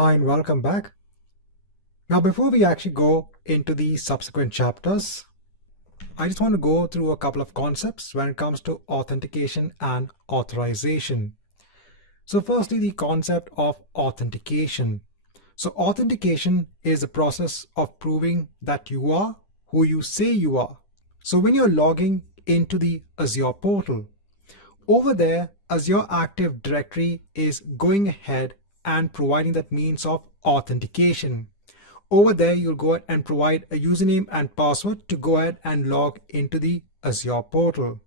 Hi and welcome back. Now, before we actually go into the subsequent chapters, I just want to go through a couple of concepts when it comes to authentication and authorization. So firstly, the concept of authentication. So authentication is the process of proving that you are who you say you are. So when you're logging into the Azure portal, over there, Azure Active Directory is going ahead and providing that means of authentication. Over there, you'll go ahead and provide a username and password to go ahead and log into the Azure portal.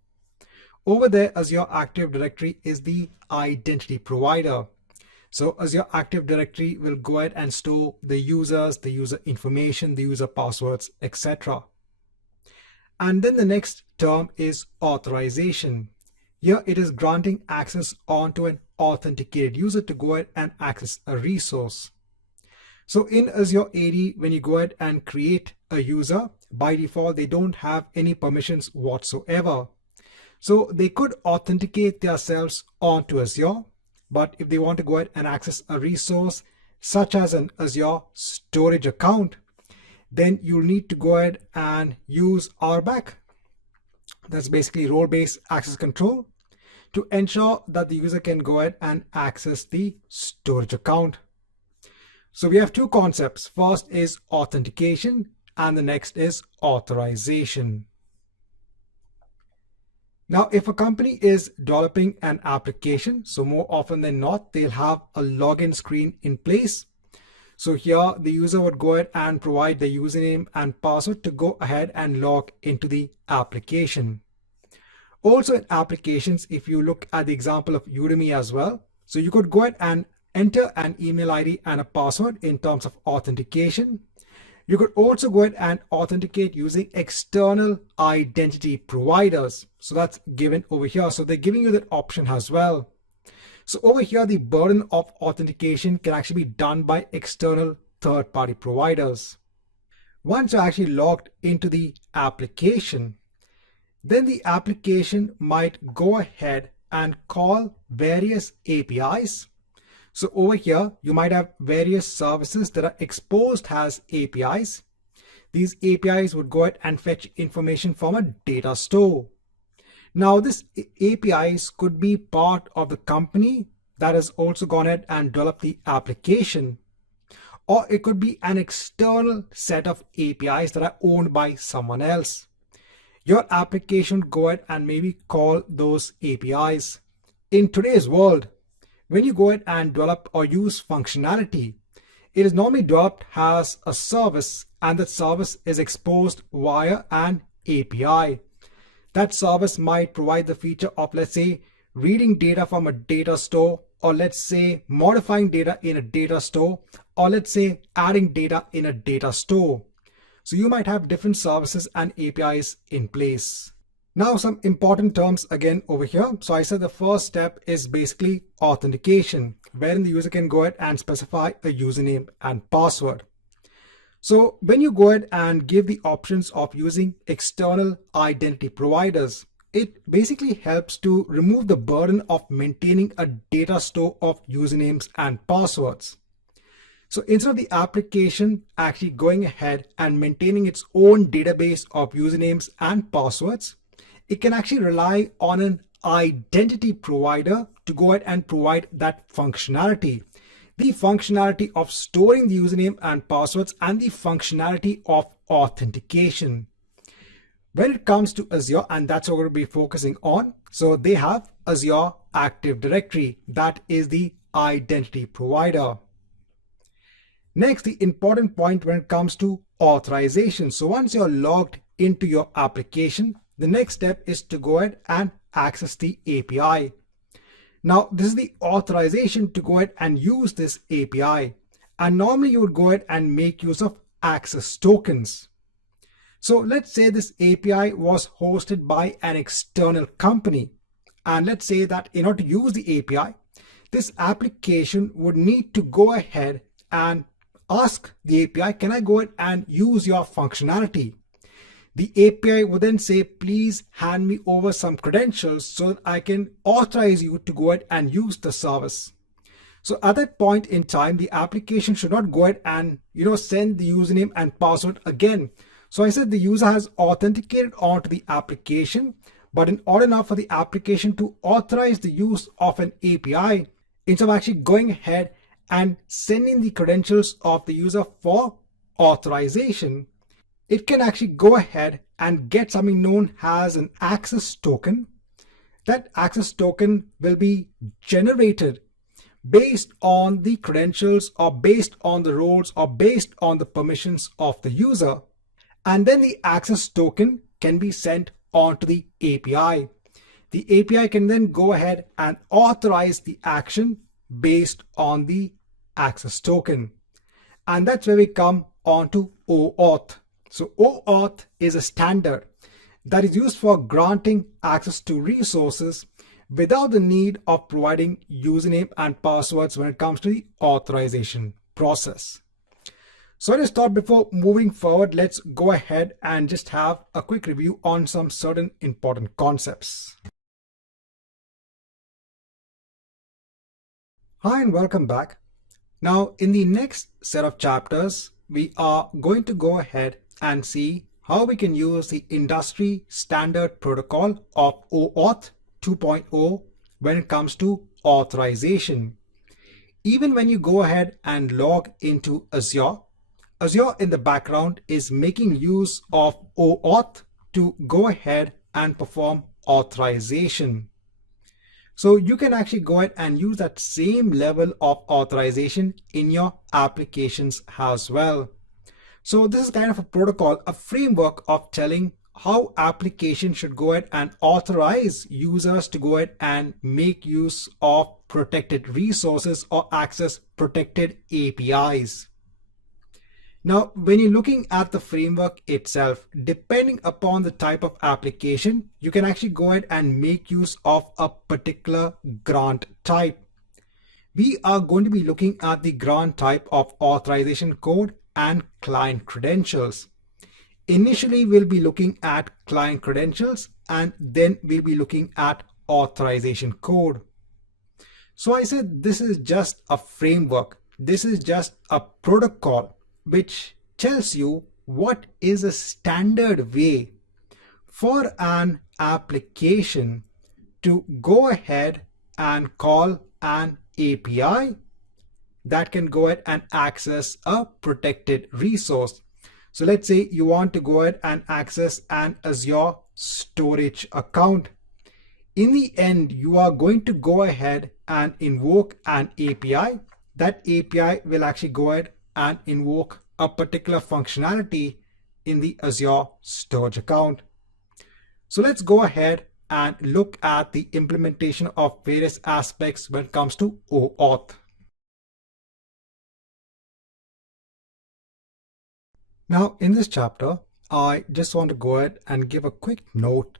Over there, Azure Active Directory is the identity provider. So Azure Active Directory will go ahead and store the users, the user information, the user passwords, etc. And then the next term is authorization. Here it is granting access onto an authenticated user to go ahead and access a resource. So in Azure AD, when you go ahead and create a user, by default, they don't have any permissions whatsoever. So they could authenticate themselves onto Azure, but if they want to go ahead and access a resource such as an Azure storage account, then you'll need to go ahead and use RBAC. That's basically role-based access control to ensure that the user can go ahead and access the storage account. So we have two concepts. First is authentication and the next is authorization. Now, if a company is developing an application, so more often than not, they'll have a login screen in place. So here the user would go ahead and provide the username and password to go ahead and log into the application. Also in applications, if you look at the example of Udemy as well, so you could go ahead and enter an email ID and a password in terms of authentication. You could also go ahead and authenticate using external identity providers. So that's given over here. So they're giving you that option as well. So over here, the burden of authentication can actually be done by external third-party providers. Once you're actually logged into the application, then the application might go ahead and call various APIs. So over here, you might have various services that are exposed as APIs. These APIs would go ahead and fetch information from a data store. Now, this APIs could be part of the company that has also gone ahead and developed the application, or it could be an external set of APIs that are owned by someone else. Your application would go ahead and maybe call those APIs. In today's world, when you go ahead and develop or use functionality, it is normally developed as a service, and that service is exposed via an API. That service might provide the feature of, let's say, reading data from a data store, or let's say modifying data in a data store, or let's say adding data in a data store. So you might have different services and APIs in place. Now some important terms again over here. So I said the first step is basically authentication, wherein the user can go ahead and specify a username and password. So when you go ahead and give the options of using external identity providers, it basically helps to remove the burden of maintaining a data store of usernames and passwords. So instead of the application actually going ahead and maintaining its own database of usernames and passwords, it can actually rely on an identity provider to go ahead and provide that functionality. The functionality of storing the username and passwords and the functionality of authentication. When it comes to Azure, and that's what we're going to be focusing on, so they have Azure Active Directory. That is the identity provider. Next, the important point when it comes to authorization. So once you're logged into your application, the next step is to go ahead and access the API. Now, this is the authorization to go ahead and use this API. And normally you would go ahead and make use of access tokens. So let's say this API was hosted by an external company. And let's say that in order to use the API, this application would need to go ahead and ask the API, can I go ahead and use your functionality? The API would then say, please hand me over some credentials so that I can authorize you to go ahead and use the service. So at that point in time, the application should not go ahead and send the username and password again. So I said the user has authenticated onto the application, but in order now for the application to authorize the use of an API, instead of actually going ahead and sending the credentials of the user for authorization, it can actually go ahead and get something known as an access token. That access token will be generated based on the credentials or based on the roles or based on the permissions of the user. And then the access token can be sent onto the API. The API can then go ahead and authorize the action based on the access token. And that's where we come on to OAuth. So OAuth is a standard that is used for granting access to resources without the need of providing username and passwords when it comes to the authorization process. So let's start. Before moving forward, let's go ahead and just have a quick review on some certain important concepts. Hi and welcome back. Now in the next set of chapters, we are going to go ahead and see how we can use the industry standard protocol of OAuth 2.0 when it comes to authorization. Even when you go ahead and log into Azure, Azure in the background is making use of OAuth to go ahead and perform authorization. So you can actually go ahead and use that same level of authorization in your applications as well. So this is kind of a protocol, a framework of telling how applications should go ahead and authorize users to go ahead and make use of protected resources or access protected APIs. Now, when you're looking at the framework itself, depending upon the type of application, you can actually go ahead and make use of a particular grant type. We are going to be looking at the grant type of authorization code and client credentials. Initially, we'll be looking at client credentials and then we'll be looking at authorization code. So I said this is just a framework. This is just a protocol which tells you what is a standard way for an application to go ahead and call an API that can go ahead and access a protected resource. So let's say you want to go ahead and access an Azure storage account. In the end, you are going to go ahead and invoke an API. That API will actually go ahead and invoke a particular functionality in the Azure storage account. So let's go ahead and look at the implementation of various aspects when it comes to OAuth. Now in this chapter, I just want to go ahead and give a quick note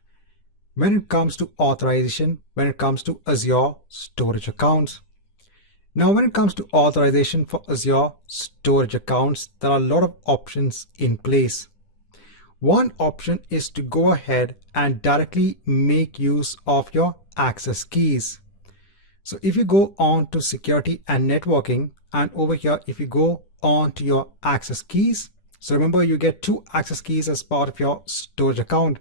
when it comes to authorization, when it comes to Azure storage accounts. Now, when it comes to authorization for Azure storage accounts, there are a lot of options in place. One option is to go ahead and directly make use of your access keys. So if you go on to security and networking, and over here, if you go on to your access keys, so remember you get 2 access keys as part of your storage account.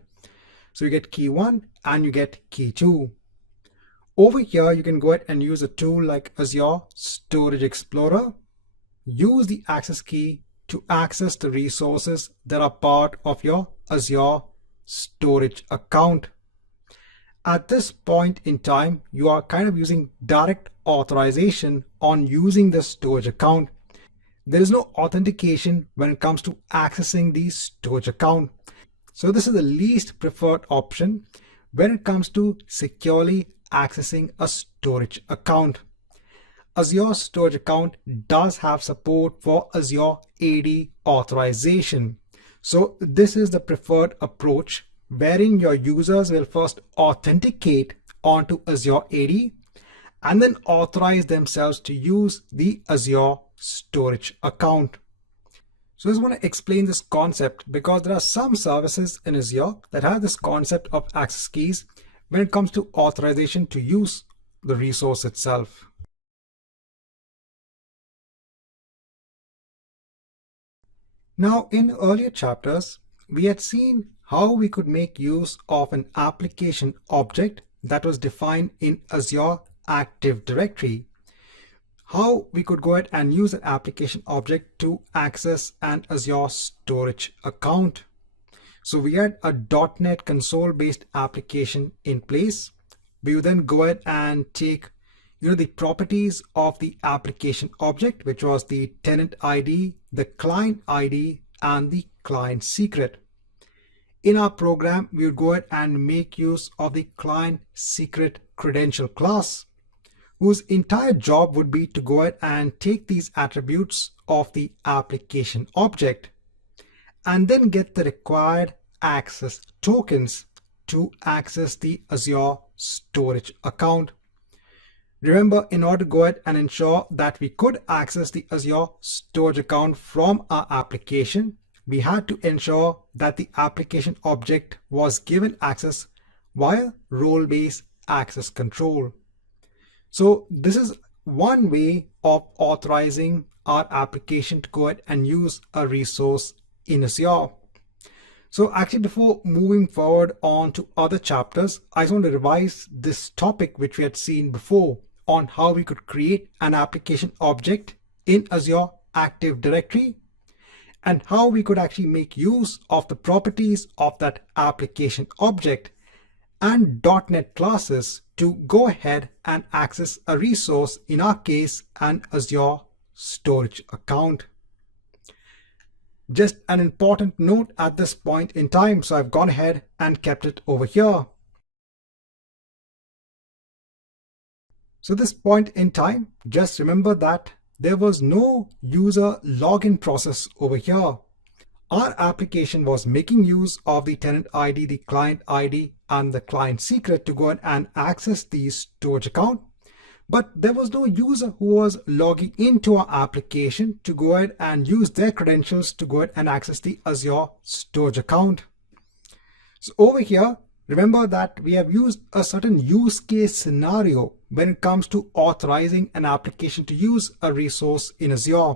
So you get key 1 and you get key 2. Over here, you can go ahead and use a tool like Azure Storage Explorer. Use the access key to access the resources that are part of your Azure storage account. At this point in time, you are kind of using direct authorization on using the storage account. There is no authentication when it comes to accessing the storage account. So this is the least preferred option when it comes to securely accessing a storage account. Azure storage account does have support for Azure AD authorization. So this is the preferred approach wherein your users will first authenticate onto Azure AD and then authorize themselves to use the Azure storage account. So I just want to explain this concept because there are some services in Azure that have this concept of access keys when it comes to authorization to use the resource itself. Now, in earlier chapters, we had seen how we could make use of an application object that was defined in Azure Active Directory. How we could go ahead and use an application object to access an Azure storage account. So we had a .NET console based application in place. We would then go ahead and take the properties of the application object, which was the tenant ID, the client ID, and the client secret. In our program, we would go ahead and make use of the client secret credential class, whose entire job would be to go ahead and take these attributes of the application object and then get the required access tokens to access the Azure storage account. Remember, in order to go ahead and ensure that we could access the Azure storage account from our application, we had to ensure that the application object was given access via role-based access control. So this is one way of authorizing our application to go ahead and use a resource in Azure. So actually, before moving forward on to other chapters, I just want to revise this topic which we had seen before on how we could create an application object in Azure Active Directory and how we could actually make use of the properties of that application object and .NET classes to go ahead and access a resource, in our case, an Azure storage account. Just an important note at this point in time, so I've gone ahead and kept it over here. So this point in time, just remember that there was no user login process over here. Our application was making use of the tenant ID, the client ID, and the client secret to go ahead and access the storage account. But there was no user who was logging into our application to go ahead and use their credentials to go ahead and access the Azure storage account. So over here, remember that we have used a certain use case scenario when it comes to authorizing an application to use a resource in Azure.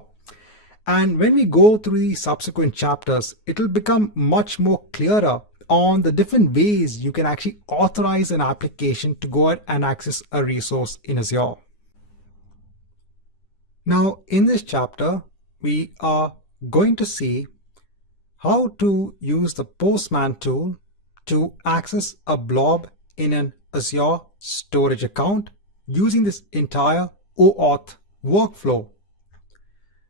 And when we go through the subsequent chapters, it will become much more clearer on the different ways you can actually authorize an application to go ahead and access a resource in Azure. Now, in this chapter, we are going to see how to use the Postman tool to access a blob in an Azure storage account using this entire OAuth workflow.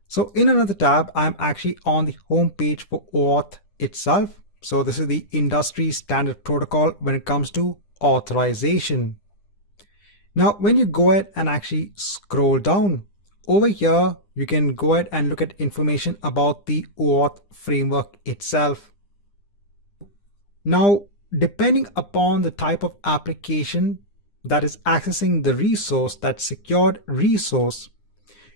So in another tab, I'm actually on the home page for OAuth itself. So this is the industry standard protocol when it comes to authorization. Now, when you go ahead and actually scroll down over here, you can go ahead and look at information about the OAuth framework itself. Now, depending upon the type of application that is accessing the resource, that secured resource,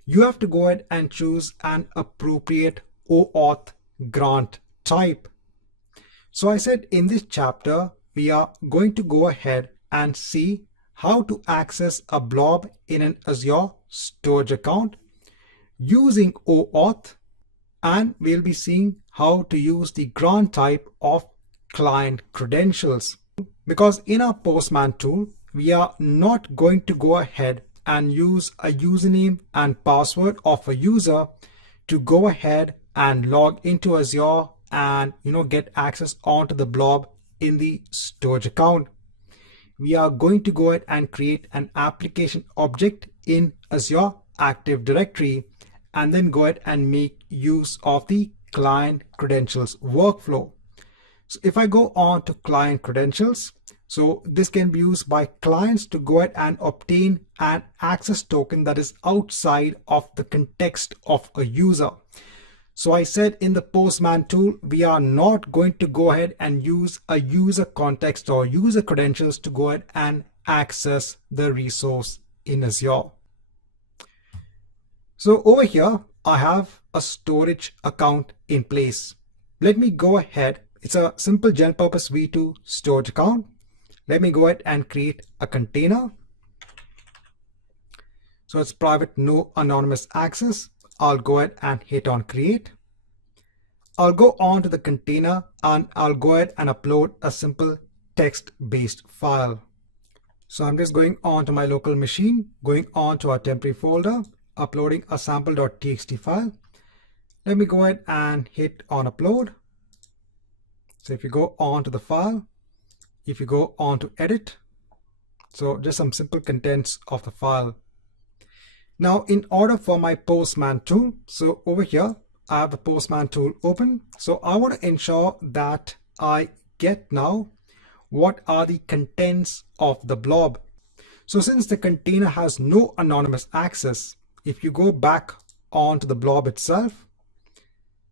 you have to go ahead and choose an appropriate OAuth grant type. So I said in this chapter, we are going to go ahead and see how to access a blob in an Azure storage account using OAuth, and we'll be seeing how to use the grant type of client credentials. Because in our Postman tool, we are not going to go ahead and use a username and password of a user to go ahead and log into Azure and get access onto the blob in the storage account. We are going to go ahead and create an application object in Azure Active Directory and then go ahead and make use of the client credentials workflow. So if I go on to client credentials, so this can be used by clients to go ahead and obtain an access token that is outside of the context of a user. So I said in the Postman tool, we are not going to go ahead and use a user context or user credentials to go ahead and access the resource in Azure. So over here, I have a storage account in place. Let me go ahead. It's a simple general purpose v2 storage account. Let me go ahead and create a container. So it's private, no anonymous access. I'll go ahead and hit on create. I'll go on to the container and I'll go ahead and upload a simple text-based file. So I'm just going on to my local machine, going on to our temporary folder, uploading a sample.txt file. Let me go ahead and hit on upload. So if you go on to the file, if you go on to edit, so just some simple contents of the file. Now in order for my Postman tool, so over here, I have the Postman tool open. So I want to ensure that I get now what are the contents of the blob. So since the container has no anonymous access, if you go back onto the blob itself,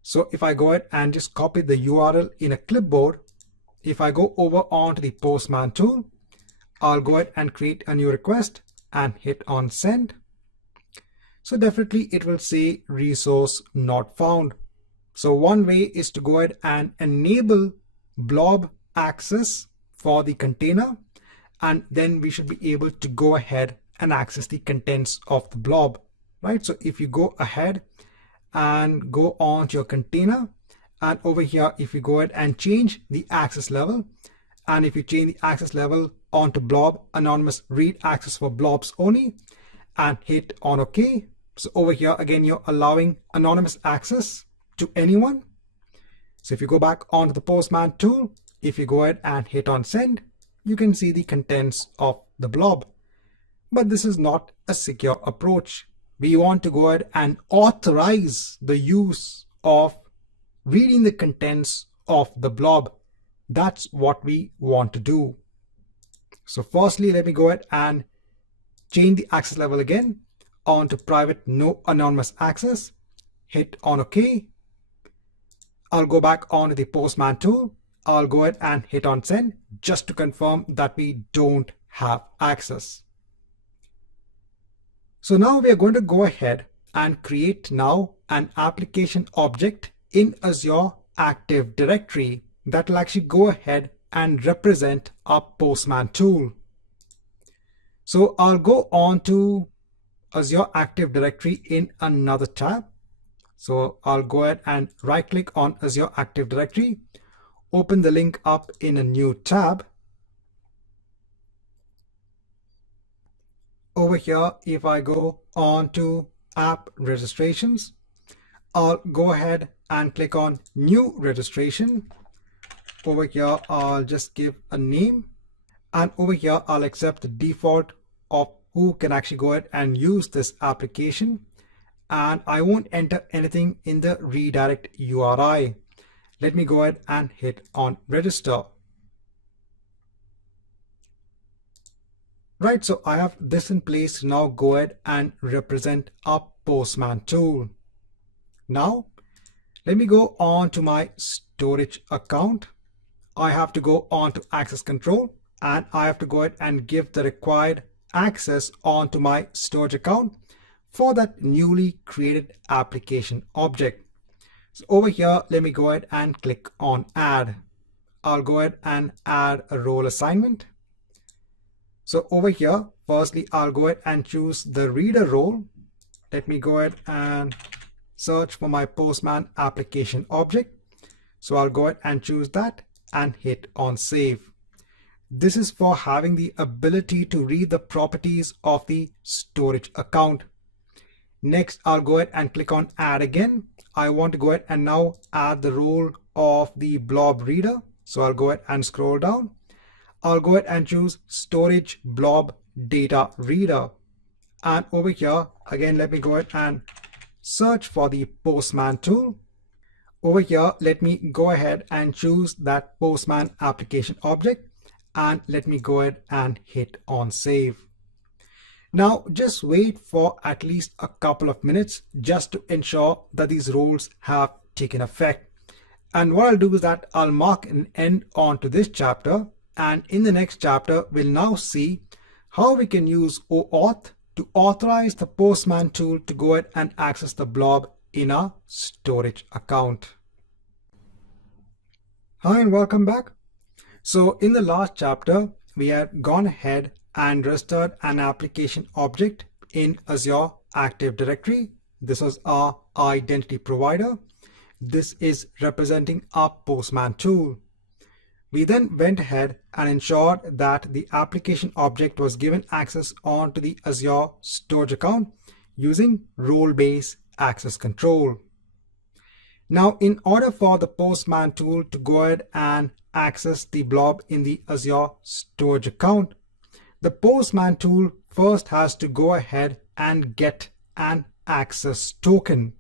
so if I go ahead and just copy the URL in a clipboard, if I go over onto the Postman tool, I'll go ahead and create a new request and hit on send. So definitely it will say resource not found. So one way is to go ahead and enable blob access for the container, and then we should be able to go ahead and access the contents of the blob, right? So if you go ahead and go on to your container, and over here, if you go ahead and change the access level, and if you change the access level onto blob, anonymous read access for blobs only, and hit on OK. So over here, again, you're allowing anonymous access to anyone. So if you go back onto the Postman tool, if you go ahead and hit on send, you can see the contents of the blob. But this is not a secure approach. We want to go ahead and authorize the use of reading the contents of the blob. That's what we want to do. So firstly, let me go ahead and change the access level again onto private no anonymous access. Hit on OK. I'll go back onto the Postman tool. I'll go ahead and hit on send just to confirm that we don't have access. So now we are going to go ahead and create now an application object in Azure Active Directory that will actually go ahead and represent our Postman tool. So I'll go on to Azure Active Directory in another tab. So I'll go ahead and right click on Azure Active Directory, open the link up in a new tab. Over here, if I go on to app registrations, I'll go ahead and click on new registration. Over here, I'll just give a name, and over here, I'll accept the default of who can actually go ahead and use this application. And I won't enter anything in the redirect URI. Let me go ahead and hit on register. Right, so I have this in place to now go ahead and represent our Postman tool. Now, let me go on to my storage account. I have to go on to access control, and I have to go ahead and give the required access onto my storage account for that newly created application object. So over here, let me go ahead and click on add. I'll go ahead and add a role assignment. So over here, firstly, I'll go ahead and choose the reader role. Let me go ahead and search for my Postman application object. So I'll go ahead and choose that and hit on save. This is for having the ability to read the properties of the storage account. Next, I'll go ahead and click on add again. I want to go ahead and now add the role of the blob reader. So I'll go ahead and scroll down. I'll go ahead and choose storage blob data reader. And over here, again, let me go ahead and search for the Postman tool. Over here, let me go ahead and choose that Postman application object. And let me go ahead and hit on save. Now just wait for at least a couple of minutes just to ensure that these roles have taken effect. And what I'll do is that I'll mark an end on to this chapter. And in the next chapter, we'll now see how we can use OAuth to authorize the Postman tool to go ahead and access the blob in our storage account. Hi and welcome back. So in the last chapter, we had gone ahead and registered an application object in Azure Active Directory. This was our identity provider. This is representing our Postman tool. We then went ahead and ensured that the application object was given access onto the Azure storage account using role-based access control. Now, in order for the Postman tool to go ahead and access the blob in the Azure storage account, the Postman tool first has to go ahead and get an access token.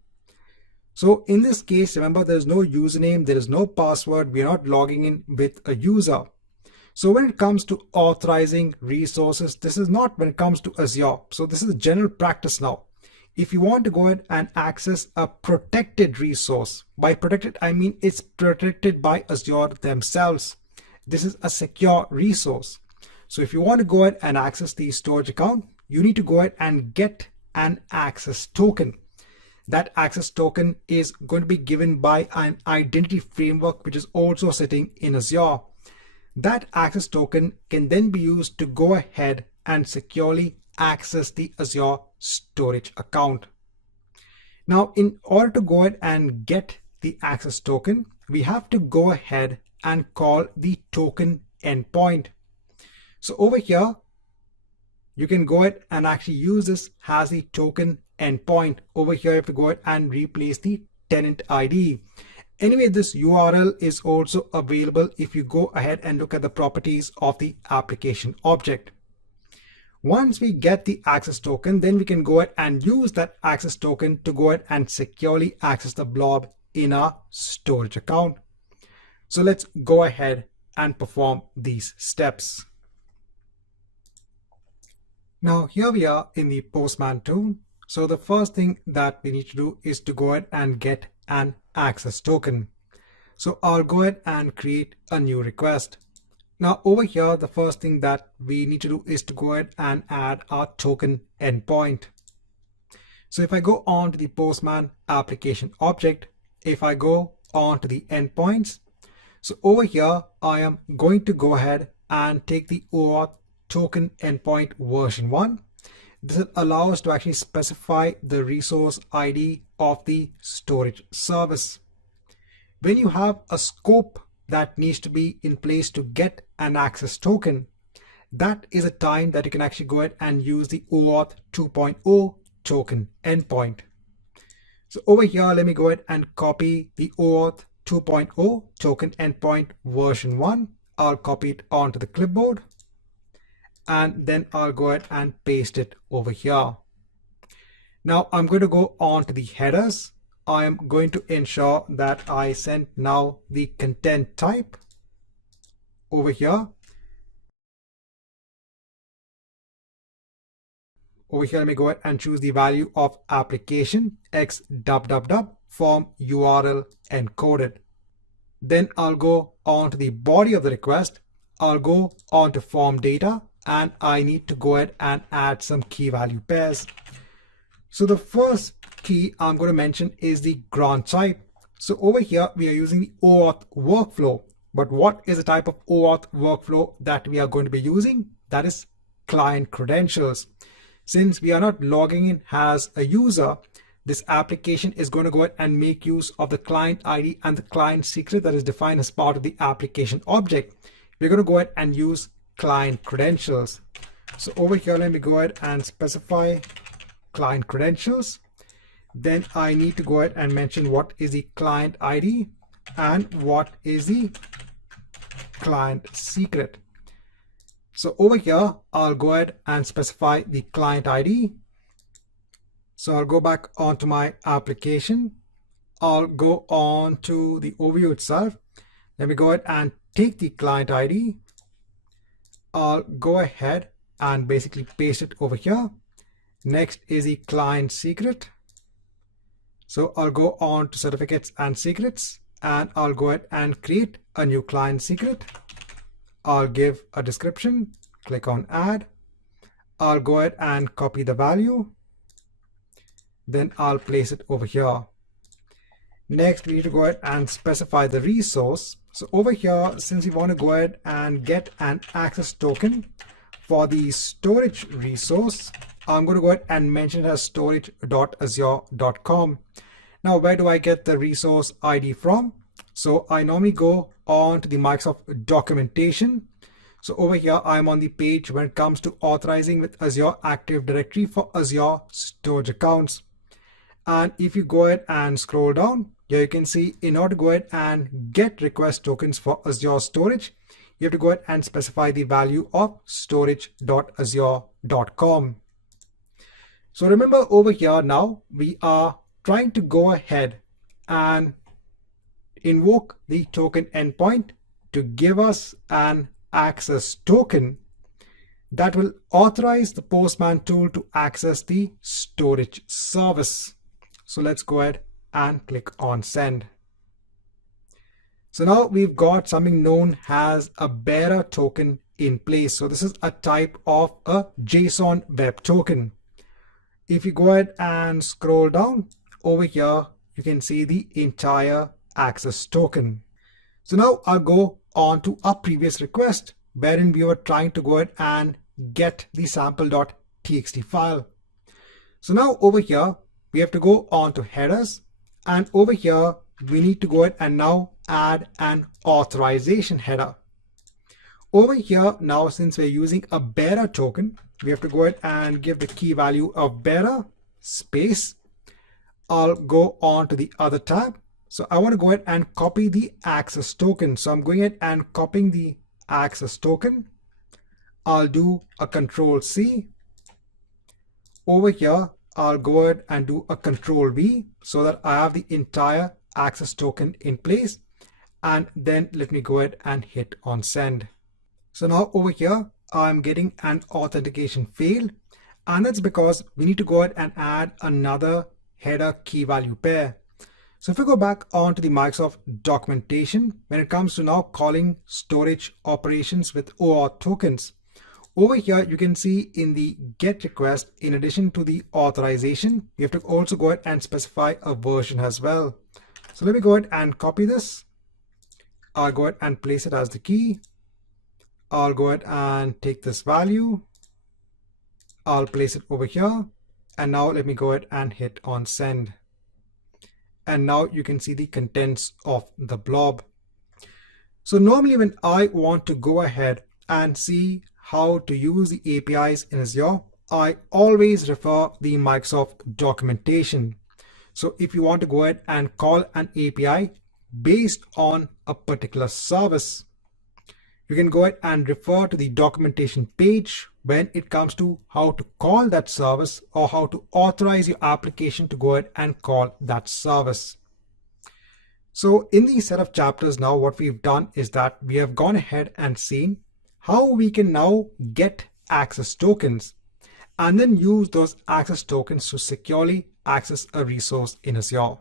So in this case, remember, there's no username, there is no password, we are not logging in with a user. So when it comes to authorizing resources, this is not when it comes to Azure. So this is a general practice now. If you want to go ahead and access a protected resource, by protected, I mean it's protected by Azure themselves. This is a secure resource. So if you want to go ahead and access the storage account, you need to go ahead and get an access token. That access token is going to be given by an identity framework, which is also sitting in Azure. That access token can then be used to go ahead and securely access the Azure storage account. Now, in order to go ahead and get the access token, we have to go ahead and call the token endpoint. So over here, you can go ahead and actually use this as the token endpoint. Over here, you have to go ahead and replace the tenant ID. Anyway, this URL is also available if you go ahead and look at the properties of the application object. Once we get the access token, then we can go ahead and use that access token to go ahead and securely access the blob in our storage account. So let's go ahead and perform these steps. Now here we are in the Postman tool. So the first thing that we need to do is to go ahead and get an access token. So I'll go ahead and create a new request. Now over here, the first thing that we need to do is to go ahead and add our token endpoint. So if I go on to the Postman application object, if I go on to the endpoints, so over here, I am going to go ahead and take the OAuth token endpoint version 1. This will allow us to actually specify the resource ID of the storage service. When you have a scope that needs to be in place to get an access token, that is a time that you can actually go ahead and use the OAuth 2.0 token endpoint. So over here, let me go ahead and copy the OAuth 2.0 token endpoint version 1. I'll copy it onto the clipboard, and then I'll go ahead and paste it over here. Now I'm going to go on to the headers. I am going to ensure that I send now the content type over here. Over here, let me go ahead and choose the value of application x www form URL encoded. Then I'll go on to the body of the request. I'll go on to form data, and I need to go ahead and add some key value pairs. So the first key I'm going to mention is the grant type. So over here, we are using the OAuth workflow. But what is the type of OAuth workflow that we are going to be using? That is client credentials. Since we are not logging in as a user, this application is going to go ahead and make use of the client ID and the client secret that is defined as part of the application object. We're going to go ahead and use client credentials. So over here, let me go ahead and specify client credentials. Then I need to go ahead and mention what is the client ID and what is the client secret. So over here, I'll go ahead and specify the client ID. So I'll go back onto my application. I'll go on to the overview itself. Let me go ahead and take the client ID. I'll go ahead and basically paste it over here. Next is the client secret. So I'll go on to certificates and secrets, and I'll go ahead and create a new client secret. I'll give a description, click on add. I'll go ahead and copy the value. Then I'll place it over here. Next, we need to go ahead and specify the resource. So over here, since we want to go ahead and get an access token for the storage resource, I'm going to go ahead and mention it as storage.azure.com. Now, where do I get the resource ID from? So I normally go on to the Microsoft documentation. So over here, I'm on the page when it comes to authorizing with Azure Active Directory for Azure storage accounts. And if you go ahead and scroll down, here you can see in order to go ahead and get request tokens for Azure storage, you have to go ahead and specify the value of storage.azure.com. So remember over here now, we are trying to go ahead and invoke the token endpoint to give us an access token that will authorize the Postman tool to access the storage service. So let's go ahead and click on send. So now we've got something known as a bearer token in place. So this is a type of a JSON web token. If you go ahead and scroll down over here, you can see the entire access token. So now I'll go on to our previous request, wherein we were trying to go ahead and get the sample.txt file. So now over here, we have to go on to headers, and over here, we need to go ahead and now add an authorization header. Over here now, since we're using a bearer token, we have to go ahead and give the key value of bearer space. I'll go on to the other tab. So I want to go ahead and copy the access token. So I'm going ahead and copying the access token. I'll do a Control C. Over here, I'll go ahead and do a Control V so that I have the entire access token in place. And then let me go ahead and hit on send. So now over here, I'm getting an authentication fail. And that's because we need to go ahead and add another header key value pair. So if we go back onto the Microsoft documentation, when it comes to now calling storage operations with OAuth tokens, over here you can see in the GET request, in addition to the authorization, you have to also go ahead and specify a version as well. So let me go ahead and copy this. I'll go ahead and place it as the key. I'll go ahead and take this value. I'll place it over here. And now let me go ahead and hit on send. And now you can see the contents of the blob. So normally when I want to go ahead and see how to use the APIs in Azure, I always refer the Microsoft documentation. So if you want to go ahead and call an API based on a particular service, you can go ahead and refer to the documentation page when it comes to how to call that service or how to authorize your application to go ahead and call that service. So in the set of chapters now, what we've done is that we have gone ahead and seen how we can now get access tokens and then use those access tokens to securely access a resource in Azure.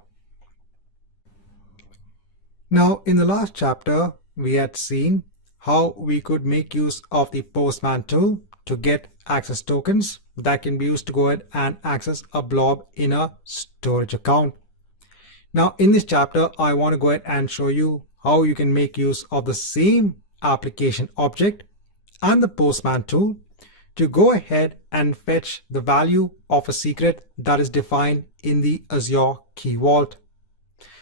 Now, in the last chapter, we had seen how we could make use of the Postman tool to get access tokens that can be used to go ahead and access a blob in a storage account. Now, in this chapter, I want to go ahead and show you how you can make use of the same application object and the Postman tool to go ahead and fetch the value of a secret that is defined in the Azure Key Vault.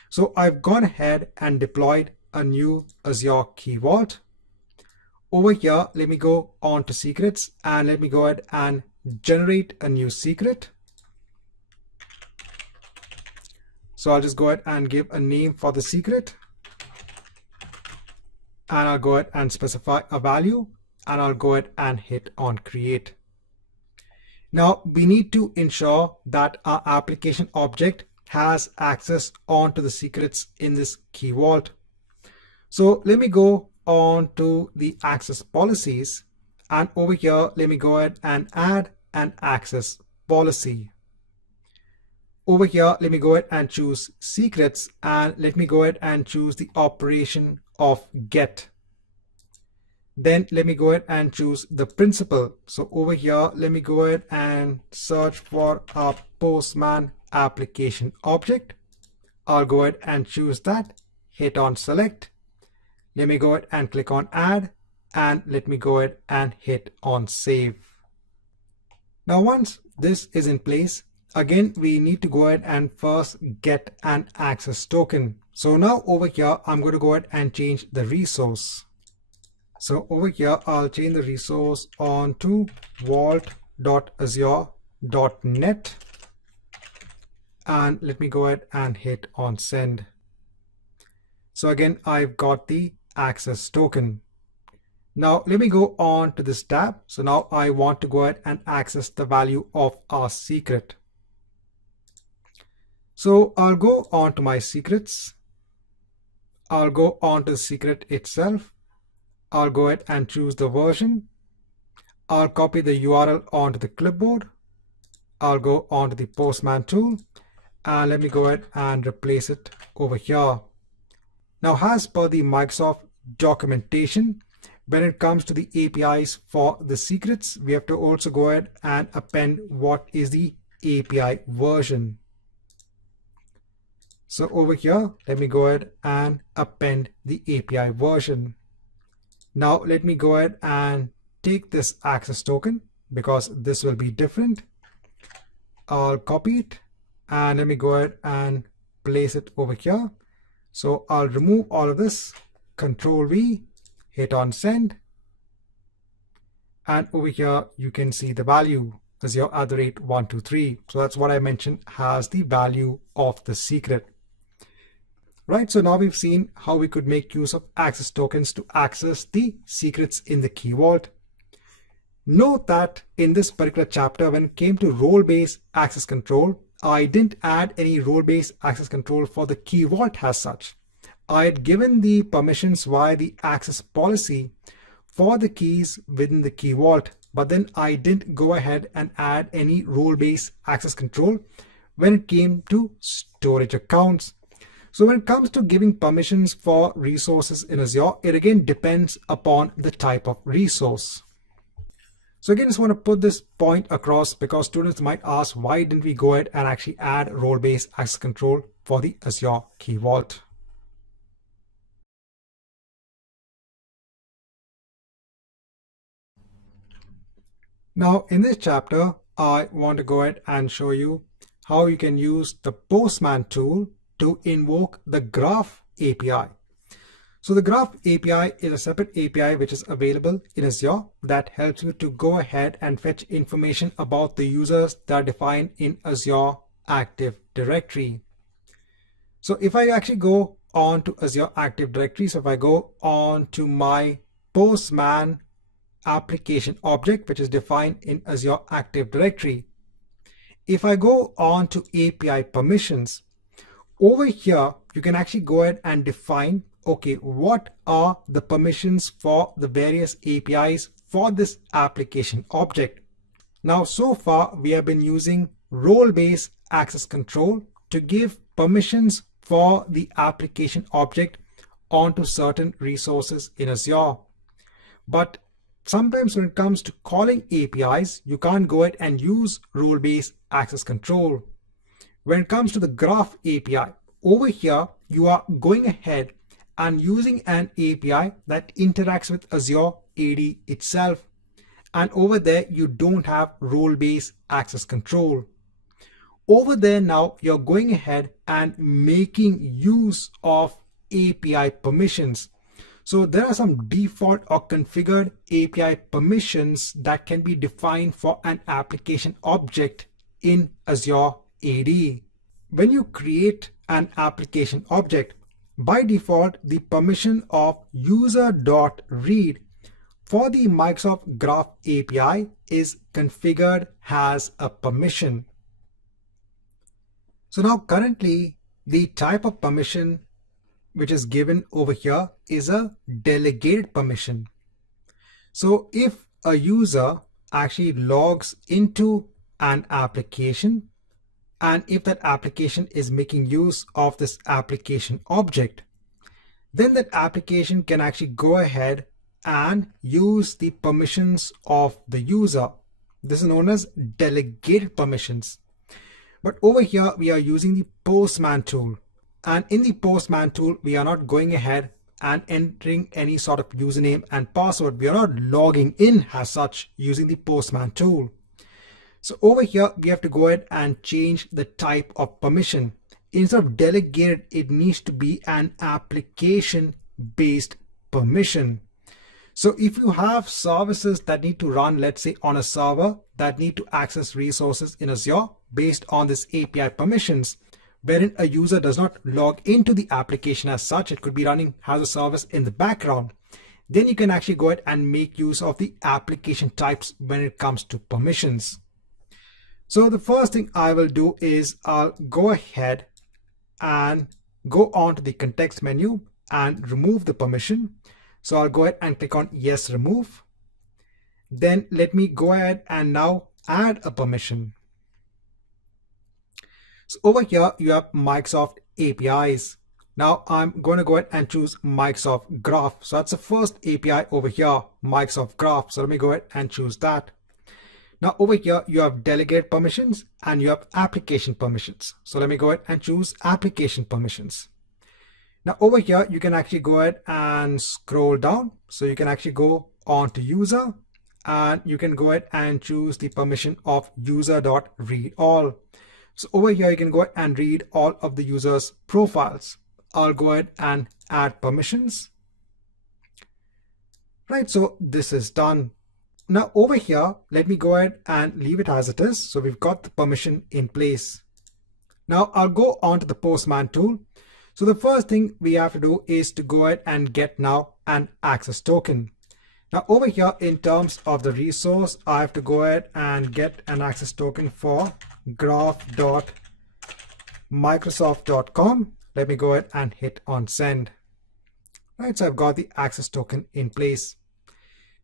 So I've gone ahead and deployed a new Azure Key Vault. Over here, let me go on to secrets and let me go ahead and generate a new secret. So I'll just go ahead and give a name for the secret. And I'll go ahead and specify a value and I'll go ahead and hit on create. Now we need to ensure that our application object has access onto the secrets in this key vault. So let me go on to the access policies, and over here let me go ahead and add an access policy. Over here let me go ahead and choose secrets and let me go ahead and choose the operation of get. Then let me go ahead and choose the principal. So over here let me go ahead and search for a Postman application object. I'll go ahead and choose that, hit on select. Let me go ahead and click on add and let me go ahead and hit on save. Now once this is in place again, we need to go ahead and first get an access token. So now over here, I'm going to go ahead and change the resource. So over here, I'll change the resource on to vault.azure.net. And let me go ahead and hit on send. So again, I've got the access token. Now let me go on to this tab. So now I want to go ahead and access the value of our secret. So I'll go on to my secrets. I'll go on to the secret itself. I'll go ahead and choose the version. I'll copy the URL onto the clipboard. I'll go onto the Postman tool. And let me go ahead and replace it over here. Now, as per the Microsoft documentation, when it comes to the APIs for the secrets, we have to also go ahead and append what is the API version. So over here, let me go ahead and append the API version. Now let me go ahead and take this access token because this will be different. I'll copy it and let me go ahead and place it over here. So I'll remove all of this, Control V, hit on send. And over here, you can see the value Azure @123. So that's what I mentioned has the value of the secret. Right, so now we've seen how we could make use of access tokens to access the secrets in the key vault. Note that in this particular chapter, when it came to role-based access control, I didn't add any role-based access control for the key vault as such. I had given the permissions via the access policy for the keys within the key vault, but then I didn't go ahead and add any role-based access control when it came to storage accounts. So when it comes to giving permissions for resources in Azure, it again depends upon the type of resource. So again, I just want to put this point across because students might ask, why didn't we go ahead and actually add role-based access control for the Azure Key Vault? Now in this chapter, I want to go ahead and show you how you can use the Postman tool to invoke the Graph API. So the Graph API is a separate API which is available in Azure that helps you to go ahead and fetch information about the users that are defined in Azure Active Directory. So if I actually go on to Azure Active Directory, so if I go on to my Postman application object, which is defined in Azure Active Directory, if I go on to API permissions, over here, you can actually go ahead and define, okay, what are the permissions for the various APIs for this application object. Now, so far, we have been using role-based access control to give permissions for the application object onto certain resources in Azure. But sometimes when it comes to calling APIs, you can't go ahead and use role-based access control. When it comes to the Graph API, over here, you are going ahead and using an API that interacts with Azure AD itself. And over there, you don't have role-based access control. Over there now, you're going ahead and making use of API permissions. So there are some default or configured API permissions that can be defined for an application object in Azure AD. When you create an application object, by default, the permission of user.read for the Microsoft Graph API is configured as a permission. So now currently, the type of permission which is given over here is a delegated permission. So if a user actually logs into an application, and if that application is making use of this application object, then that application can actually go ahead and use the permissions of the user. This is known as delegated permissions. But over here, we are using the Postman tool. And in the Postman tool, we are not going ahead and entering any sort of username and password. We are not logging in as such using the Postman tool. So over here, we have to go ahead and change the type of permission. Instead of delegated, it needs to be an application-based permission. So if you have services that need to run, let's say on a server that need to access resources in Azure based on this API permissions, wherein a user does not log into the application as such, it could be running as a service in the background, then you can actually go ahead and make use of the application types when it comes to permissions. So the first thing I will do is I'll go ahead and go on to the context menu and remove the permission. So I'll go ahead and click on yes, remove. Then let me go ahead and now add a permission. So over here, you have Microsoft APIs. Now I'm going to go ahead and choose Microsoft Graph. So that's the first API over here, Microsoft Graph. So let me go ahead and choose that. Now over here, you have delegate permissions and you have application permissions. So let me go ahead and choose application permissions. Now over here, you can actually go ahead and scroll down. So you can actually go on to user and you can go ahead and choose the permission of user.readAll. So over here, you can go ahead and read all of the user's profiles. I'll go ahead and add permissions. Right, so this is done. Now over here, let me go ahead and leave it as it is. So we've got the permission in place. Now I'll go on to the Postman tool. So the first thing we have to do is to go ahead and get now an access token. Now over here, in terms of the resource, I have to go ahead and get an access token for graph.microsoft.com. Let me go ahead and hit on send. Right, so I've got the access token in place.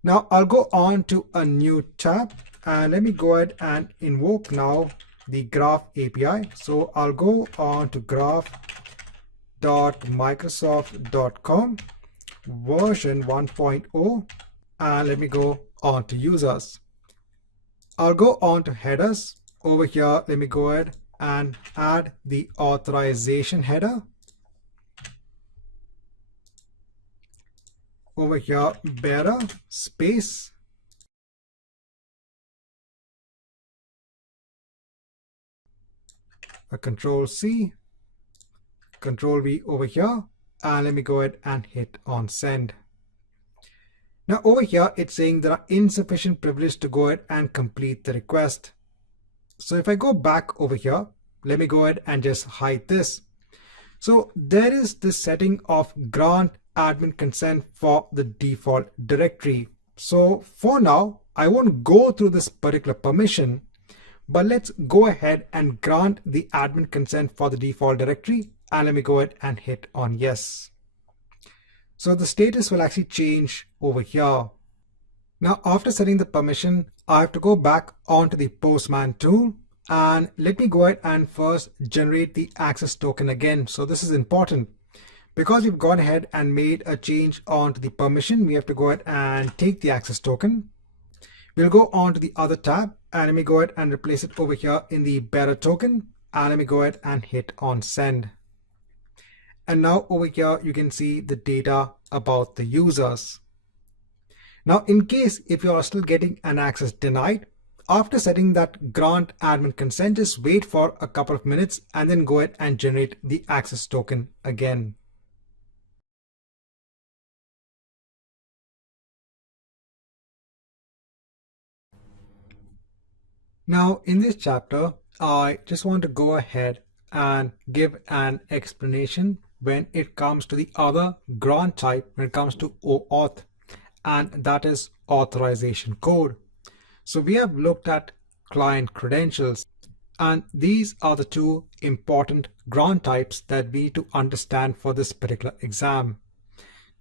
Now I'll go on to a new tab and let me go ahead and invoke now the Graph API. So I'll go on to graph.microsoft.com version 1.0 and let me go on to users. I'll go on to headers. Over here, let me go ahead and add the authorization header. Over here, bearer space. A Control C, Control V over here, and let me go ahead and hit on send. Now over here, it's saying there are insufficient privilege to go ahead and complete the request. So if I go back over here, let me go ahead and just hide this. So there is this setting of grant admin consent for the default directory. So for now, I won't go through this particular permission, but let's go ahead and grant the admin consent for the default directory. And let me go ahead and hit on yes. So the status will actually change over here. Now, after setting the permission, I have to go back onto the Postman tool and let me go ahead and first generate the access token again. So this is important because we've gone ahead and made a change onto the permission. We have to go ahead and take the access token. We'll go on to the other tab and let me go ahead and replace it over here in the bearer token. And let me go ahead and hit on send. And now over here, you can see the data about the users. Now, in case if you are still getting an access denied, after setting that grant admin consent, just wait for a couple of minutes and then go ahead and generate the access token again. Now, in this chapter, I just want to go ahead and give an explanation when it comes to the other grant type when it comes to OAuth, and that is authorization code. So we have looked at client credentials, and these are the two important grant types that we need to understand for this particular exam.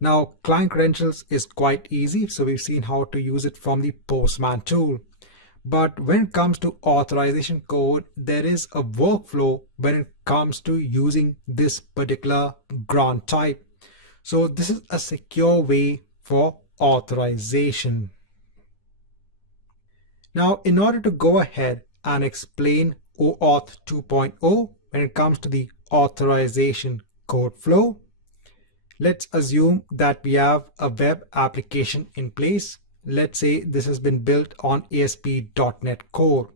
Now, client credentials is quite easy, so we've seen how to use it from the Postman tool. But when it comes to authorization code, there is a workflow when it comes to using this particular grant type. So this is a secure way for authorization. Now, in order to go ahead and explain OAuth 2.0 when it comes to the authorization code flow, let's assume that we have a web application in place. Let's say this has been built on ASP.NET Core.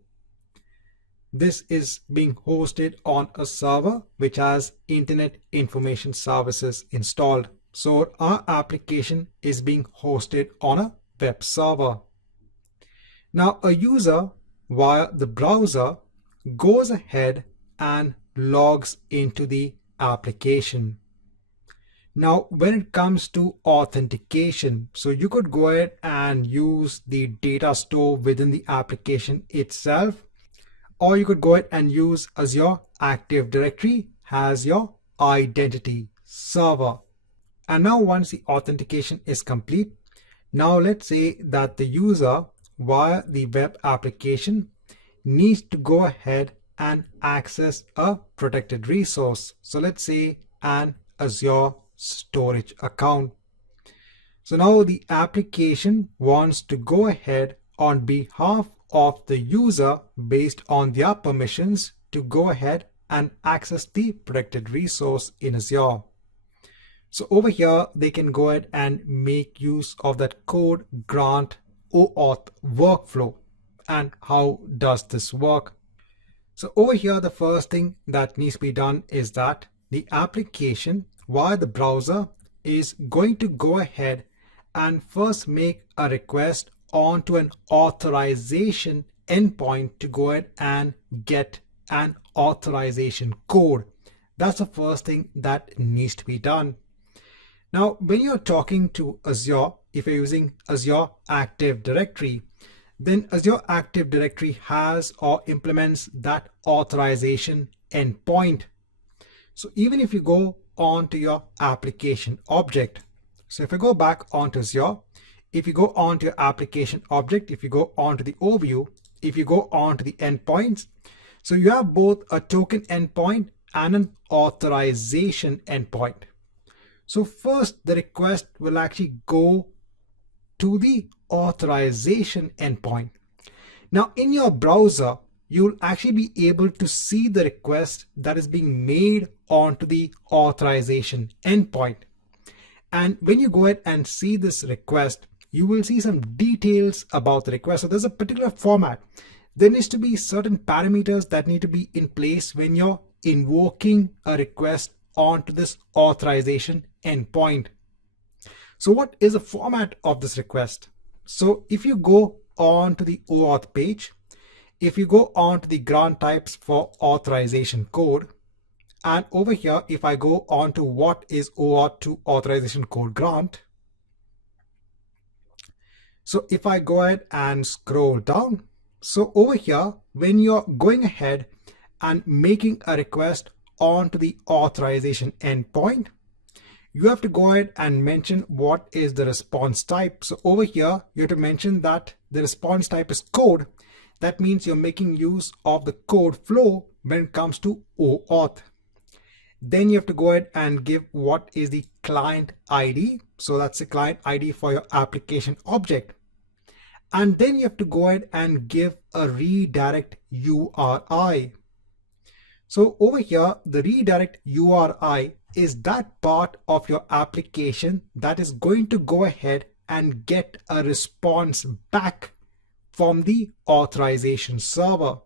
this is being hosted on a server which has Internet Information Services installed. So our application is being hosted on a web server. Now a user via the browser goes ahead and logs into the application. Now when it comes to authentication, so you could go ahead and use the data store within the application itself, or you could go ahead and use Azure Active Directory as your identity server. And now once the authentication is complete, now let's say that the user via the web application needs to go ahead and access a protected resource. So let's say an Azure storage account. So now the application wants to go ahead on behalf of the user based on their permissions to go ahead and access the protected resource in Azure. So over here, they can go ahead and make use of that code grant OAuth workflow. And how does this work? So over here, the first thing that needs to be done is that the application via the browser is going to go ahead and first make a request onto an authorization endpoint to go ahead and get an authorization code. That's the first thing that needs to be done. Now, when you're talking to Azure, if you're using Azure Active Directory, then Azure Active Directory has or implements that authorization endpoint. So even if you go onto your application object, so if I go back onto Azure, if you go onto your application object, if you go onto the overview, if you go onto the endpoints, so you have both a token endpoint and an authorization endpoint. So first, the request will actually go to the authorization endpoint. Now in your browser, you'll actually be able to see the request that is being made onto the authorization endpoint. And when you go ahead and see this request, you will see some details about the request. So there's a particular format. There needs to be certain parameters that need to be in place when you're invoking a request onto this authorization endpoint. So what is the format of this request? So if you go on to the OAuth page, if you go on to the grant types for authorization code, and over here, if I go on to what is OAuth to authorization code grant, so if I go ahead and scroll down, so over here, when you're going ahead and making a request onto the authorization endpoint, you have to go ahead and mention what is the response type. So over here, you have to mention that the response type is code. That means you're making use of the code flow when it comes to OAuth. Then you have to go ahead and give what is the client ID. So that's the client ID for your application object. And then you have to go ahead and give a redirect URI. So over here, the redirect URI is that part of your application that is going to go ahead and get a response back from the authorization server.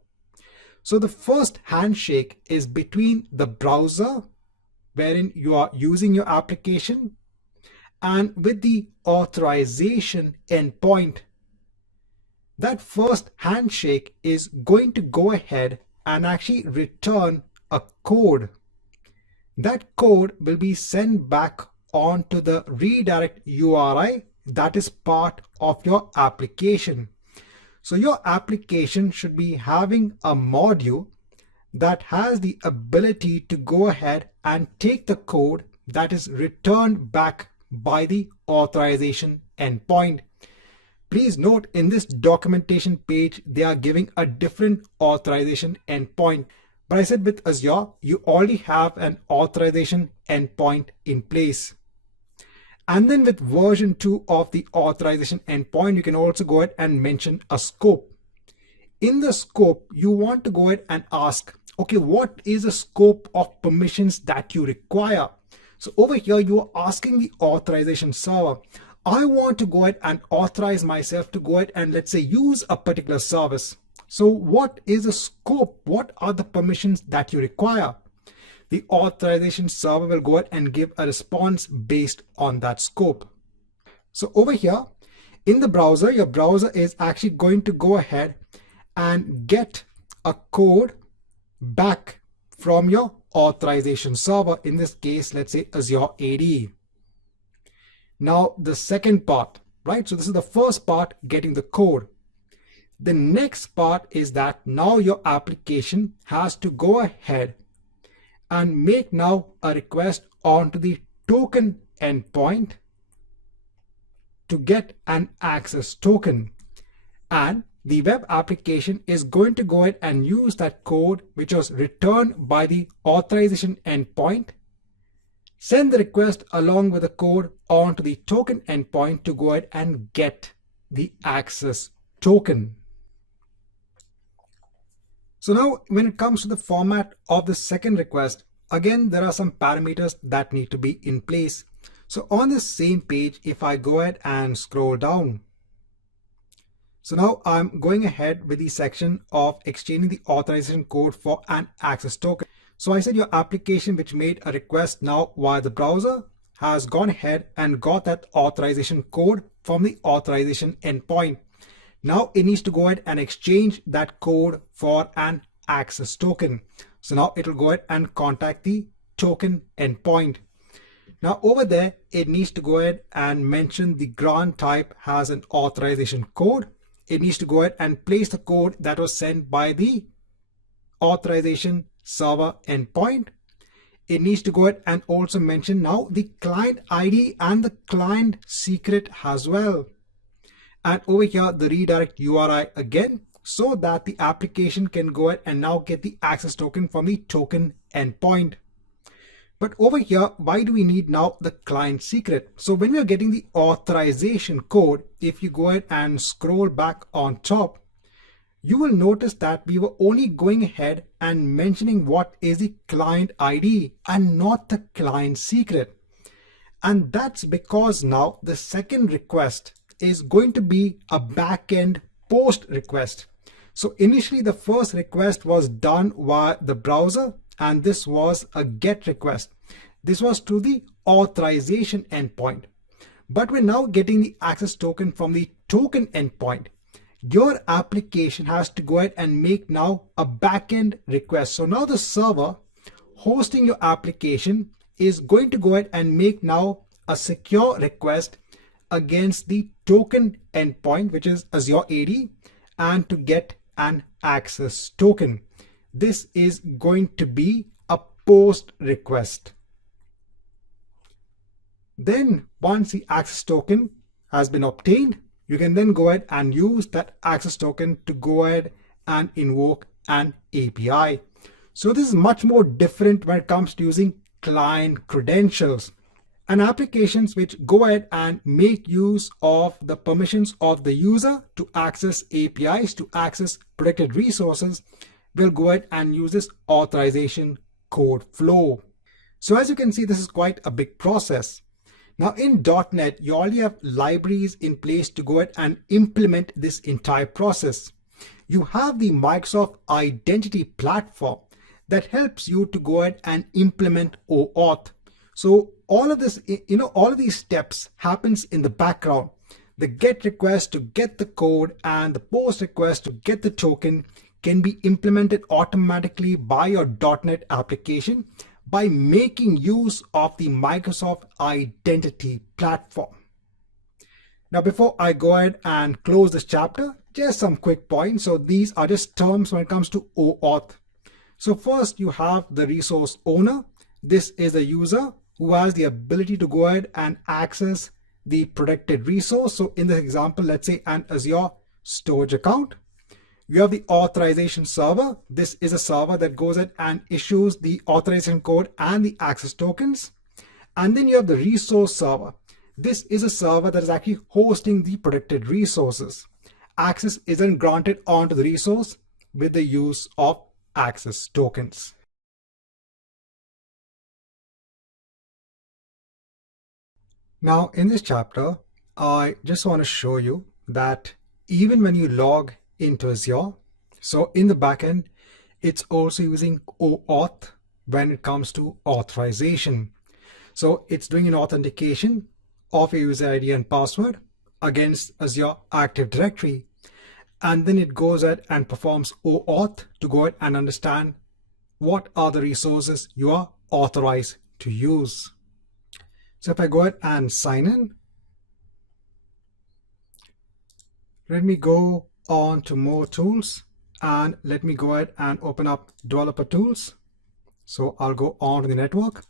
So the first handshake is between the browser, wherein you are using your application, and with the authorization endpoint. That first handshake is going to go ahead and actually return a code. That code will be sent back onto the redirect URI that is part of your application. So your application should be having a module that has the ability to go ahead and take the code that is returned back by the authorization endpoint. Please note, in this documentation page, they are giving a different authorization endpoint. But I said with Azure, you already have an authorization endpoint in place. And then with version 2 of the authorization endpoint, you can also go ahead and mention a scope. In the scope, you want to go ahead and ask, okay, what is the scope of permissions that you require? So over here, you are asking the authorization server, I want to go ahead and authorize myself to go ahead and, let's say, use a particular service. So what is the scope? What are the permissions that you require? The authorization server will go ahead and give a response based on that scope. So over here in the browser, your browser is actually going to go ahead and get a code back from your authorization server. In this case, let's say Azure AD. Now the second part, right? So this is the first part, getting the code. The next part is that now your application has to go ahead and make now a request onto the token endpoint to get an access token. And the web application is going to go ahead and use that code which was returned by the authorization endpoint, send the request along with the code onto the token endpoint to go ahead and get the access token. So now when it comes to the format of the second request, again, there are some parameters that need to be in place. So on the same page, if I go ahead and scroll down, so now I'm going ahead with the section of exchanging the authorization code for an access token. So I said your application which made a request now via the browser has gone ahead and got that authorization code from the authorization endpoint. Now it needs to go ahead and exchange that code for an access token. So now it will go ahead and contact the token endpoint. Now over there, it needs to go ahead and mention the grant type has an authorization code. It needs to go ahead and place the code that was sent by the authorization server endpoint. It needs to go ahead and also mention now the client ID and the client secret as well. And over here, the redirect URI again, so that the application can go ahead and now get the access token from the token endpoint. But over here, why do we need now the client secret? So when we are getting the authorization code, if you go ahead and scroll back on top, you will notice that we were only going ahead and mentioning what is the client ID and not the client secret. And that's because now the second request is going to be a backend post request. So initially the first request was done via the browser, and this was a GET request. This was to the authorization endpoint. But we're now getting the access token from the token endpoint. Your application has to go ahead and make now a backend request. So now the server hosting your application is going to go ahead and make now a secure request against the token endpoint, which is Azure AD, and to get an access token. This is going to be a post request. Then once the access token has been obtained, you can then go ahead and use that access token to go ahead and invoke an API. So this is much more different when it comes to using client credentials. And applications which go ahead and make use of the permissions of the user to access APIs, to access protected resources, will go ahead and use this authorization code flow. So as you can see, this is quite a big process. Now in .NET, you already have libraries in place to go ahead and implement this entire process. You have the Microsoft Identity Platform that helps you to go ahead and implement OAuth. So all of this, all of these steps happens in the background. The GET request to get the code and the POST request to get the token can be implemented automatically by your .NET application by making use of the Microsoft Identity Platform. Now, before I go ahead and close this chapter, just some quick points. So these are just terms when it comes to OAuth. So first you have the resource owner. This is a user who has the ability to go ahead and access the protected resource. So in this example, let's say an Azure storage account. You have the authorization server. This is a server that goes ahead and issues the authorization code and the access tokens. And then you have the resource server. This is a server that is actually hosting the protected resources. Access is then granted onto the resource with the use of access tokens. Now in this chapter, I just want to show you that even when you log into Azure, So in the backend, it's also using OAuth when it comes to authorization. So it's doing an authentication of a user ID and password against Azure Active Directory. And then it goes ahead and performs OAuth to go ahead and understand what are the resources you are authorized to use. So if I go ahead and sign in, let me go on to more tools and let me go ahead and open up developer tools. So I'll go on to the network.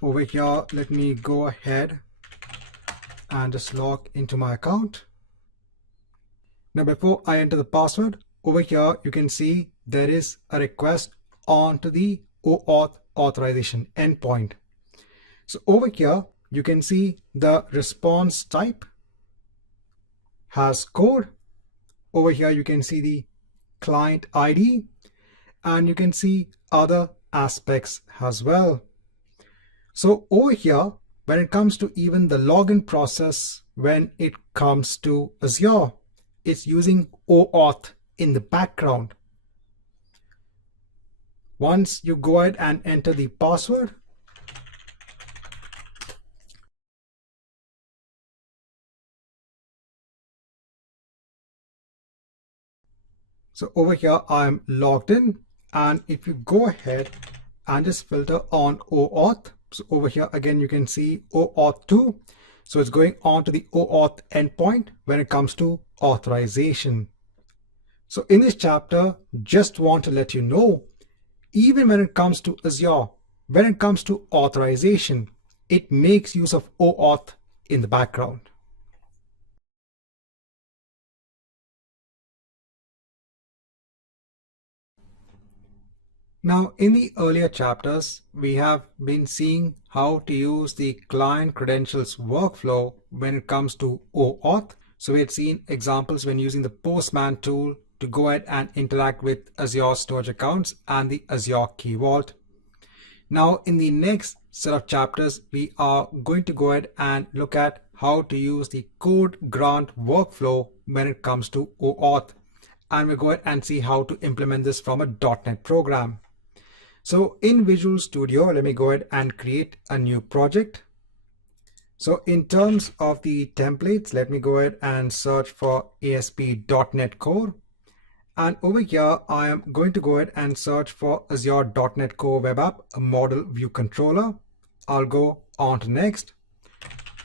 Over here, let me go ahead and just log into my account. Now, before I enter the password, over here, you can see there is a request onto the OAuth authorization endpoint. So over here, you can see the response type has code. Over here, you can see the client ID, and you can see other aspects as well. So over here, when it comes to even the login process, when it comes to Azure, it's using OAuth in the background. Once you go ahead and enter the password, so over here I'm logged in, and if you go ahead and just filter on OAuth, so over here again you can see OAuth 2. So it's going on to the OAuth endpoint when it comes to authorization. So in this chapter, just want to let you know, even when it comes to Azure, when it comes to authorization, it makes use of OAuth in the background. Now, in the earlier chapters, we have been seeing how to use the client credentials workflow when it comes to OAuth. So we had seen examples when using the Postman tool to go ahead and interact with Azure storage accounts and the Azure Key Vault. Now, in the next set of chapters, we are going to go ahead and look at how to use the code grant workflow when it comes to OAuth. And we'll go ahead and see how to implement this from a .NET program. So in Visual Studio, let me go ahead and create a new project. So in terms of the templates, let me go ahead and search for ASP.NET Core. And over here, I am going to go ahead and search for Azure.NET Core Web App Model View Controller. I'll go on to next.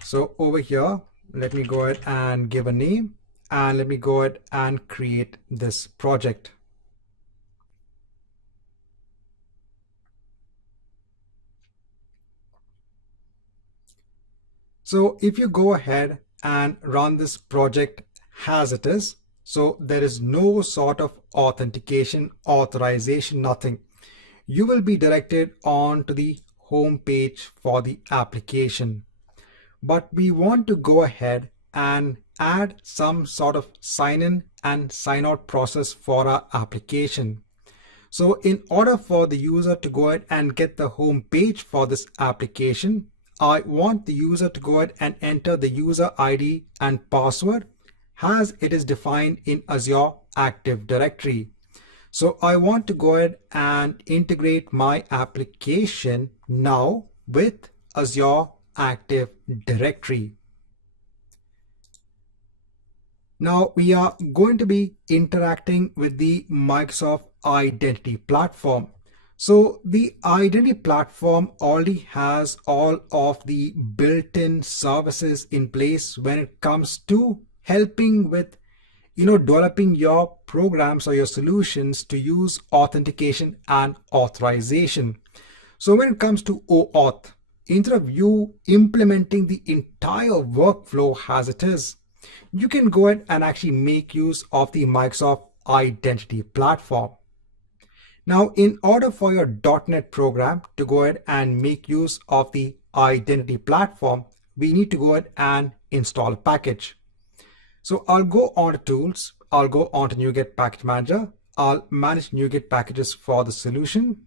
So over here, let me go ahead and give a name, and let me go ahead and create this project. So if you go ahead and run this project as it is, so there is no sort of authentication, authorization, nothing. You will be directed on to the home page for the application. But we want to go ahead and add some sort of sign in and sign out process for our application. So in order for the user to go ahead and get the home page for this application, I want the user to go ahead and enter the user ID and password as it is defined in Azure Active Directory. So I want to go ahead and integrate my application now with Azure Active Directory. Now we are going to be interacting with the Microsoft Identity Platform. So the Identity Platform already has all of the built-in services in place when it comes to helping with developing your programs or your solutions to use authentication and authorization. So when it comes to OAuth, instead of you implementing the entire workflow as it is, you can go ahead and actually make use of the Microsoft Identity Platform. Now, in order for your .NET program to go ahead and make use of the Identity Platform, we need to go ahead and install a package. So I'll go on to Tools, I'll go on to NuGet Package Manager, I'll manage NuGet packages for the solution.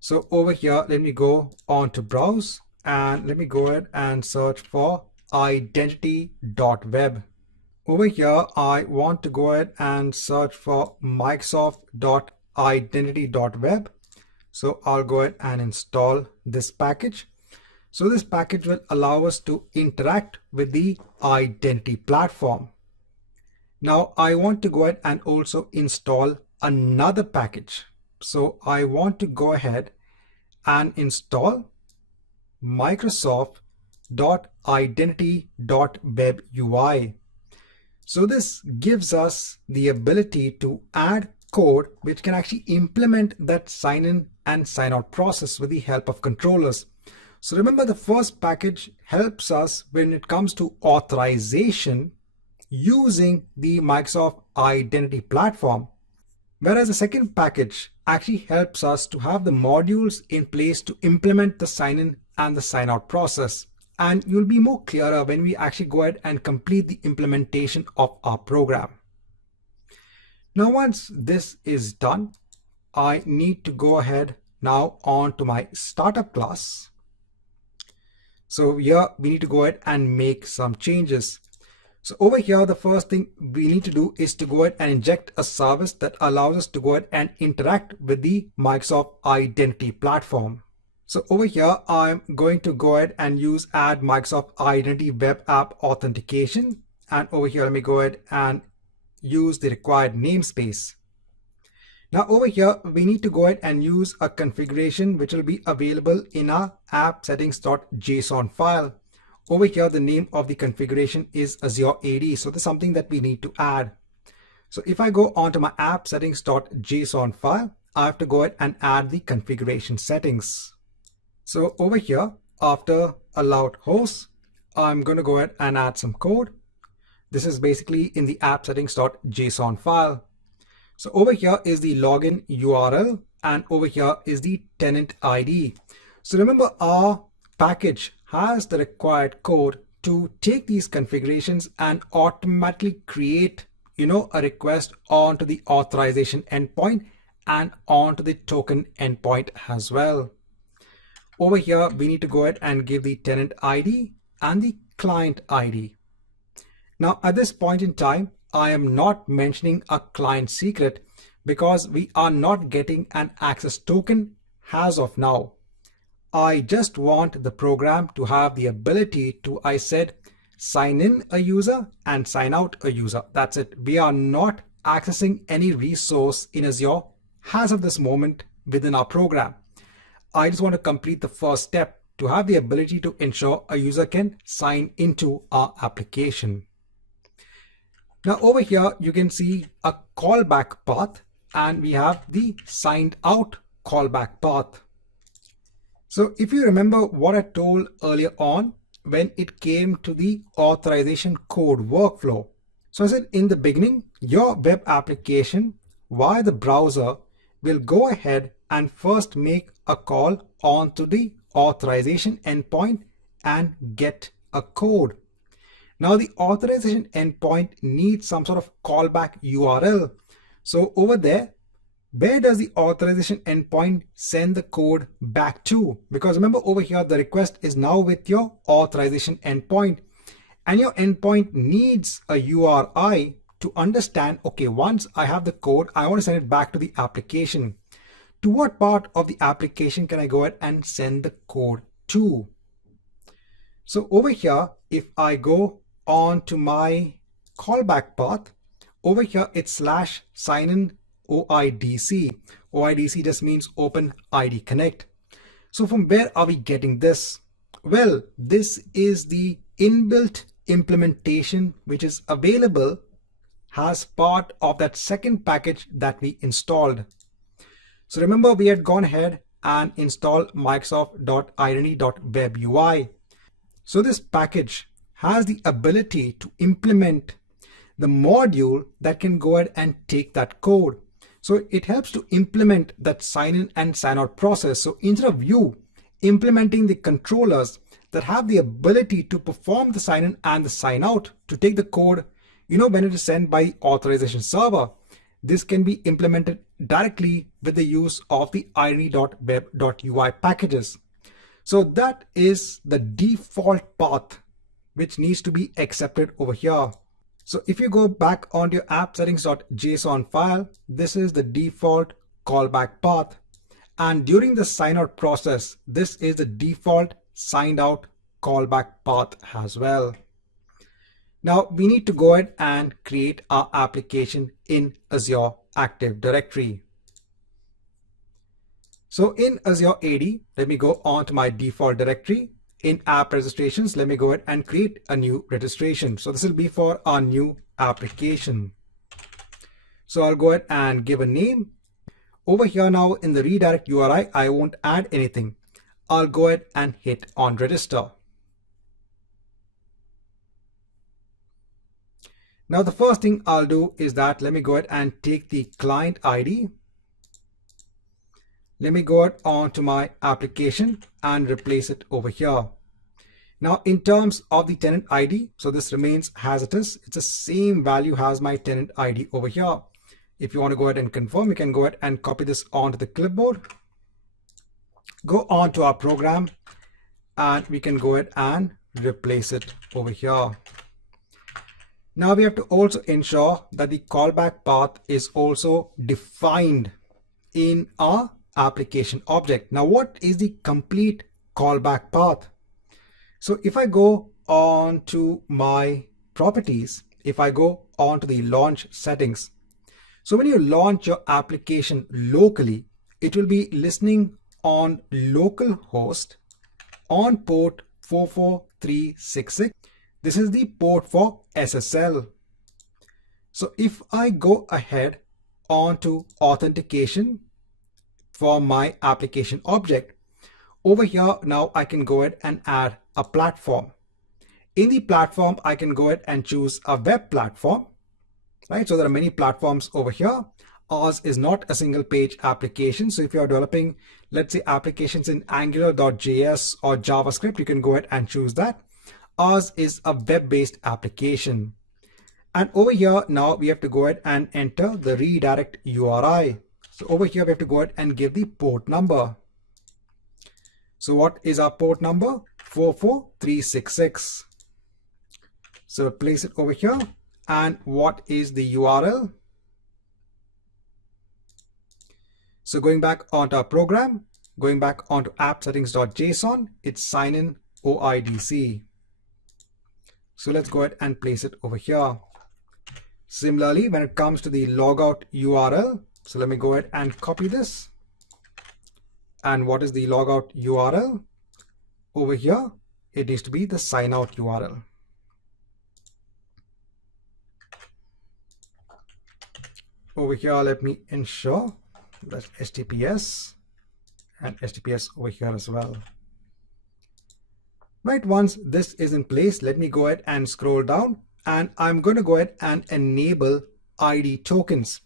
So over here, let me go on to Browse, and let me go ahead and search for identity.web. over here, I want to go ahead and search for Microsoft.identity.web. So I'll go ahead and install this package. So this package will allow us to interact with the identity platform. Now I want to go ahead and also install another package. So I want to go ahead and install Microsoft.identity.web UI. So this gives us the ability to add code which can actually implement that sign in and sign out process with the help of controllers. So remember, the first package helps us when it comes to authorization using the Microsoft Identity Platform, whereas the second package actually helps us to have the modules in place to implement the sign in and the sign out process. And you'll be more clearer when we actually go ahead and complete the implementation of our program. Now, once this is done, I need to go ahead now on to my startup class. So here we need to go ahead and make some changes. So over here, the first thing we need to do is to go ahead and inject a service that allows us to go ahead and interact with the Microsoft Identity Platform. So over here, I'm going to go ahead and use add Microsoft Identity Web App Authentication. And over here, let me go ahead and use the required namespace. Now over here, we need to go ahead and use a configuration which will be available in our app settings.json file. Over here, the name of the configuration is Azure AD. So this is something that we need to add. So if I go onto my app settings.json file, I have to go ahead and add the configuration settings. So over here, after allowed host, I'm going to go ahead and add some code. This is basically in the app settings.json file. So over here is the login URL, and over here is the tenant ID. So remember, our package has the required code to take these configurations and automatically create, a request onto the authorization endpoint and onto the token endpoint as well. Over here, we need to go ahead and give the tenant ID and the client ID. Now, at this point in time, I am not mentioning a client secret because we are not getting an access token as of now. I just want the program to have the ability to, I said, sign in a user and sign out a user. That's it. We are not accessing any resource in Azure as of this moment within our program. I just want to complete the first step to have the ability to ensure a user can sign into our application. Now over here, you can see a callback path, and we have the signed out callback path. So if you remember what I told earlier on when it came to the authorization code workflow. So I said in the beginning, your web application via the browser will go ahead and first make a call onto the authorization endpoint and get a code. Now the authorization endpoint needs some sort of callback URL. So over there, where does the authorization endpoint send the code back to? Because remember, over here, the request is now with your authorization endpoint, and your endpoint needs a URI to understand, okay, once I have the code, I want to send it back to the application. To what part of the application can I go ahead and send the code to? So over here, if I go on to my callback path, over here it's /signin OIDC. OIDC just means Open ID Connect. So from where are we getting this? Well, this is the inbuilt implementation which is available as part of that second package that we installed. So remember, we had gone ahead and installed Microsoft.identity.web UI. So this package has the ability to implement the module that can go ahead and take that code. So it helps to implement that sign in and sign out process. So instead of you implementing the controllers that have the ability to perform the sign in and the sign out to take the code, when it is sent by the authorization server, this can be implemented directly with the use of the identity.web.ui packages. So that is the default path which needs to be accepted over here. So if you go back onto your app settings.json file, this is the default callback path. And during the sign out process, this is the default signed out callback path as well. Now we need to go ahead and create our application in Azure Active Directory. So in Azure AD, let me go on to my default directory. In app registrations, let me go ahead and create a new registration. So this will be for our new application. So I'll go ahead and give a name. Over here now in the redirect URI, I won't add anything. I'll go ahead and hit on register. Now the first thing I'll do is that let me go ahead and take the client ID. Let me go ahead onto my application and replace it over here. Now in terms of the tenant ID, so this remains as it is. It's the same value as my tenant ID over here. If you want to go ahead and confirm, you can go ahead and copy this onto the clipboard. Go on to our program and we can go ahead and replace it over here. Now we have to also ensure that the callback path is also defined in our application object. Now what is the complete callback path? So if I go on to my properties, if I go on to the launch settings, so when you launch your application locally, it will be listening on localhost on port 44366. This is the port for SSL. So if I go ahead onto authentication for my application object, over here now I can go ahead and add a platform. In the platform, I can go ahead and choose a web platform, right? So there are many platforms over here. Ours is not a single page application. So if you're developing, let's say applications in Angular.js or JavaScript, you can go ahead and choose that. Ours is a web-based application. And over here, now we have to go ahead and enter the redirect URI. So over here, we have to go ahead and give the port number. So what is our port number? 44366. So place it over here. And what is the URL? So going back onto our program, going back onto app settings.json, it's sign in OIDC. So let's go ahead and place it over here. Similarly, when it comes to the logout URL, so let me go ahead and copy this. And what is the logout URL? Over here, it needs to be the sign out URL. Over here, let me ensure that's HTTPS and HTTPS over here as well. Right, once this is in place, let me go ahead and scroll down and I'm going to go ahead and enable ID tokens.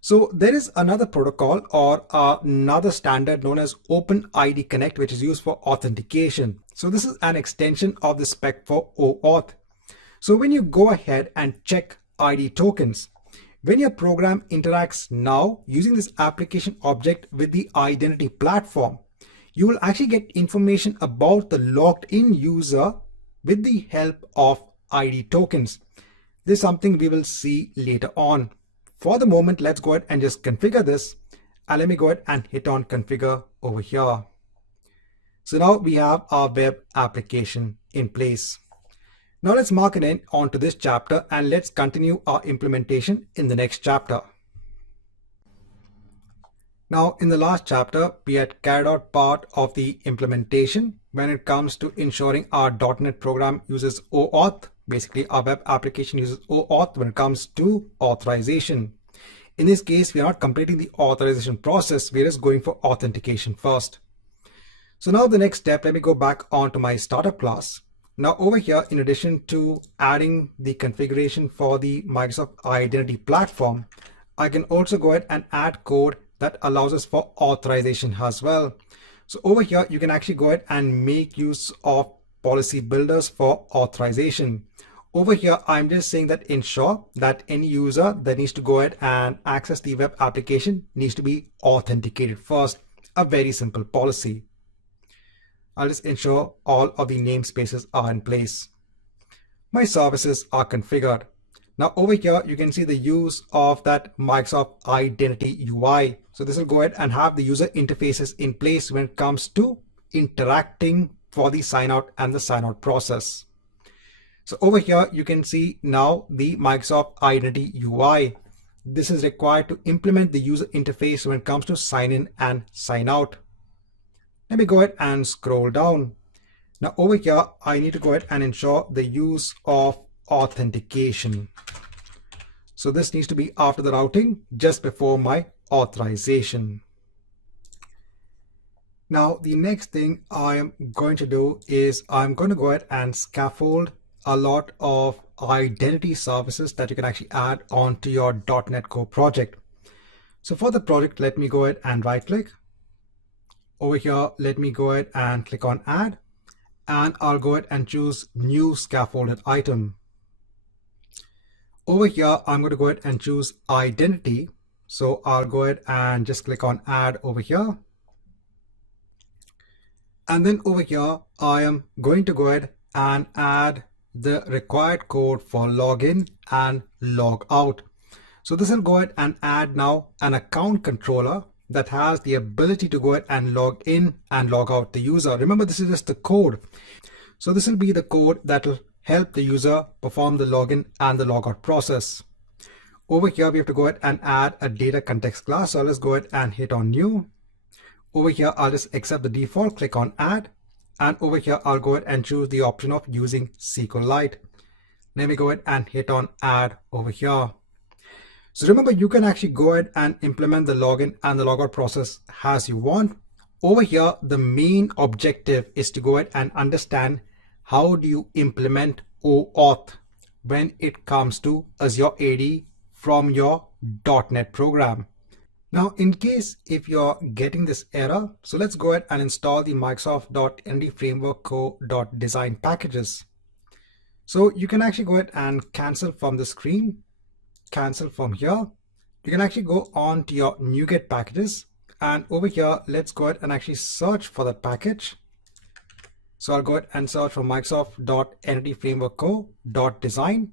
So there is another protocol or another standard known as OpenID Connect, which is used for authentication. So this is an extension of the spec for OAuth. So when you go ahead and check ID tokens, when your program interacts now using this application object with the identity platform, you will actually get information about the logged in user with the help of ID tokens. This is something we will see later on. For the moment, let's go ahead and just configure this. And let me go ahead and hit on configure over here. So now we have our web application in place. Now let's mark an end onto this chapter and let's continue our implementation in the next chapter. Now, in the last chapter, we had carried out part of the implementation when it comes to ensuring our .NET program uses OAuth. Basically, our web application uses OAuth when it comes to authorization. In this case, we are not completing the authorization process. We're just going for authentication first. So now the next step, let me go back onto my startup class. Now over here, in addition to adding the configuration for the Microsoft Identity Platform, I can also go ahead and add code that allows us for authorization as well. So over here, you can actually go ahead and make use of policy builders for authorization. Over here, I'm just saying that ensure that any user that needs to go ahead and access the web application needs to be authenticated first. A very simple policy. I'll just ensure all of the namespaces are in place. My services are configured. Now over here, you can see the use of that Microsoft Identity UI. So this will go ahead and have the user interfaces in place when it comes to interacting for the sign out and the sign out process. So over here, you can see now the Microsoft Identity UI. This is required to implement the user interface when it comes to sign in and sign out. Let me go ahead and scroll down. Now over here, I need to go ahead and ensure the use of authentication. So this needs to be after the routing, just before my authorization. Now the next thing I am going to do is I'm going to go ahead and scaffold a lot of identity services that you can actually add onto your .NET Core project. So for the project, let me go ahead and right click. Over here, let me go ahead and click on add, and I'll go ahead and choose new scaffolded item. Over here, I'm going to go ahead and choose identity. So I'll go ahead and just click on add over here. And then over here, I am going to go ahead and add the required code for login and log out. So this will go ahead and add now an account controller that has the ability to go ahead and log in and log out the user. Remember, this is just the code. So this will be the code that will help the user perform the login and the logout process. Over here, we have to go ahead and add a data context class. So let's go ahead and hit on new. Over here, I'll just accept the default, click on add. And over here, I'll go ahead and choose the option of using SQLite. Let me go ahead and hit on add over here. So remember, you can actually go ahead and implement the login and the logout process as you want. Over here, the main objective is to go ahead and understand how do you implement OAuth when it comes to Azure AD from your .NET program. Now, in case if you're getting this error, so let's go ahead and install the Microsoft.entity framework core.design packages. So you can actually go ahead and cancel from the screen, cancel from here. You can actually go on to your NuGet packages, and over here, let's go ahead and actually search for the package. So I'll go ahead and search for Microsoft.entity framework core.design.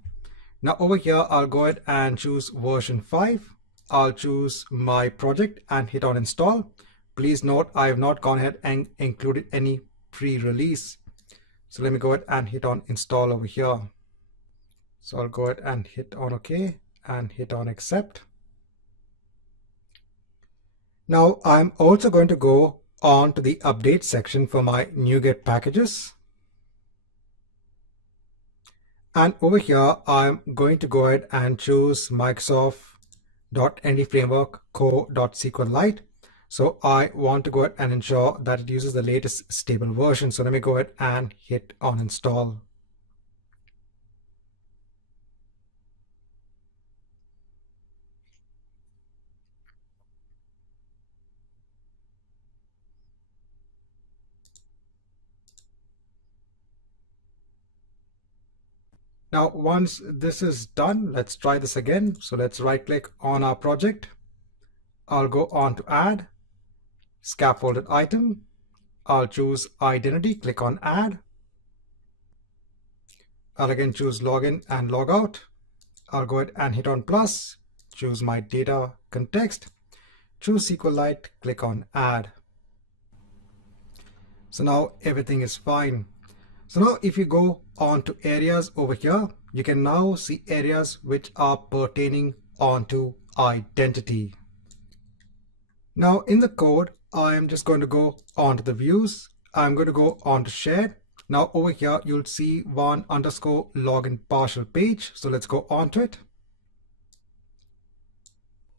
Now over here, I'll go ahead and choose version 5. I'll choose my project and hit on install. Please note, I have not gone ahead and included any pre-release. So let me go ahead and hit on install over here. So I'll go ahead and hit on OK and hit on accept. Now I'm also going to go on to the update section for my NuGet packages. And over here, I'm going to go ahead and choose Microsoft.entity framework core.SQLite. So I want to go ahead and ensure that it uses the latest stable version. So let me go ahead and hit on install. Now, once this is done, let's try this again. So let's right click on our project. I'll go on to add, scaffolded item. I'll choose identity, click on add. I'll again choose login and logout. I'll go ahead and hit on plus, choose my data context, choose SQLite, click on add. So now everything is fine. So now if you go on to areas over here, you can now see areas which are pertaining onto identity. Now in the code, I am just going to go on to the views. I'm going to go on to shared. Now over here, you'll see one underscore login partial page. So let's go on to it.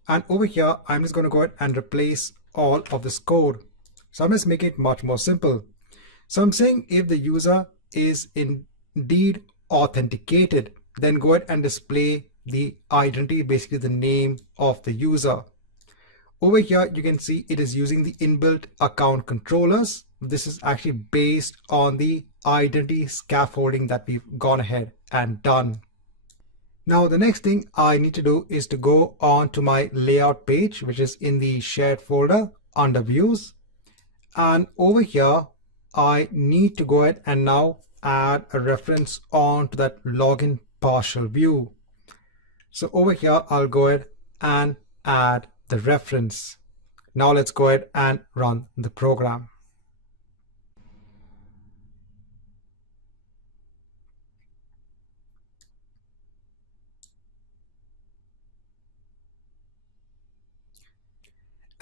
And over here, I'm just going to go ahead and replace all of this code. So I'm just making it much more simple. So I'm saying if the user is indeed authenticated, then go ahead and display the identity, basically the name of the user. Over here, you can see it is using the inbuilt account controllers. This is actually based on the identity scaffolding that we've gone ahead and done. Now, the next thing I need to do is to go on to my layout page, which is in the shared folder under views. And over here, I need to go ahead and now add a reference on to that login partial view. So over here, I'll go ahead and add the reference. Now let's go ahead and run the program.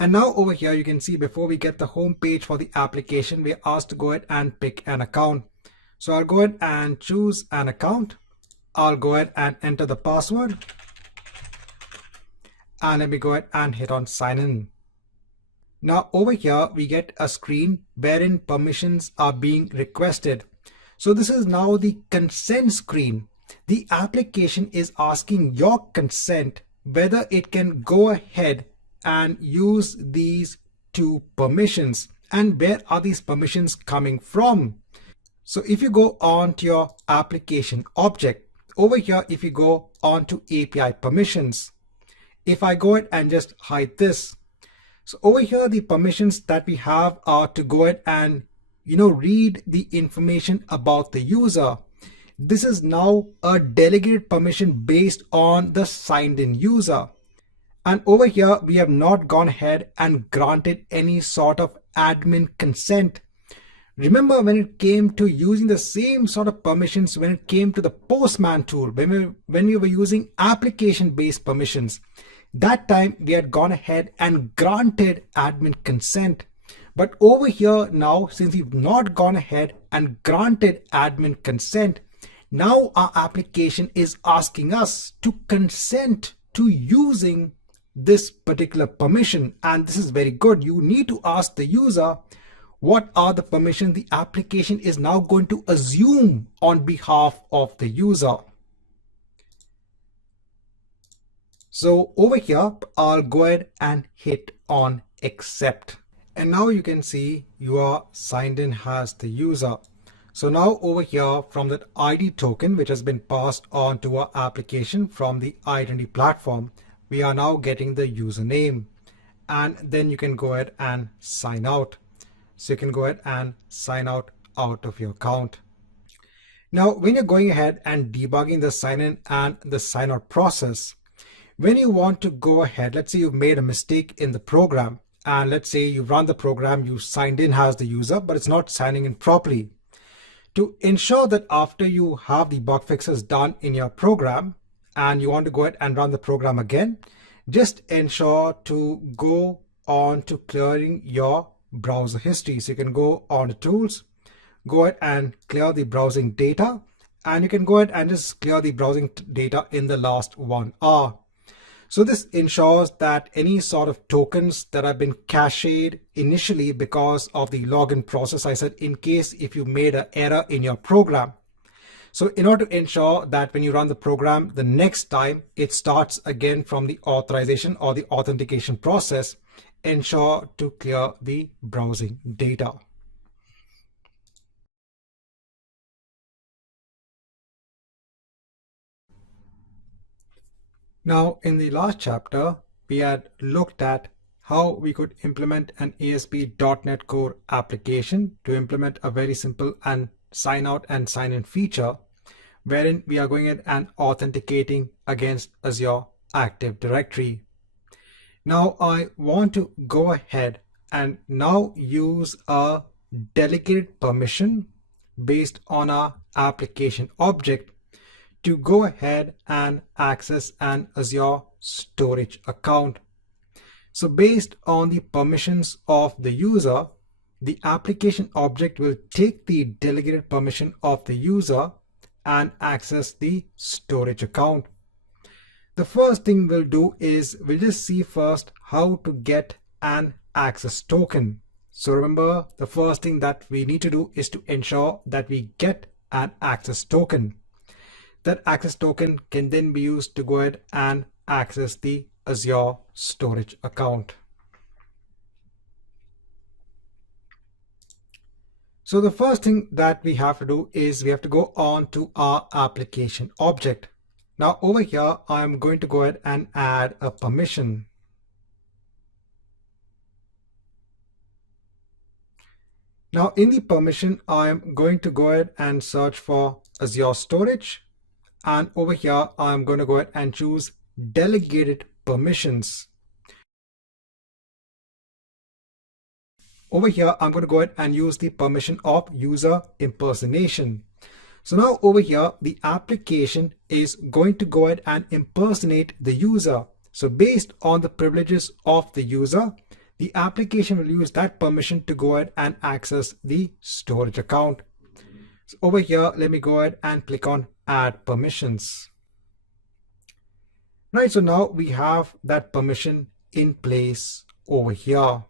And now over here, you can see before we get the home page for the application, we're asked to go ahead and pick an account. So I'll go ahead and choose an account. I'll go ahead and enter the password. And let me go ahead and hit on sign in. Now over here, we get a screen wherein permissions are being requested. So this is now the consent screen. The application is asking your consent whether it can go ahead and use these two permissions, and where are these permissions coming from. So if you go on to your application object over here, if you go on to API permissions, if I go ahead and just hide this, so over here the permissions that we have are to go ahead and read the information about the user. This is now a delegated permission based on the signed in user. And over here, we have not gone ahead and granted any sort of admin consent. Remember when it came to using the same sort of permissions when it came to the Postman tool, when we were using application-based permissions, that time we had gone ahead and granted admin consent. But over here now, since we've not gone ahead and granted admin consent, now our application is asking us to consent to using this particular permission. And this is very good. You need to ask the user what are the permissions the application is now going to assume on behalf of the user. So over here, I'll go ahead and hit on accept. And now you can see you are signed in as the user. So now over here from that ID token, which has been passed on to our application from the identity platform, we are now getting the username, and then you can go ahead and sign out. So you can go ahead and sign out of your account. Now, when you're going ahead and debugging the sign in and the sign out process, when you want to go ahead, let's say you've made a mistake in the program, and let's say you run the program, you signed in as the user, but it's not signing in properly. To ensure that after you have the bug fixes done in your program, and you want to go ahead and run the program again, just ensure to go on to clearing your browser history. So you can go on to tools, go ahead and clear the browsing data, and you can go ahead and just clear the browsing data in the last 1 hour. So this ensures that any sort of tokens that have been cached initially because of the login process, I said in case if you made an error in your program. So in order to ensure that when you run the program, the next time it starts again from the authorization or the authentication process, ensure to clear the browsing data. Now, in the last chapter, we had looked at how we could implement an ASP.NET Core application to implement a very simple and sign out and sign in feature, wherein we are going in and authenticating against Azure Active Directory. Now I want to go ahead and now use a delegated permission based on our application object to go ahead and access an Azure storage account. So based on the permissions of the user, the application object will take the delegated permission of the user and access the storage account. The first thing we'll do is we'll just see first how to get an access token. So remember, the first thing that we need to do is to ensure that we get an access token. That access token can then be used to go ahead and access the Azure storage account. So the first thing that we have to do is we have to go on to our application object. Now over here, I'm going to go ahead and add a permission. Now in the permission, I'm going to go ahead and search for Azure storage. And over here, I'm going to go ahead and choose delegated permissions. Over here, I'm going to go ahead and use the permission of user impersonation. So now over here, the application is going to go ahead and impersonate the user. So based on the privileges of the user, the application will use that permission to go ahead and access the storage account. So over here, let me go ahead and click on Add Permissions. Right, so now we have that permission in place over here.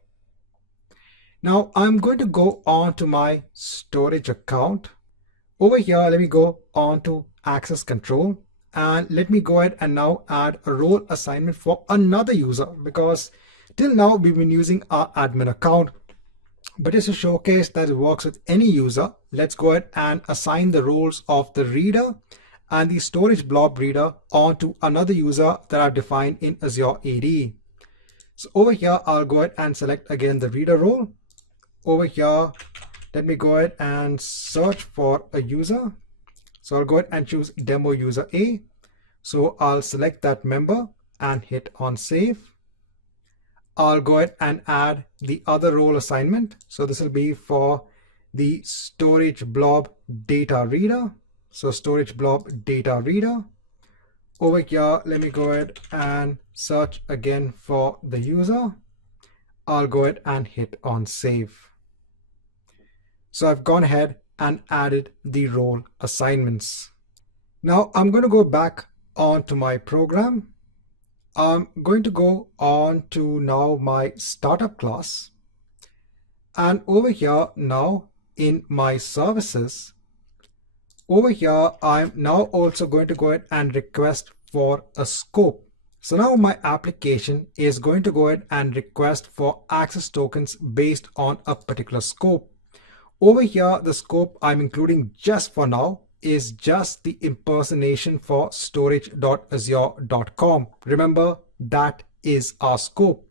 Now I'm going to go on to my storage account. Over here, let me go on to access control and let me go ahead and now add a role assignment for another user, because till now we've been using our admin account. But just to showcase that it works with any user, let's go ahead and assign the roles of the reader and the storage blob reader onto another user that I've defined in Azure AD. So over here, I'll go ahead and select again the reader role. Over here, let me go ahead and search for a user. So I'll go ahead and choose demo user A. So I'll select that member and hit on save. I'll go ahead and add the other role assignment. So this will be for the storage blob data reader. So storage blob data reader. Over here, let me go ahead and search again for the user. I'll go ahead and hit on save. So I've gone ahead and added the role assignments. Now I'm going to go back onto my program. I'm going to go on to now my startup class. And over here now in my services, over here, I'm now also going to go ahead and request for a scope. So now my application is going to go ahead and request for access tokens based on a particular scope. Over here, the scope I'm including just for now is just the impersonation for storage.azure.com. Remember, that is our scope.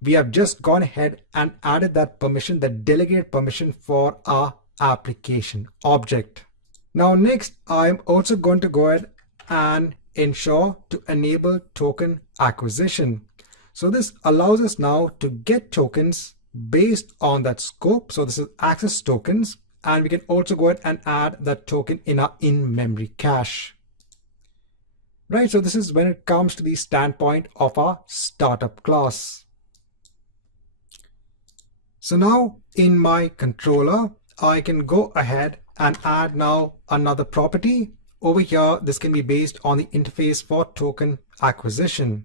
We have just gone ahead and added that permission, that delegate permission for our application object. Now next, I'm also going to go ahead and ensure to enable token acquisition. So this allows us now to get tokens based on that scope. So this is access tokens, and we can also go ahead and add that token in our in-memory cache. Right, so this is when it comes to the standpoint of our startup class. So now in my controller, I can go ahead and add now another property. Over here, this can be based on the interface for token acquisition.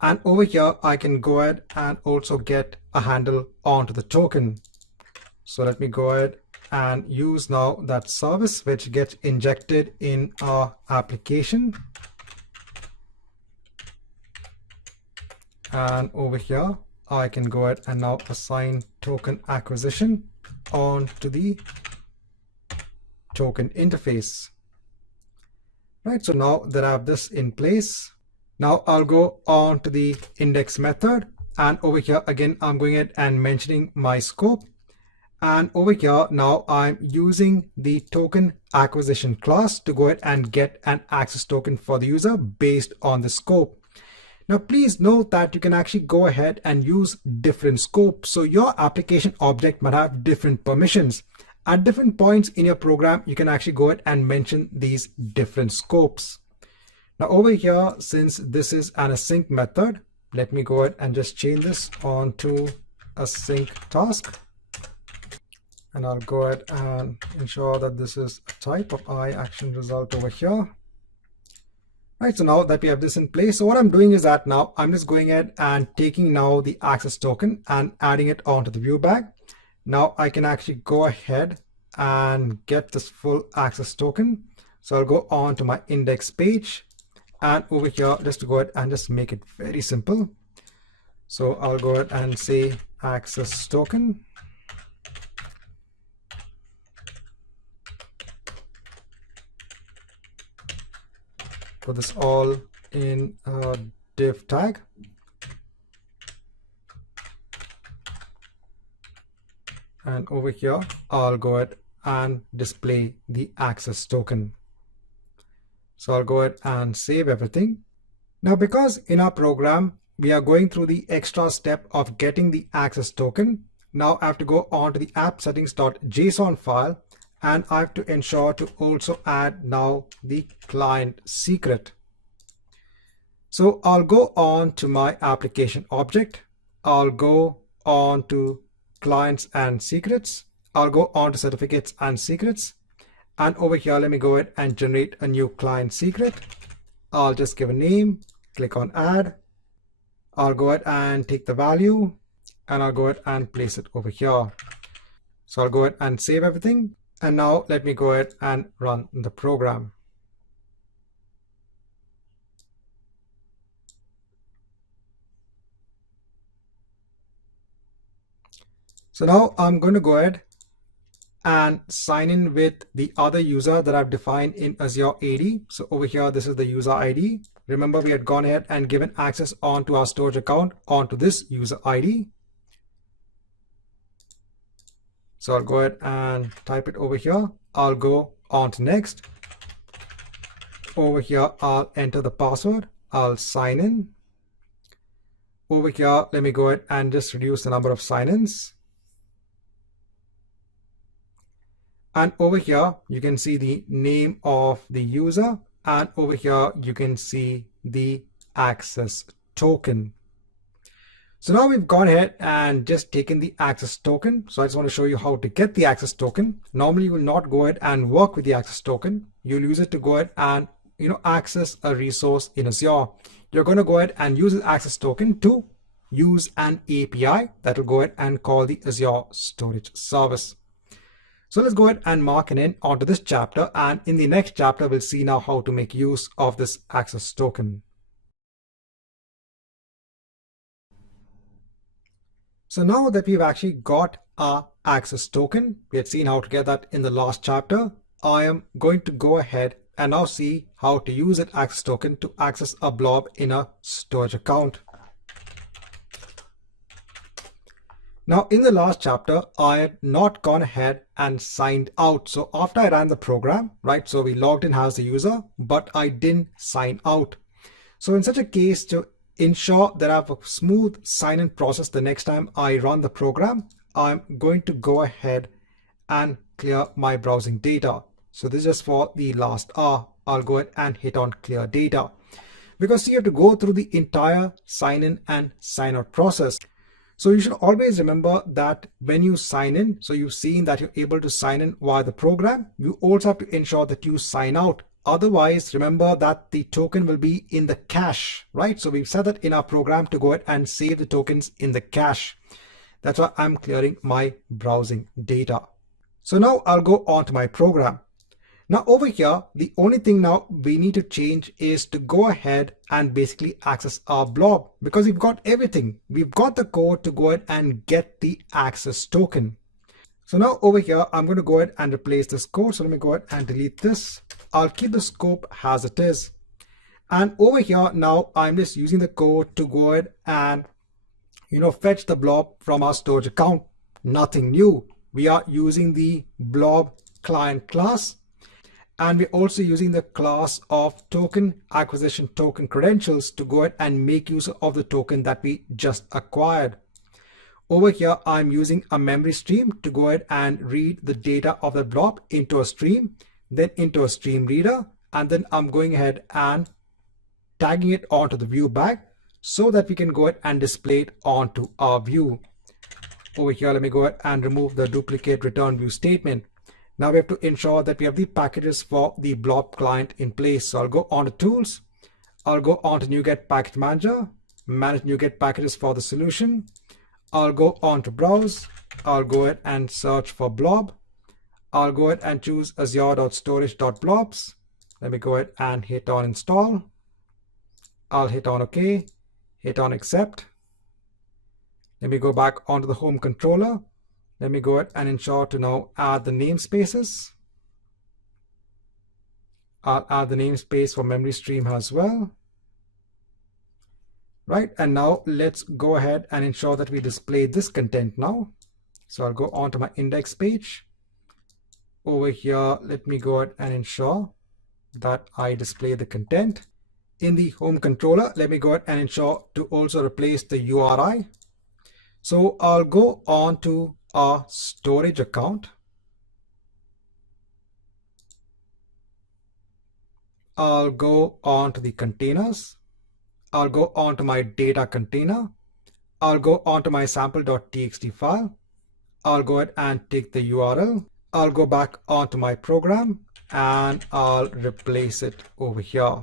And over here, I can go ahead and also get a handle onto the token. So let me go ahead and use now that service which gets injected in our application. And over here, I can go ahead and now assign token acquisition onto the token interface. Right, so now that I have this in place, now I'll go on to the index method, and over here again I'm going ahead and mentioning my scope, and over here now I'm using the token acquisition class to go ahead and get an access token for the user based on the scope. Now please note that you can actually go ahead and use different scopes, so your application object might have different permissions. At different points in your program, you can actually go ahead and mention these different scopes. Now over here, since this is an async method, let me go ahead and just change this onto async task. And I'll go ahead and ensure that this is a type of action result over here. Right, so now that we have this in place, so what I'm doing is that now I'm just going ahead and taking now the access token and adding it onto the view bag. Now I can actually go ahead and get this full access token. So I'll go on to my index page, and over here, just to go ahead and just make it very simple. So I'll go ahead and say access token. Put this all in a div tag. And over here, I'll go ahead and display the access token. So I'll go ahead and save everything. Now, because in our program, we are going through the extra step of getting the access token, now I have to go on to the app settings.json file, and I have to ensure to also add now the client secret. So I'll go on to my application object. I'll go on to clients and secrets. I'll go on to certificates and secrets. And over here, let me go ahead and generate a new client secret. I'll just give a name, click on add. I'll go ahead and take the value and I'll go ahead and place it over here. So I'll go ahead and save everything. And now let me go ahead and run the program. So now I'm going to go ahead and sign in with the other user that I've defined in Azure AD. So over here, this is the user ID. Remember, we had gone ahead and given access onto our storage account onto this user ID. So I'll go ahead and type it over here. I'll go on to next. Over here, I'll enter the password. I'll sign in. Over here, let me go ahead and just reduce the number of sign-ins. And over here, you can see the name of the user. And over here, you can see the access token. So now we've gone ahead and just taken the access token. So I just want to show you how to get the access token. Normally, you will not go ahead and work with the access token. You'll use it to go ahead and access a resource in Azure. You're going to go ahead and use the access token to use an API that will go ahead and call the Azure storage service. So let's go ahead and mark an end onto this chapter, and in the next chapter we'll see now how to make use of this access token. So now that we've actually got our access token, we had seen how to get that in the last chapter, I am going to go ahead and now see how to use that access token to access a blob in a storage account. Now, in the last chapter, I had not gone ahead and signed out. So after I ran the program, right, so we logged in as the user, but I didn't sign out. So in such a case, to ensure that I have a smooth sign-in process the next time I run the program, I'm going to go ahead and clear my browsing data. So this is just for the last hour. I'll go ahead and hit on clear data, because you have to go through the entire sign-in and sign-out process. So you should always remember that when you sign in, so you've seen that you're able to sign in via the program, you also have to ensure that you sign out. Otherwise, remember that the token will be in the cache, right? So we've set that in our program to go ahead and save the tokens in the cache. That's why I'm clearing my browsing data. So now I'll go on to my program. Now over here, the only thing now we need to change is to go ahead and basically access our blob, because we've got everything. We've got the code to go ahead and get the access token. So now over here, I'm going to go ahead and replace this code. So let me go ahead and delete this. I'll keep the scope as it is. And over here, now I'm just using the code to go ahead and, fetch the blob from our storage account. Nothing new. We are using the blob client class. And we're also using the class of token acquisition token credentials to go ahead and make use of the token that we just acquired. Over here, I'm using a memory stream to go ahead and read the data of the blob into a stream, then into a stream reader, and then I'm going ahead and tagging it onto the view bag so that we can go ahead and display it onto our view. Over here, let me go ahead and remove the duplicate return view statement. Now we have to ensure that we have the packages for the blob client in place. So I'll go on to tools. I'll go on to NuGet Package Manager, manage NuGet packages for the solution. I'll go on to browse. I'll go ahead and search for blob. I'll go ahead and choose azure.storage.blobs. Let me go ahead and hit on install. I'll hit on OK, hit on accept. Let me go back onto the home controller. Let me go ahead and ensure to now add the namespaces. I'll add the namespace for memory stream as well. Right, and now let's go ahead and ensure that we display this content now. So I'll go on to my index page. Over here, let me go ahead and ensure that I display the content. in the home controller, let me go ahead and ensure to also replace the URI. So I'll go on to our storage account. I'll go on to the containers. I'll go on to my data container. I'll go on to my sample.txt file. I'll go ahead and take the URL. I'll go back onto my program and I'll replace it over here.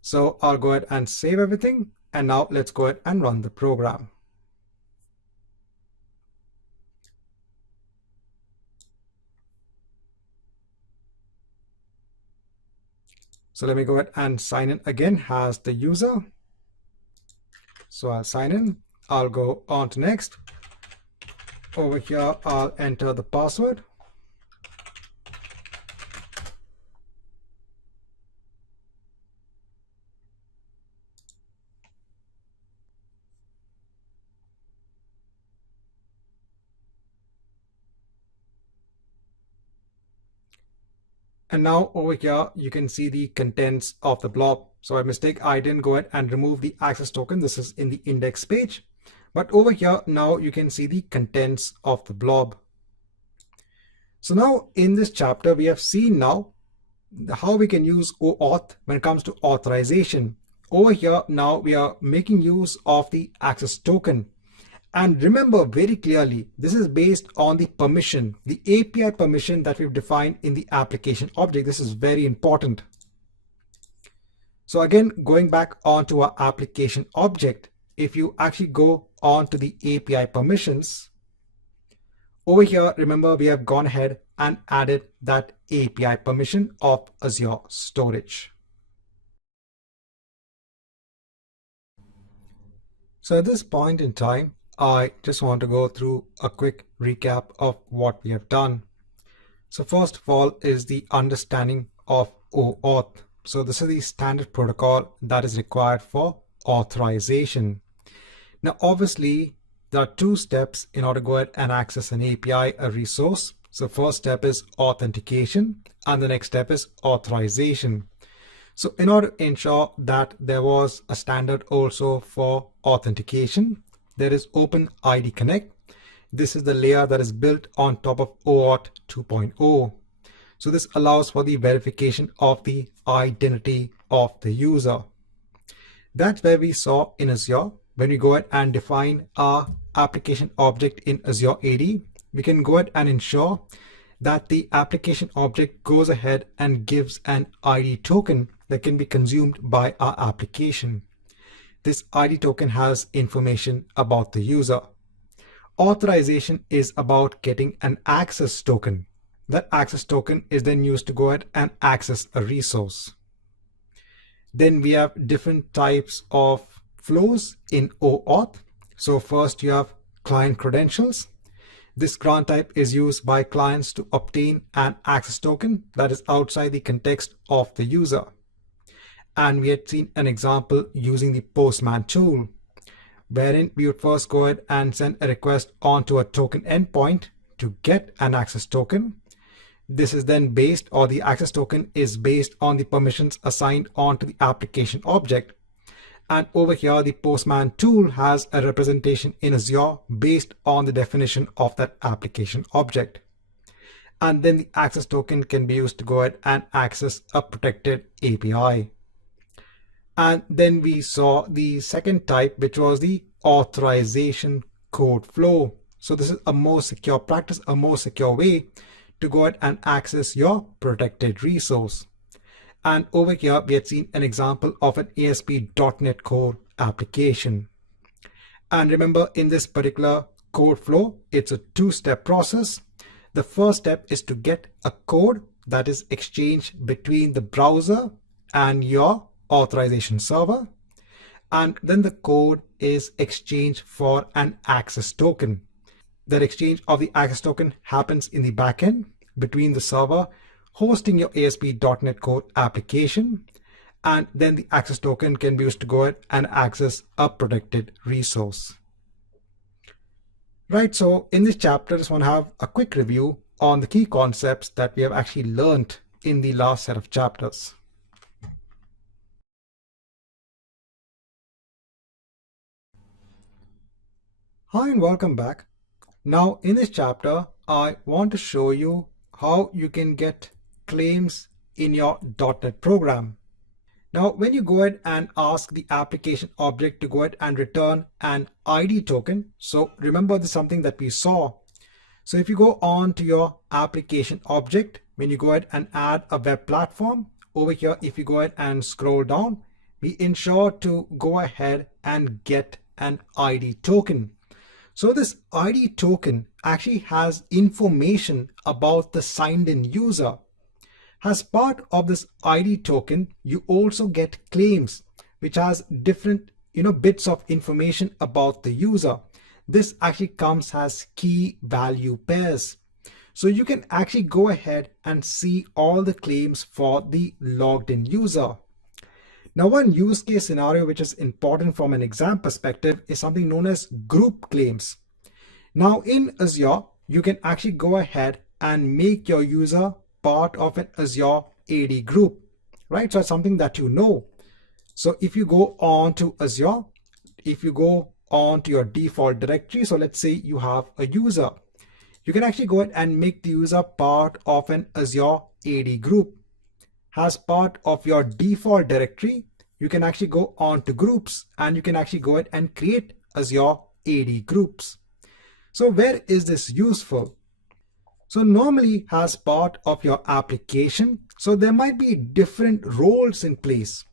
So I'll go ahead and save everything. And now let's go ahead and run the program. So let me go ahead and sign in again as the user. So I'll sign in. I'll go on to next. Over here, I'll enter the password. And now over here, you can see the contents of the blob. So by mistake, I didn't go ahead and remove the access token. This is in the index page. But over here, now you can see the contents of the blob. So now in this chapter, we have seen now how we can use OAuth when it comes to authorization. Over here, now we are making use of the access token. And remember very clearly, this is based on the permission, the API permission that we've defined in the application object. This is very important. So again, going back onto our application object, if you actually go on to the API permissions, over here, remember we have gone ahead and added that API permission of Azure storage. So at this point in time, I just want to go through a quick recap of what we have done. So first of all is the understanding of OAuth. So this is the standard protocol that is required for authorization. Now, obviously, there are two steps in order to go ahead and access an API, a resource. So first step is authentication, and the next step is authorization. So in order to ensure that there was a standard also for authentication, there is OpenID Connect. This is the layer that is built on top of OAuth 2.0. So this allows for the verification of the identity of the user. That's where we saw in Azure, when we go ahead and define our application object in Azure AD, we can go ahead and ensure that the application object goes ahead and gives an ID token that can be consumed by our application. This ID token has information about the user. Authorization is about getting an access token. That access token is then used to go ahead and access a resource. Then we have different types of flows in OAuth. So first you have client credentials. This grant type is used by clients to obtain an access token that is outside the context of the user. And we had seen an example using the Postman tool, wherein we would first go ahead and send a request onto a token endpoint to get an access token. This is then based, or the access token is based on the permissions assigned onto the application object. And over here, the Postman tool has a representation in Azure based on the definition of that application object. And then the access token can be used to go ahead and access a protected API. And then we saw the second type, which was the authorization code flow. So this is a more secure practice, a more secure way to go ahead and access your protected resource. And over here, we had seen an example of an ASP.NET Core application. And remember, in this particular code flow, it's a two-step process. The first step is to get a code that is exchanged between the browser and your authorization server. And then the code is exchanged for an access token. That exchange of the access token happens in the backend between the server hosting your ASP.NET Core application, and then the access token can be used to go ahead and access a protected resource. Right, so in this chapter, I just want to have a quick review on the key concepts that we have actually learned in the last set of chapters. Hi and welcome back. Now in this chapter, I want to show you how you can get claims in your .NET program. Now when you go ahead and ask the application object to go ahead and return an ID token, so remember this is something that we saw. So if you go on to your application object, when you go ahead and add a web platform, over here if you go ahead and scroll down, we ensure to go ahead and get an ID token. So this ID token actually has information about the signed in user. As part of this ID token, you also get claims which has different bits of information about the user. This actually comes as key value pairs. So you can actually go ahead and see all the claims for the logged in user. Now, one use case scenario which is important from an exam perspective is something known as group claims. Now in Azure, you can actually go ahead and make your user part of an Azure AD group, right? So it's something that you know. So if you go on to Azure, if you go on to your default directory, so let's say you have a user, you can actually go ahead and make the user part of an Azure AD group. As part of your default directory, you can actually go on to groups and you can actually go ahead and create Azure AD groups. So where is this useful? So normally as part of your application, so there might be different roles in place.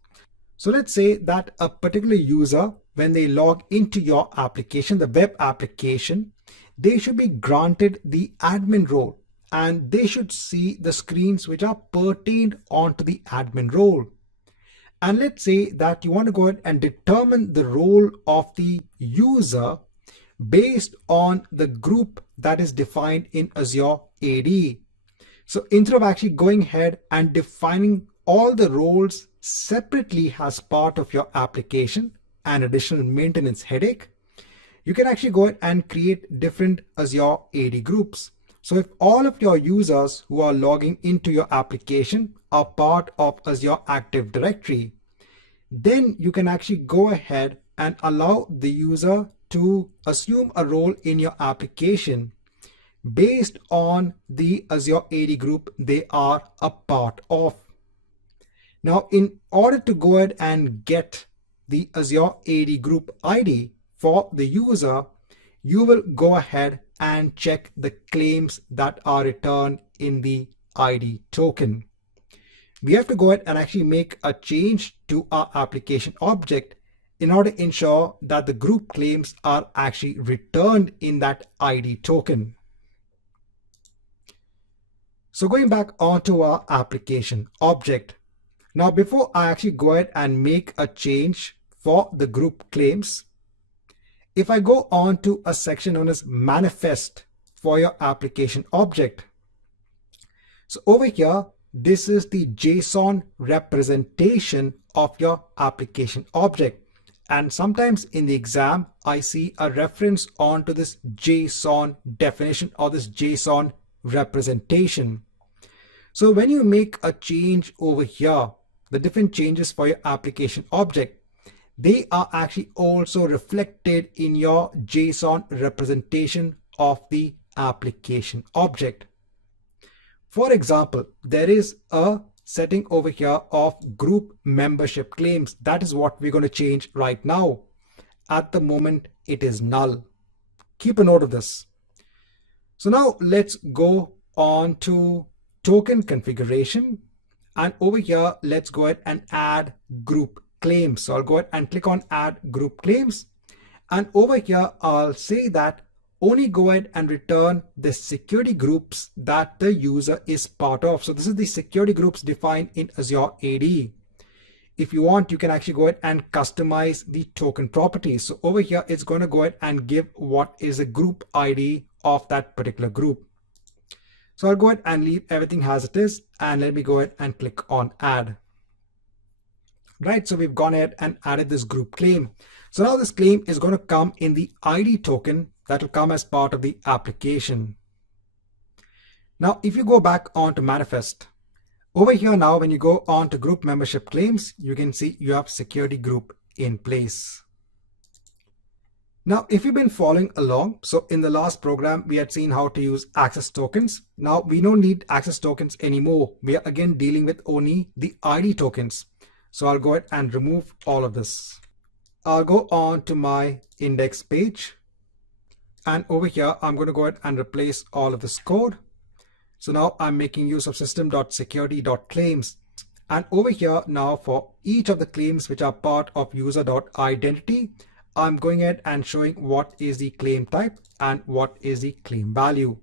So let's say that a particular user, when they log into your application, the web application, they should be granted the admin role and they should see the screens which are pertained onto the admin role. And let's say that you want to go ahead and determine the role of the user based on the group that is defined in Azure AD. So instead of actually going ahead and defining all the roles separately as part of your application, an additional maintenance headache, you can actually go ahead and create different Azure AD groups. So if all of your users who are logging into your application are part of Azure Active Directory, then you can actually go ahead and allow the user to assume a role in your application based on the Azure AD group they are a part of. Now, in order to go ahead and get the Azure AD group ID for the user, you will go ahead and check the claims that are returned in the ID token. We have to go ahead and actually make a change to our application object in order to ensure that the group claims are actually returned in that ID token. So going back onto our application object. Now, before I actually go ahead and make a change for the group claims, if I go on to a section known as manifest for your application object. So over here, this is the JSON representation of your application object. And sometimes in the exam, I see a reference onto this JSON definition or this JSON representation. So when you make a change over here, the different changes for your application object, they are actually also reflected in your JSON representation of the application object. For example, there is a setting over here of group membership claims. That is what we're going to change right now. At the moment, it is null. Keep a note of this. So now let's go on to token configuration. And over here, let's go ahead and add group claims. So I'll go ahead and click on add group claims. And over here, I'll say that only go ahead and return the security groups that the user is part of. So this is the security groups defined in Azure AD. If you want, you can actually go ahead and customize the token properties. So over here, it's going to go ahead and give what is a group ID of that particular group. So I'll go ahead and leave everything as it is. And let me go ahead and click on add. Right, so we've gone ahead and added this group claim. So now this claim is going to come in the ID token that will come as part of the application. Now, if you go back onto manifest, over here now, when you go on to group membership claims, you can see you have security group in place. Now, if you've been following along, so in the last program, we had seen how to use access tokens. Now we don't need access tokens anymore. We are again dealing with only the ID tokens. So I'll go ahead and remove all of this. I'll go on to my index page. And over here, I'm going to go ahead and replace all of this code. So now I'm making use of system.security.claims. And over here now for each of the claims which are part of user.identity, I'm going ahead and showing what is the claim type and what is the claim value.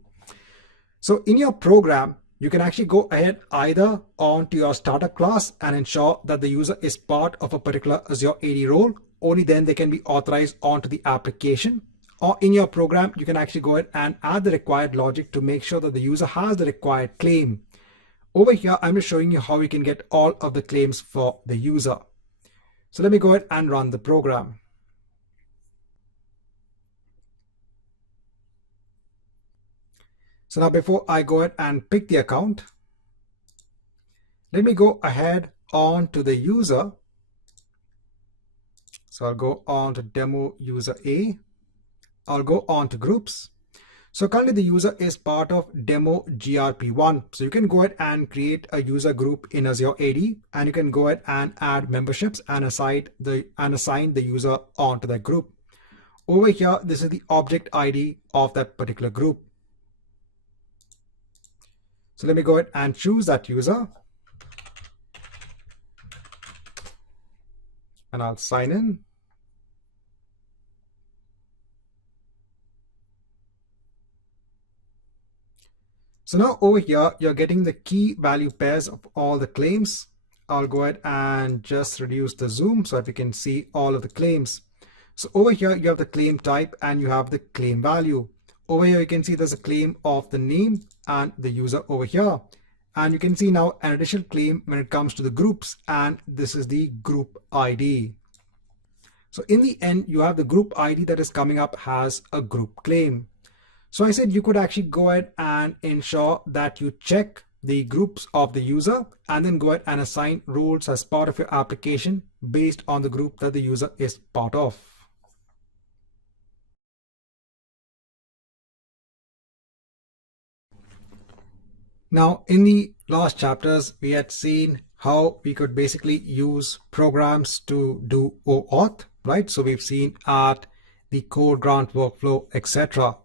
So in your program, you can actually go ahead either onto your startup class and ensure that the user is part of a particular Azure AD role. Only then they can be authorized onto the application. Or in your program, you can actually go ahead and add the required logic to make sure that the user has the required claim. Over here, I'm just showing you how we can get all of the claims for the user. So let me go ahead and run the program. So now before I go ahead and pick the account, let me go ahead on to the user. So I'll go on to demo user A. I'll go on to groups. So currently the user is part of demo GRP1. So you can go ahead and create a user group in Azure AD, and you can go ahead and add memberships and assign the user onto that group. Over here, this is the object ID of that particular group. So let me go ahead and choose that user. And I'll sign in. So now over here, you're getting the key value pairs of all the claims. I'll go ahead and just reduce the zoom so that we can see all of the claims. So over here, you have the claim type and you have the claim value. Over here, you can see there's a claim of the name and the user over here. And you can see now an additional claim when it comes to the groups, and this is the group ID. So in the end, you have the group ID that is coming up as a group claim. So I said you could actually go ahead and ensure that you check the groups of the user and then go ahead and assign roles as part of your application based on the group that the user is part of. Now, in the last chapters, we had seen how we could basically use programs to do OAuth, right? So we've seen at the code grant workflow, etc.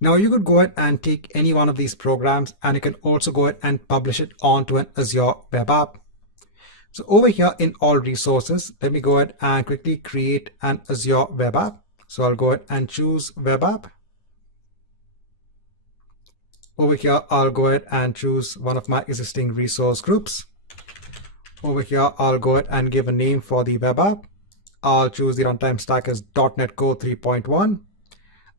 Now you could go ahead and take any one of these programs and you can also go ahead and publish it onto an Azure web app. So over here in all resources, let me go ahead and quickly create an Azure web app. So I'll go ahead and choose web app. Over here, I'll go ahead and choose one of my existing resource groups. Over here, I'll go ahead and give a name for the web app. I'll choose the runtime stack as .NET Core 3.1.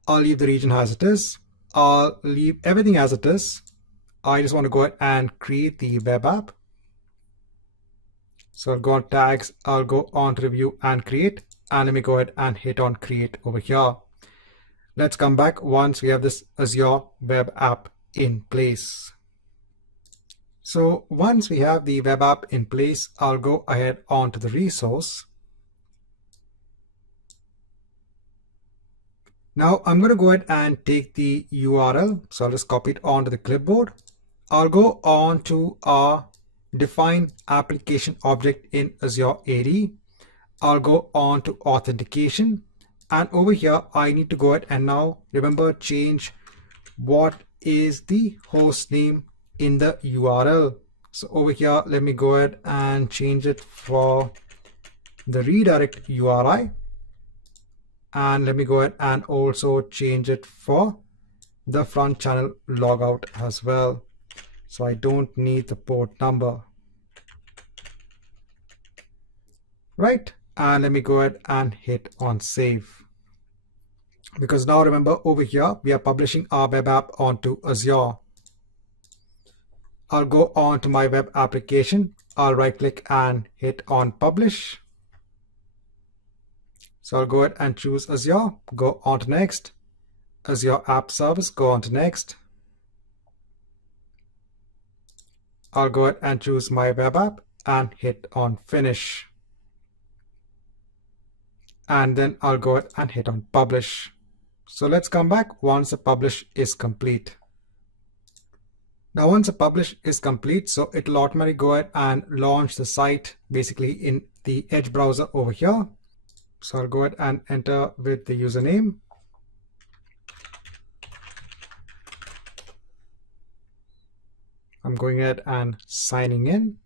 I'll leave the region as it is. I'll leave everything as it is. I just want to go ahead and create the web app. So I'll go on tags, I'll go on to review and create, and let me go ahead and hit on create over here. Let's come back once we have this Azure web app in place. So once we have the web app in place, I'll go ahead onto the resource. Now I'm going to go ahead and take the URL. So I'll just copy it onto the clipboard. I'll go on to our define application object in Azure AD. I'll go on to authentication. And over here, I need to go ahead and now remember change what is the host name in the URL. So over here, let me go ahead and change it for the redirect URI. And let me go ahead and also change it for the front channel logout as well. So I don't need the port number. Right? And let me go ahead and hit on save. Because now remember over here, we are publishing our web app onto Azure. I'll go on to my web application. I'll right click and hit on publish. So I'll go ahead and choose Azure, go on to next. Azure App Service, go on to next. I'll go ahead and choose my web app and hit on finish. and then I'll go ahead and hit on publish. So let's come back once the publish is complete. Now once the publish is complete, so it'll automatically go ahead and launch the site basically in the Edge browser over here. So I'll go ahead and enter with the username. I'm going ahead and signing in.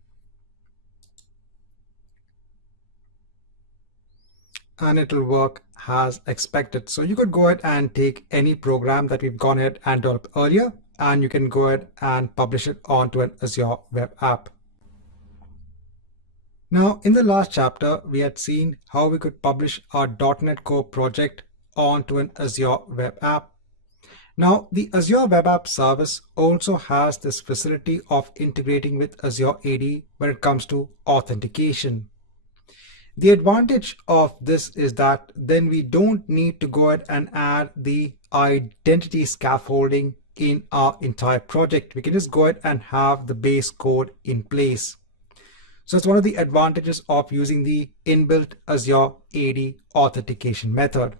And it'll work as expected. So you could go ahead and take any program that we've gone ahead and developed earlier, and you can go ahead and publish it onto an Azure web app. Now, in the last chapter, we had seen how we could publish our .NET Core project onto an Azure web app. Now, the Azure Web App Service also has this facility of integrating with Azure AD when it comes to authentication. The advantage of this is that then we don't need to go ahead and add the identity scaffolding in our entire project. We can just go ahead and have the base code in place. So it's one of the advantages of using the inbuilt Azure AD authentication method.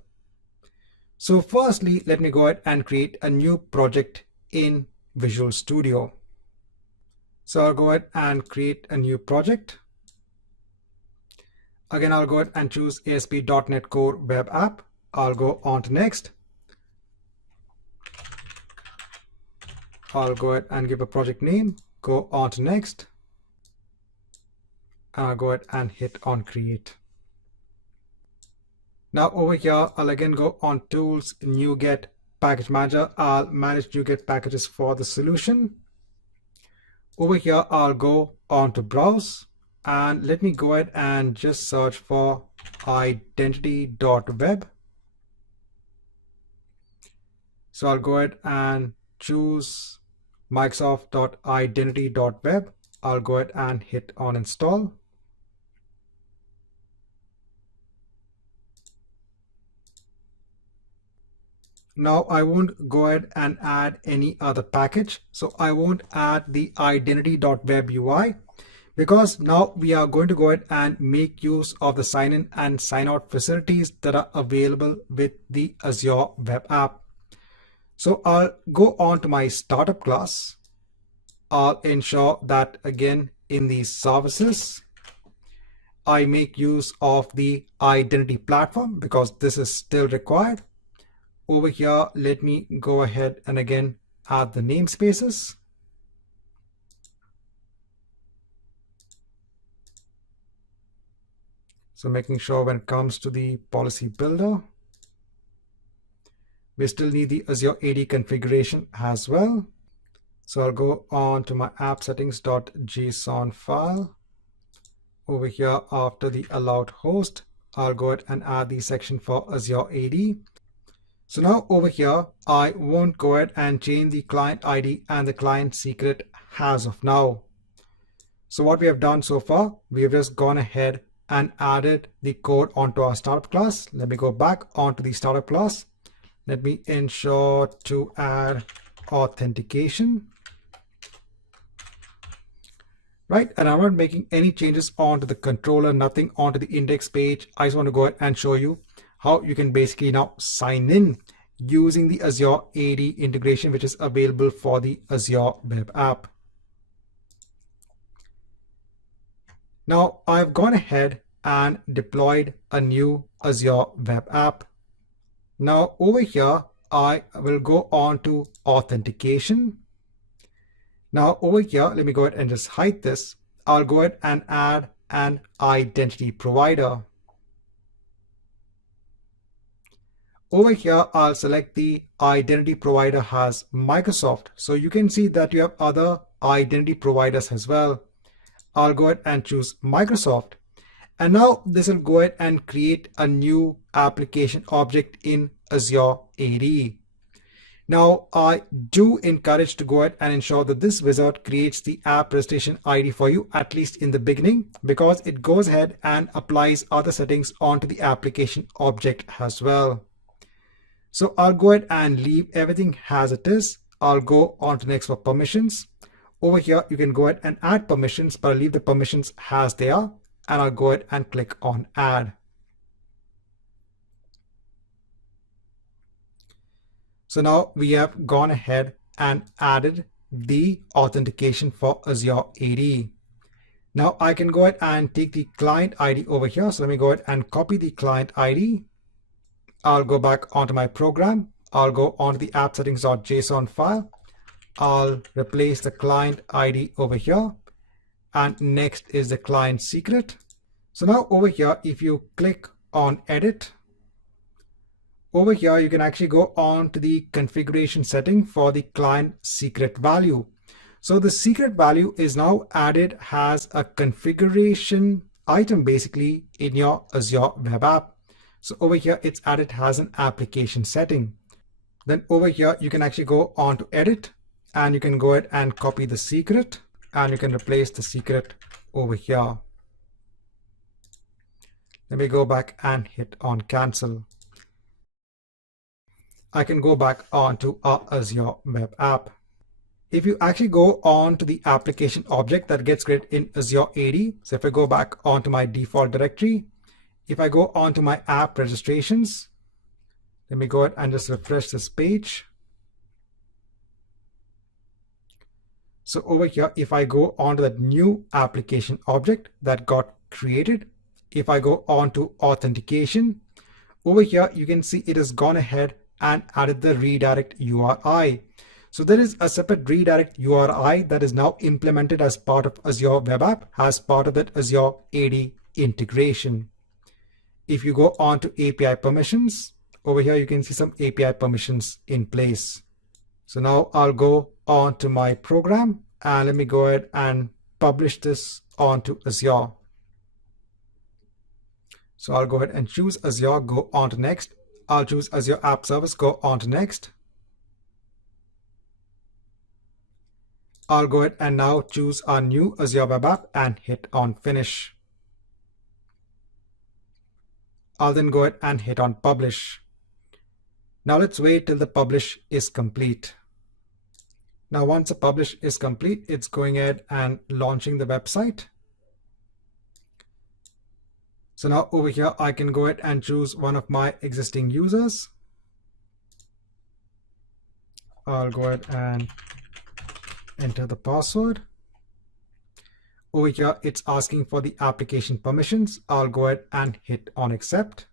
So firstly, let me go ahead and create a new project in Visual Studio. So I'll go ahead and create a new project. Again, I'll go ahead and choose ASP.NET Core Web App. I'll go on to next. I'll go ahead and give a project name, go on to next. And I'll go ahead and hit on create. Now over here, I'll again go on tools, NuGet package manager. I'll manage NuGet packages for the solution. Over here, I'll go on to browse. And let me go ahead and just search for identity.web. So I'll go ahead and choose Microsoft.identity.web. I'll go ahead and hit on install. Now I won't go ahead and add any other package. So I won't add the identity.web UI. Because now we are going to go ahead and make use of the sign-in and sign-out facilities that are available with the Azure web app. So I'll go on to my startup class. I'll ensure that again in the services, I make use of the identity platform because this is still required. Over here, let me go ahead and again add the namespaces. So making sure when it comes to the policy builder, we still need the Azure AD configuration as well. So I'll go on to my app settings.json file. Over here after the allowed host, I'll go ahead and add the section for Azure AD. So now over here, I won't go ahead and change the client ID and the client secret as of now. So what we have done so far, we have just gone ahead and added the code onto our startup class. Let me go back onto the startup class. Let me ensure to add authentication. Right, and I'm not making any changes onto the controller, nothing onto the index page. I just want to go ahead and show you how you can basically now sign in using the Azure AD integration, which is available for the Azure web app. Now I've gone ahead and deployed a new Azure web app. Now over here, I will go on to authentication. Now over here, let me go ahead and just hide this. I'll go ahead and add an identity provider. Over here, I'll select the identity provider as Microsoft. So you can see that you have other identity providers as well. I'll go ahead and choose Microsoft. And now this will go ahead and create a new application object in Azure AD. Now I do encourage to go ahead and ensure that this wizard creates the app registration ID for you, at least in the beginning, because it goes ahead and applies other settings onto the application object as well. So I'll go ahead and leave everything as it is. I'll go on to next for permissions. Over here, you can go ahead and add permissions, but I'll leave the permissions as they are. And I'll go ahead and click on add. So now we have gone ahead and added the authentication for Azure AD. Now I can go ahead and take the client ID over here. So let me go ahead and copy the client ID. I'll go back onto my program. I'll go onto the app settings.json file. I'll replace the client ID over here. And next is the client secret. So now over here, if you click on edit, over here, you can actually go on to the configuration setting for the client secret value. So the secret value is now added as a configuration item basically in your Azure web app. So over here, it's added as an application setting. Then over here, you can actually go on to edit and you can go ahead and copy the secret and you can replace the secret over here. Let me go back and hit on cancel. I can go back onto our Azure web app. If you actually go on to the application object that gets created in Azure AD, so if I go back onto my default directory, if I go onto my app registrations, let me go ahead and just refresh this page. So over here, if I go onto that new application object that got created, if I go on to authentication, over here, you can see it has gone ahead and added the redirect URI. So there is a separate redirect URI that is now implemented as part of Azure Web App as part of that Azure AD integration. If you go on to API permissions, over here you can see some API permissions in place. So now I'll go on to my program and let me go ahead and publish this onto Azure. So I'll go ahead and choose Azure, go on to next. I'll choose Azure App Service, go on to next. I'll go ahead and now choose our new Azure Web App and hit on finish. I'll then go ahead and hit on publish. Now let's wait till the publish is complete. Now once the publish is complete, it's going ahead and launching the website. So now over here, I can go ahead and choose one of my existing users. I'll go ahead and enter the password. Over here, it's asking for the application permissions. I'll go ahead and hit on accept.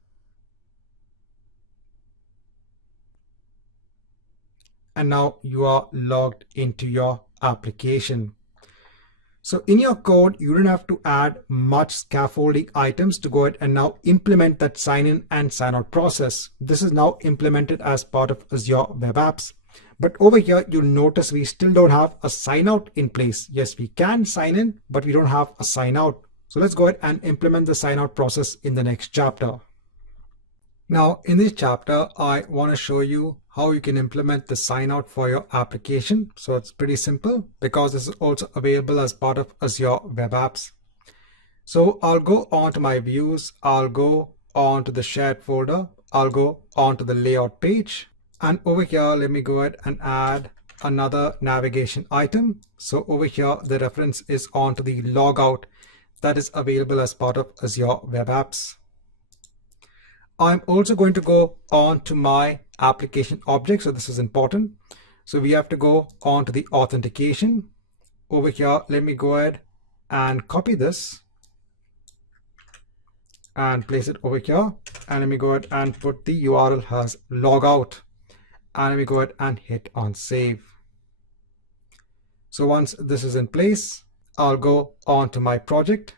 And now you are logged into your application. So in your code, you don't have to add much scaffolding items to go ahead and now implement that sign in and sign out process. This is now implemented as part of Azure Web Apps. But over here, you'll notice we still don't have a sign out in place. Yes, we can sign in, but we don't have a sign out. So let's go ahead and implement the sign out process in the next chapter. Now in this chapter, I want to show you how you can implement the sign out for your application. So it's pretty simple because this is also available as part of Azure Web Apps. So I'll go on to my views. I'll go on to the shared folder. I'll go on to the layout page. And over here, let me go ahead and add another navigation item. So over here, the reference is onto the logout that is available as part of Azure Web Apps. I'm also going to go on to my application object. So this is important. So we have to go on to the authentication. Over here, let me go ahead and copy this and place it over here. And let me go ahead and put the URL as logout. And let me go ahead and hit on save. So once this is in place, I'll go on to my project.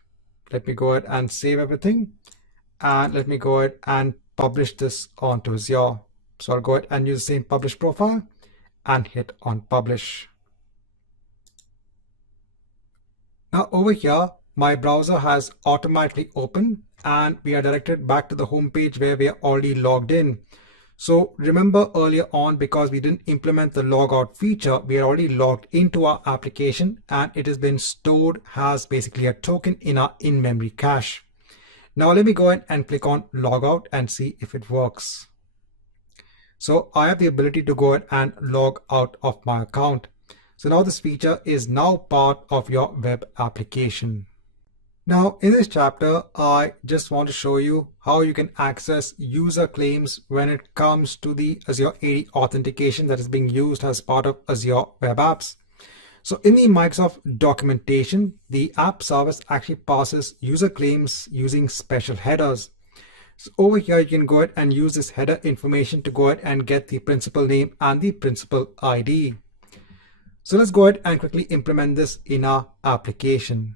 Let me go ahead and save everything. And let me go ahead and publish this onto Azure. So I'll go ahead and use the same publish profile and hit on publish. Now over here, my browser has automatically opened and we are directed back to the home page where we are already logged in. So remember earlier on, because we didn't implement the logout feature, we are already logged into our application and it has been stored as basically a token in our in-memory cache. Now let me go ahead and click on logout and see if it works. So I have the ability to go ahead and log out of my account. So now this feature is now part of your web application. Now, in this chapter, I just want to show you how you can access user claims when it comes to the Azure AD authentication that is being used as part of Azure Web Apps. So in the Microsoft documentation, the app service actually passes user claims using special headers. So over here, you can go ahead and use this header information to go ahead and get the principal name and the principal ID. So let's go ahead and quickly implement this in our application.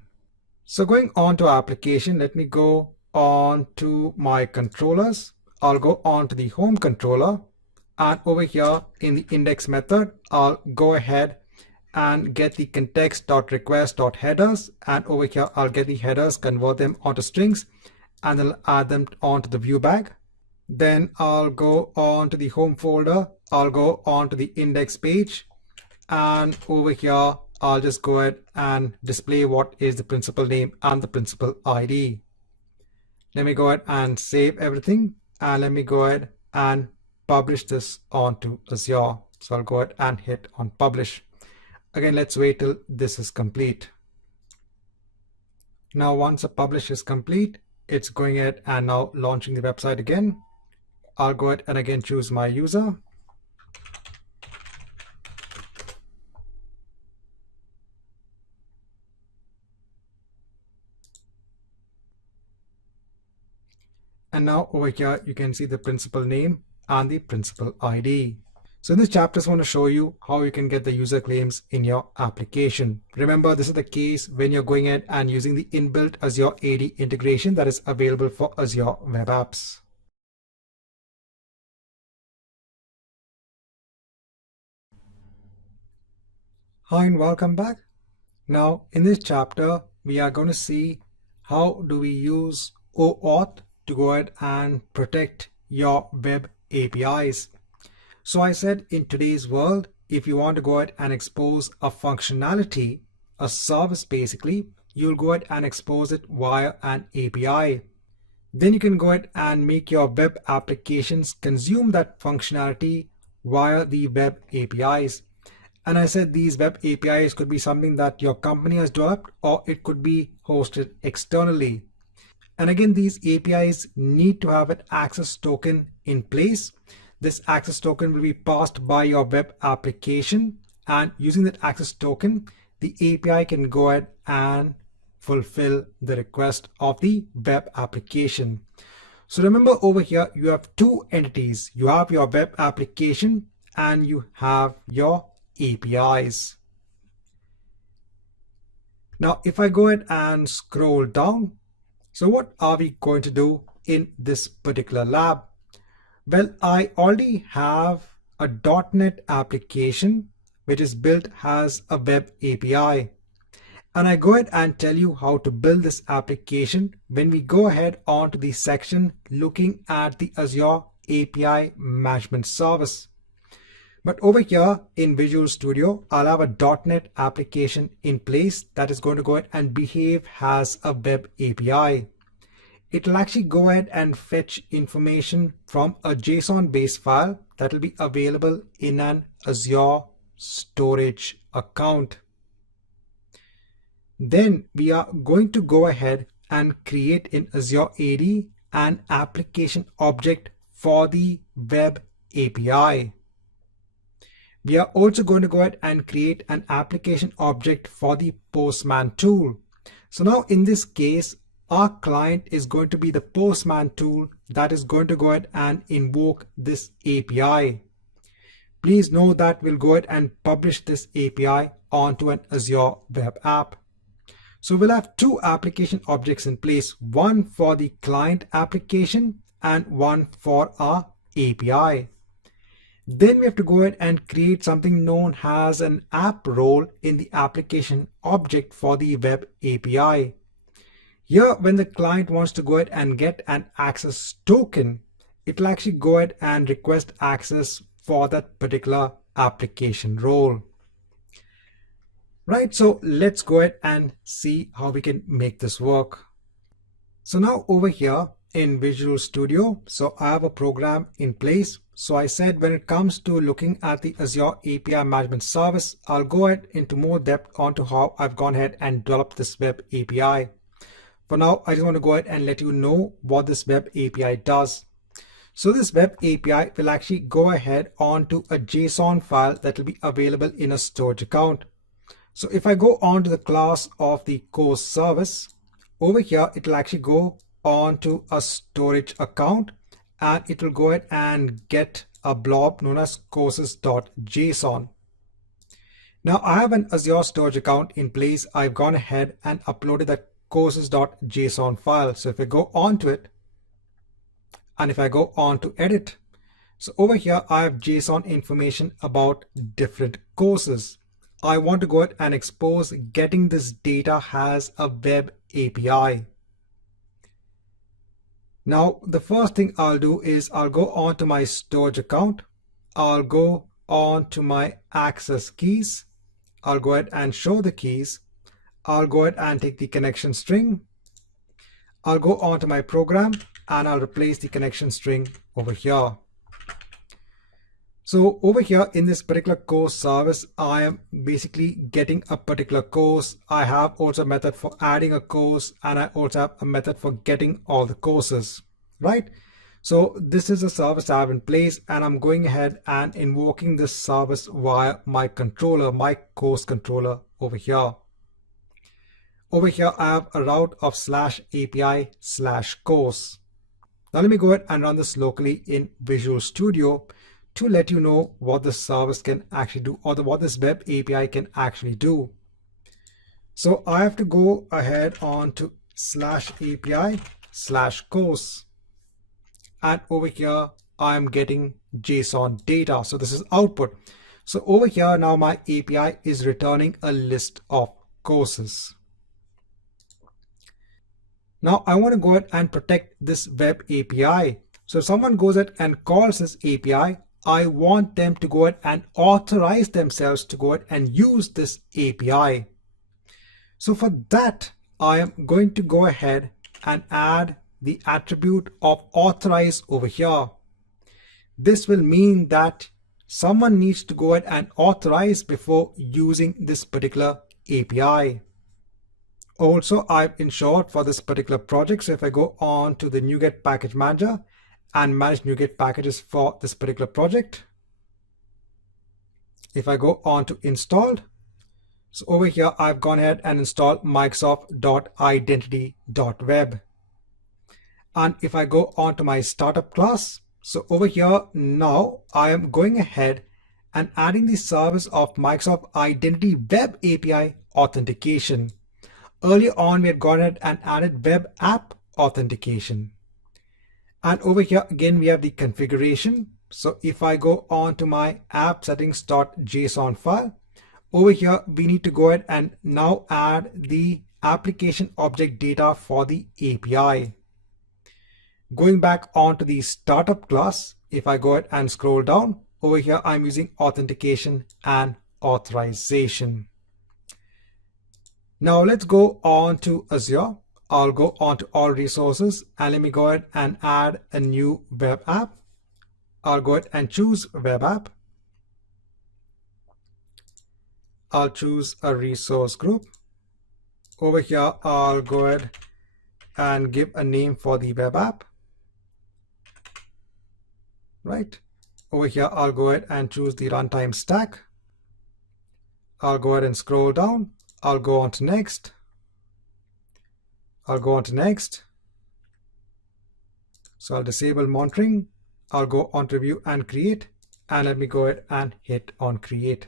So going on to our application, let me go on to my controllers. I'll go on to the home controller, and over here in the index method, I'll go ahead and get the context.request.headers, and over here I'll get the headers, convert them onto strings, and then add them onto the view bag. Then I'll go on to the home folder, I'll go on to the index page, and over here I'll just go ahead and display what is the principal name and the principal ID. Let me go ahead and save everything, and let me go ahead and publish this onto Azure. So I'll go ahead and hit on publish. Again, let's wait till this is complete. Now, once the publish is complete, it's going ahead and now launching the website again. I'll go ahead and again choose my user. And now over here, you can see the principal name and the principal ID. So in this chapter, I just want to show you how you can get the user claims in your application. Remember, this is the case when you're going ahead and using the inbuilt Azure AD integration that is available for Azure Web Apps. Hi and welcome back. Now in this chapter, we are going to see how do we use OAuth to go ahead and protect your web APIs. So I said in today's world, if you want to go ahead and expose a functionality, a service basically, you'll go ahead and expose it via an API. Then you can go ahead and make your web applications consume that functionality via the web APIs. And I said these web APIs could be something that your company has developed, or it could be hosted externally. And again, these APIs need to have an access token in place. This access token will be passed by your web application, and using that access token, the API can go ahead and fulfill the request of the web application. So remember, over here, you have two entities. You have your web application and you have your APIs. Now, if I go ahead and scroll down, so what are we going to do in this particular lab? Well, I already have a .NET application which is built as a web API. And I go ahead and tell you how to build this application when we go ahead onto the section looking at the Azure API Management Service. But over here in Visual Studio, I'll have a .NET application in place that is going to go ahead and behave as a web API. It will actually go ahead and fetch information from a JSON-based file that will be available in an Azure storage account. Then we are going to go ahead and create in Azure AD an application object for the web API. We are also going to go ahead and create an application object for the Postman tool. So now in this case, our client is going to be the Postman tool that is going to go ahead and invoke this API. Please know that we'll go ahead and publish this API onto an Azure web app. So we'll have two application objects in place, one for the client application and one for our API. Then we have to go ahead and create something known as an app role in the application object for the web API. Here, when the client wants to go ahead and get an access token, it will actually go ahead and request access for that particular application role. Right, so let's go ahead and see how we can make this work. So now over here in Visual Studio, so I have a program in place. So I said when it comes to looking at the Azure API Management Service, I'll go ahead into more depth onto how I've gone ahead and developed this web API. For now, I just want to go ahead and let you know what this web API does. So this web API will actually go ahead onto a JSON file that will be available in a storage account. So if I go on to the class of the course service, over here, it will actually go onto a storage account and it will go ahead and get a blob known as courses.json. Now I have an Azure storage account in place. I've gone ahead and uploaded that courses.json file. So if I go on to it and if I go on to edit, so over here I have JSON information about different courses. I want to go ahead and expose getting this data as a web API. Now the first thing I'll do is I'll go on to my storage account. I'll go on to my access keys. I'll go ahead and show the keys. I'll go ahead and take the connection string. I'll go on to my program and I'll replace the connection string over here. So over here in this particular course service, I am basically getting a particular course. I have also a method for adding a course and I also have a method for getting all the courses, right? So this is a service I have in place and I'm going ahead and invoking this service via my controller, my course controller over here. Over here, I have a route of /API/course. Now let me go ahead and run this locally in Visual Studio to let you know what this service can actually do or what this web API can actually do. So I have to go ahead on to /API/course. And over here, I'm getting JSON data. So this is output. So over here now my API is returning a list of courses. Now I want to go ahead and protect this web API. So if someone goes ahead and calls this API, I want them to go ahead and authorize themselves to go ahead and use this API. So for that, I am going to go ahead and add the attribute of authorize over here. This will mean that someone needs to go ahead and authorize before using this particular API. Also, I've ensured for this particular project. So if I go on to the NuGet package manager and manage NuGet packages for this particular project, if I go on to installed, so over here, I've gone ahead and installed Microsoft.identity.web. And if I go on to my startup class, so over here now I am going ahead and adding the service of Microsoft Identity Web API authentication. Earlier on, we had gone ahead and added web app authentication. And over here again, we have the configuration. So if I go on to my app settings.json file, over here, we need to go ahead and now add the application object data for the API. Going back onto the startup class, if I go ahead and scroll down, over here I'm using authentication and authorization. Now let's go on to Azure. I'll go on to all resources and let me go ahead and add a new web app. I'll go ahead and choose web app. I'll choose a resource group. Over here, I'll go ahead and give a name for the web app. Right. Over here, I'll go ahead and choose the runtime stack. I'll go ahead and scroll down. I'll go on to next. I'll go on to next. So I'll disable monitoring. I'll go on to review and create. And let me go ahead and hit on create.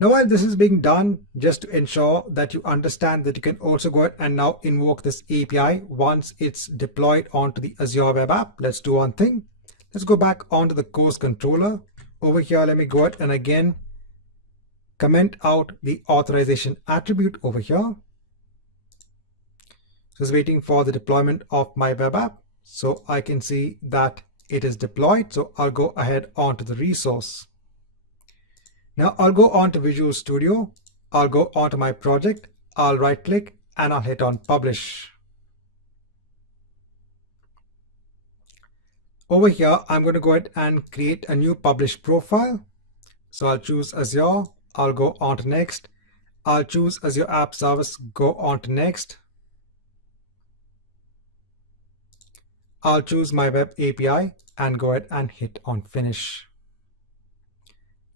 Now while this is being done, just to ensure that you understand that you can also go ahead and now invoke this API once it's deployed onto the Azure web app, let's do one thing. Let's go back onto the course controller. Over here, let me go ahead and again comment out the authorization attribute over here. Just waiting for the deployment of my web app so I can see that it is deployed. So I'll go ahead onto the resource. Now I'll go on to Visual Studio. I'll go onto my project. I'll right click and I'll hit on publish. Over here, I'm going to go ahead and create a new publish profile. So I'll choose Azure. I'll go on to next. I'll choose Azure App Service, go on to next. I'll choose my web API and go ahead and hit on finish.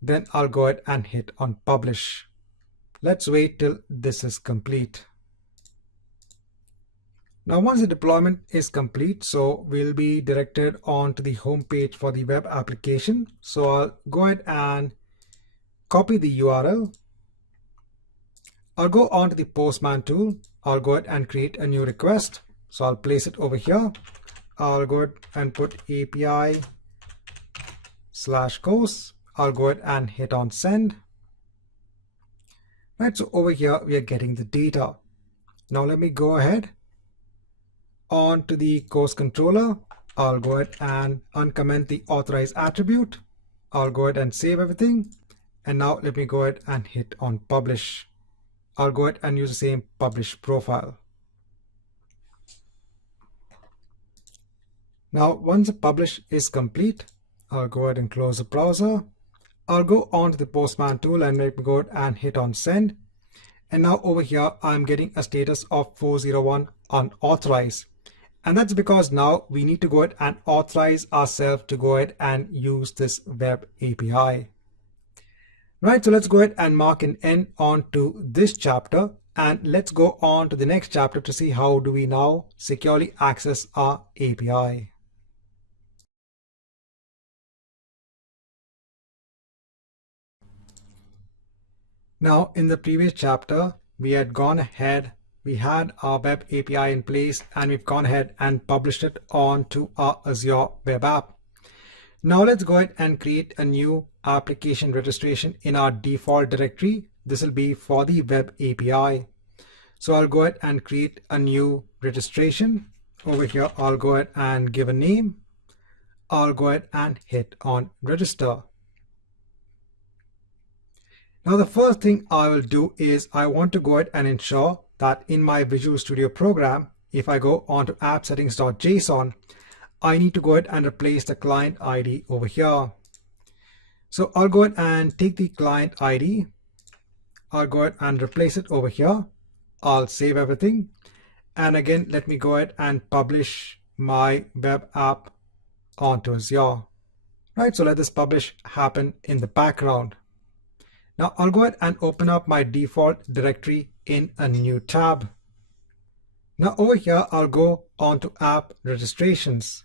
Then I'll go ahead and hit on publish. Let's wait till this is complete. Now once the deployment is complete, so we'll be directed on to the home page for the web application. So I'll go ahead and copy the URL. I'll go on to the Postman tool. I'll go ahead and create a new request. So I'll place it over here. I'll go ahead and put API/course. I'll go ahead and hit on send. Right, so over here we are getting the data. Now let me go ahead on to the course controller. I'll go ahead and uncomment the authorize attribute. I'll go ahead and save everything. And now let me go ahead and hit on publish. I'll go ahead and use the same publish profile. Now once the publish is complete, I'll go ahead and close the browser. I'll go on to the Postman tool and let me go ahead and hit on send. And now over here, I'm getting a status of 401 unauthorized. And that's because now we need to go ahead and authorize ourselves to go ahead and use this web API. Right, so let's go ahead and mark an end on to this chapter. And let's go on to the next chapter to see how do we now securely access our API. Now, in the previous chapter, we had gone ahead, we had our web API in place, and we've gone ahead and published it onto our Azure web app. Now let's go ahead and create a new application registration in our default directory. This will be for the web API. So I'll go ahead and create a new registration. Over here, I'll go ahead and give a name. I'll go ahead and hit on register. Now the first thing I will do is I want to go ahead and ensure that in my Visual Studio program, if I go on to app settings.json, I need to go ahead and replace the client ID over here. So I'll go ahead and take the client ID. I'll go ahead and replace it over here. I'll save everything. And again, let me go ahead and publish my web app onto Azure. Right, so let this publish happen in the background. Now I'll go ahead and open up my default directory in a new tab. Now over here, I'll go on to app registrations.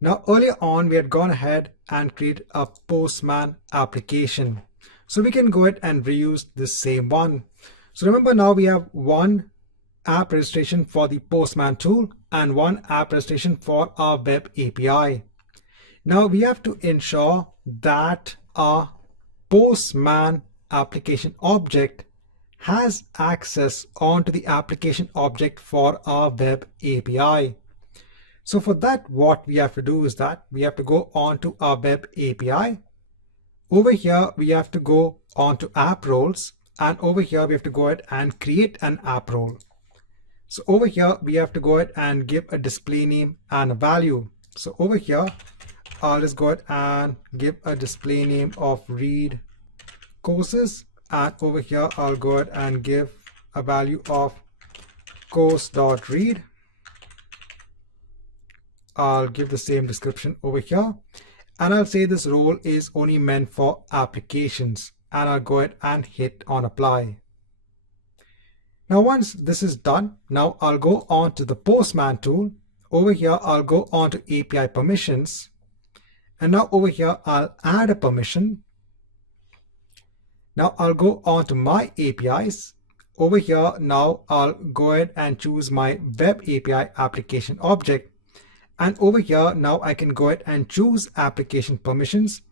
Now earlier on, we had gone ahead and created a Postman application. So we can go ahead and reuse this same one. So remember now we have one app registration for the Postman tool and one app registration for our web API. Now we have to ensure that our Postman application object has access onto the application object for our web API. So for that, what we have to do is that we have to go onto our web API. Over here, we have to go onto app roles, and over here, we have to go ahead and create an app role. So over here, we have to go ahead and give a display name and a value. So over here, I'll just go ahead and give a display name of read courses, and over here I'll go ahead and give a value of course.read. I'll give the same description over here, and I'll say this role is only meant for applications, and I'll go ahead and hit on apply. Now once this is done, now I'll go on to the Postman tool. Over here I'll go on to API permissions, and now over here I'll add a permission. Now I'll go on to my APIs. Over here, now I'll go ahead and choose my web API application object. And over here, now I can go ahead and choose application permissions.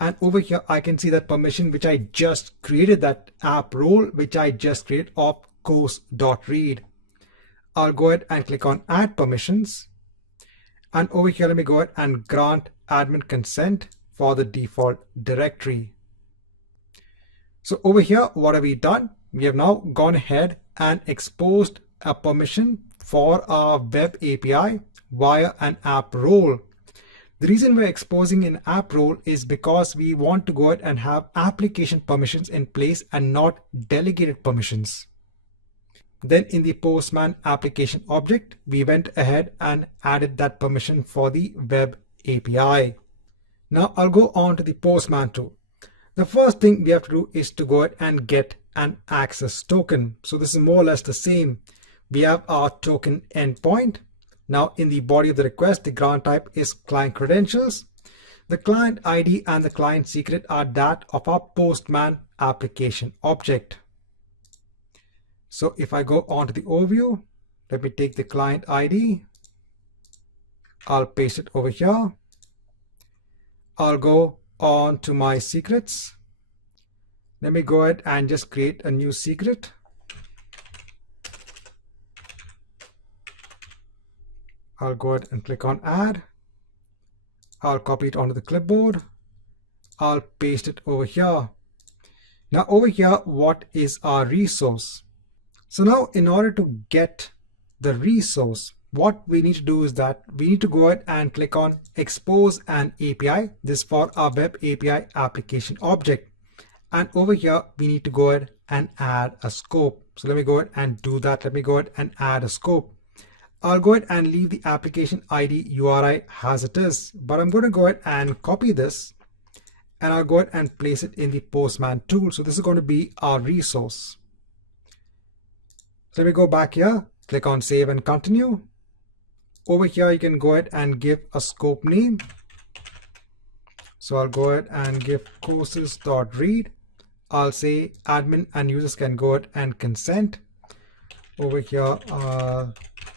And over here, I can see that permission which I just created, that app role which I just created of course.read. I'll go ahead and click on add permissions. And over here, let me go ahead and grant admin consent for the default directory. So over here, what have we done? We have now gone ahead and exposed a permission for our web API via an app role. The reason we're exposing an app role is because we want to go ahead and have application permissions in place and not delegated permissions. Then in the Postman application object, we went ahead and added that permission for the web API. Now I'll go on to the Postman tool. The first thing we have to do is to go ahead and get an access token. So this is more or less the same. We have our token endpoint. Now in the body of the request, the grant type is client credentials. The client ID and the client secret are that of our Postman application object. So if I go on to the overview, let me take the client ID. I'll paste it over here. I'll go on to my secrets. Let me go ahead and just create a new secret. I'll go ahead and click on add. I'll copy it onto the clipboard. I'll paste it over here. Now over here, what is our resource? So now in order to get the resource, what we need to do is that we need to go ahead and click on expose an API. This is for our web API application object. And over here, we need to go ahead and add a scope. So let me go ahead and do that. Let me go ahead and add a scope. I'll go ahead and leave the application ID URI as it is, but I'm going to go ahead and copy this and I'll go ahead and place it in the Postman tool. So this is going to be our resource. So let me go back here, click on save and continue. Over here, you can go ahead and give a scope name. So I'll go ahead and give courses.read. I'll say admin and users can go ahead and consent. Over here,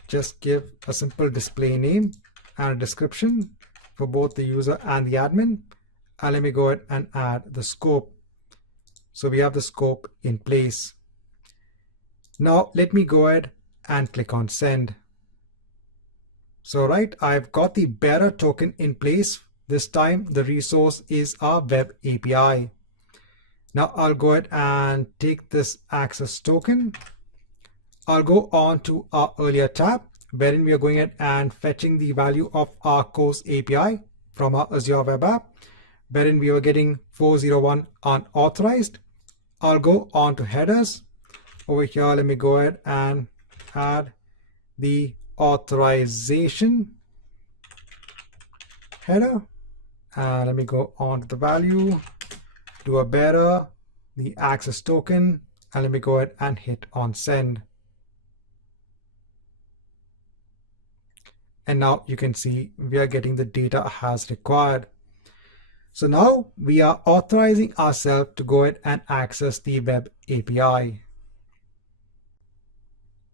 just give a simple display name and a description for both the user and the admin. And let me go ahead and add the scope. So we have the scope in place. Now let me go ahead and click on send. So right, I've got the bearer token in place. This time the resource is our web API. Now I'll go ahead and take this access token. I'll go on to our earlier tab, wherein we are going ahead and fetching the value of our course API from our Azure web app, wherein we were getting 401 unauthorized. I'll go on to headers. Over here, let me go ahead and add the authorization header. Let me go on to the value, do a bearer, the access token, and let me go ahead and hit on send. And now you can see we are getting the data as required. So now we are authorizing ourselves to go ahead and access the web API.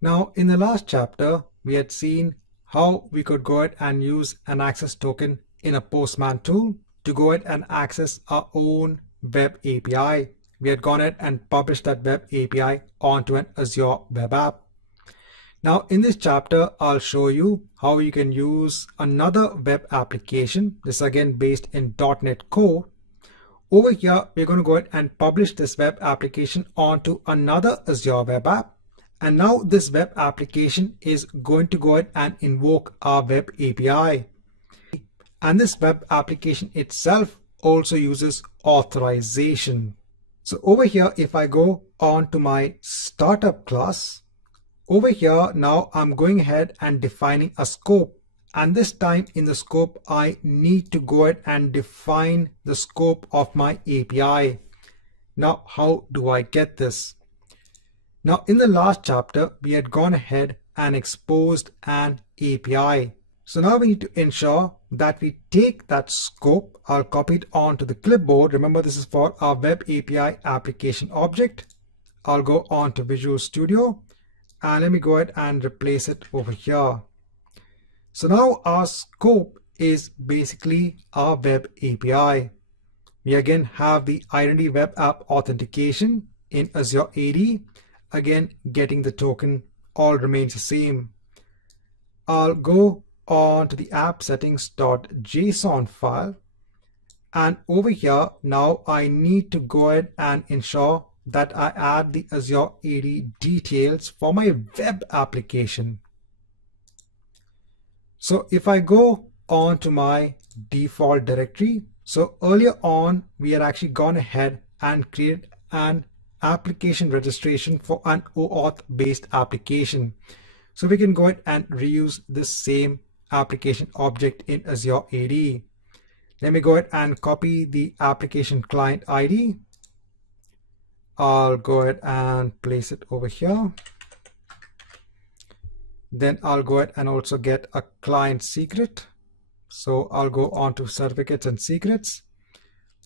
Now in the last chapter, we had seen how we could go ahead and use an access token in a Postman tool to go ahead and access our own web API. We had gone ahead and published that web API onto an Azure web app. Now in this chapter, I'll show you how you can use another web application. This is again based in .NET Core. Over here, we're going to go ahead and publish this web application onto another Azure web app. And now this web application is going to go ahead and invoke our web API. And this web application itself also uses authorization. So over here, if I go on to my startup class, over here now I'm going ahead and defining a scope. And this time in the scope, I need to go ahead and define the scope of my API. Now, how do I get this? Now in the last chapter, we had gone ahead and exposed an API. So now we need to ensure that we take that scope. I'll copy it onto the clipboard. Remember, this is for our web API application object. I'll go on to Visual Studio and let me go ahead and replace it over here. So now our scope is basically our web API. We again have the identity web app authentication in Azure AD. Again, getting the token all remains the same. I'll go on to the app settings.json file. And over here, now I need to go ahead and ensure that I add the Azure AD details for my web application. So if I go on to my default directory, so earlier on, we had actually gone ahead and created an application registration for an OAuth based application. So we can go ahead and reuse this same application object in Azure AD. Let me go ahead and copy the application client ID. I'll go ahead and place it over here. Then I'll go ahead and also get a client secret. So I'll go on to certificates and secrets.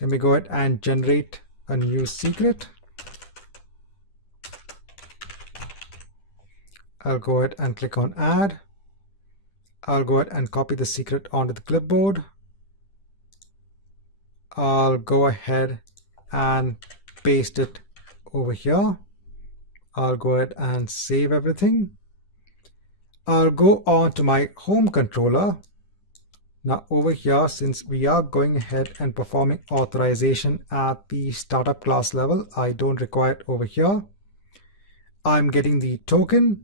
Let me go ahead and generate a new secret. I'll go ahead and click on add. I'll go ahead and copy the secret onto the clipboard. I'll go ahead and paste it over here. I'll go ahead and save everything. I'll go on to my home controller. Now over here, since we are going ahead and performing authorization at the startup class level, I don't require it over here. I'm getting the token.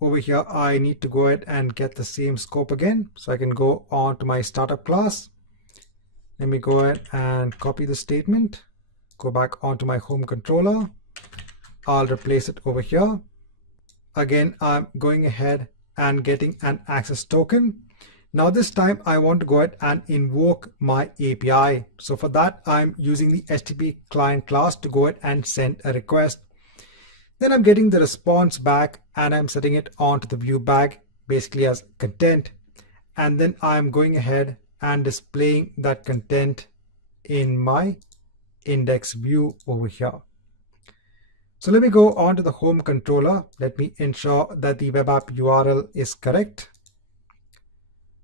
Over here, I need to go ahead and get the same scope again. So I can go on to my startup class. Let me go ahead and copy the statement. Go back onto my home controller. I'll replace it over here. Again, I'm going ahead and getting an access token. Now this time I want to go ahead and invoke my API. So for that, I'm using the HTTP client class to go ahead and send a request. Then I'm getting the response back and I'm setting it onto the view bag basically as content. And then I'm going ahead and displaying that content in my index view over here. So let me go on to the home controller. Let me ensure that the web app URL is correct.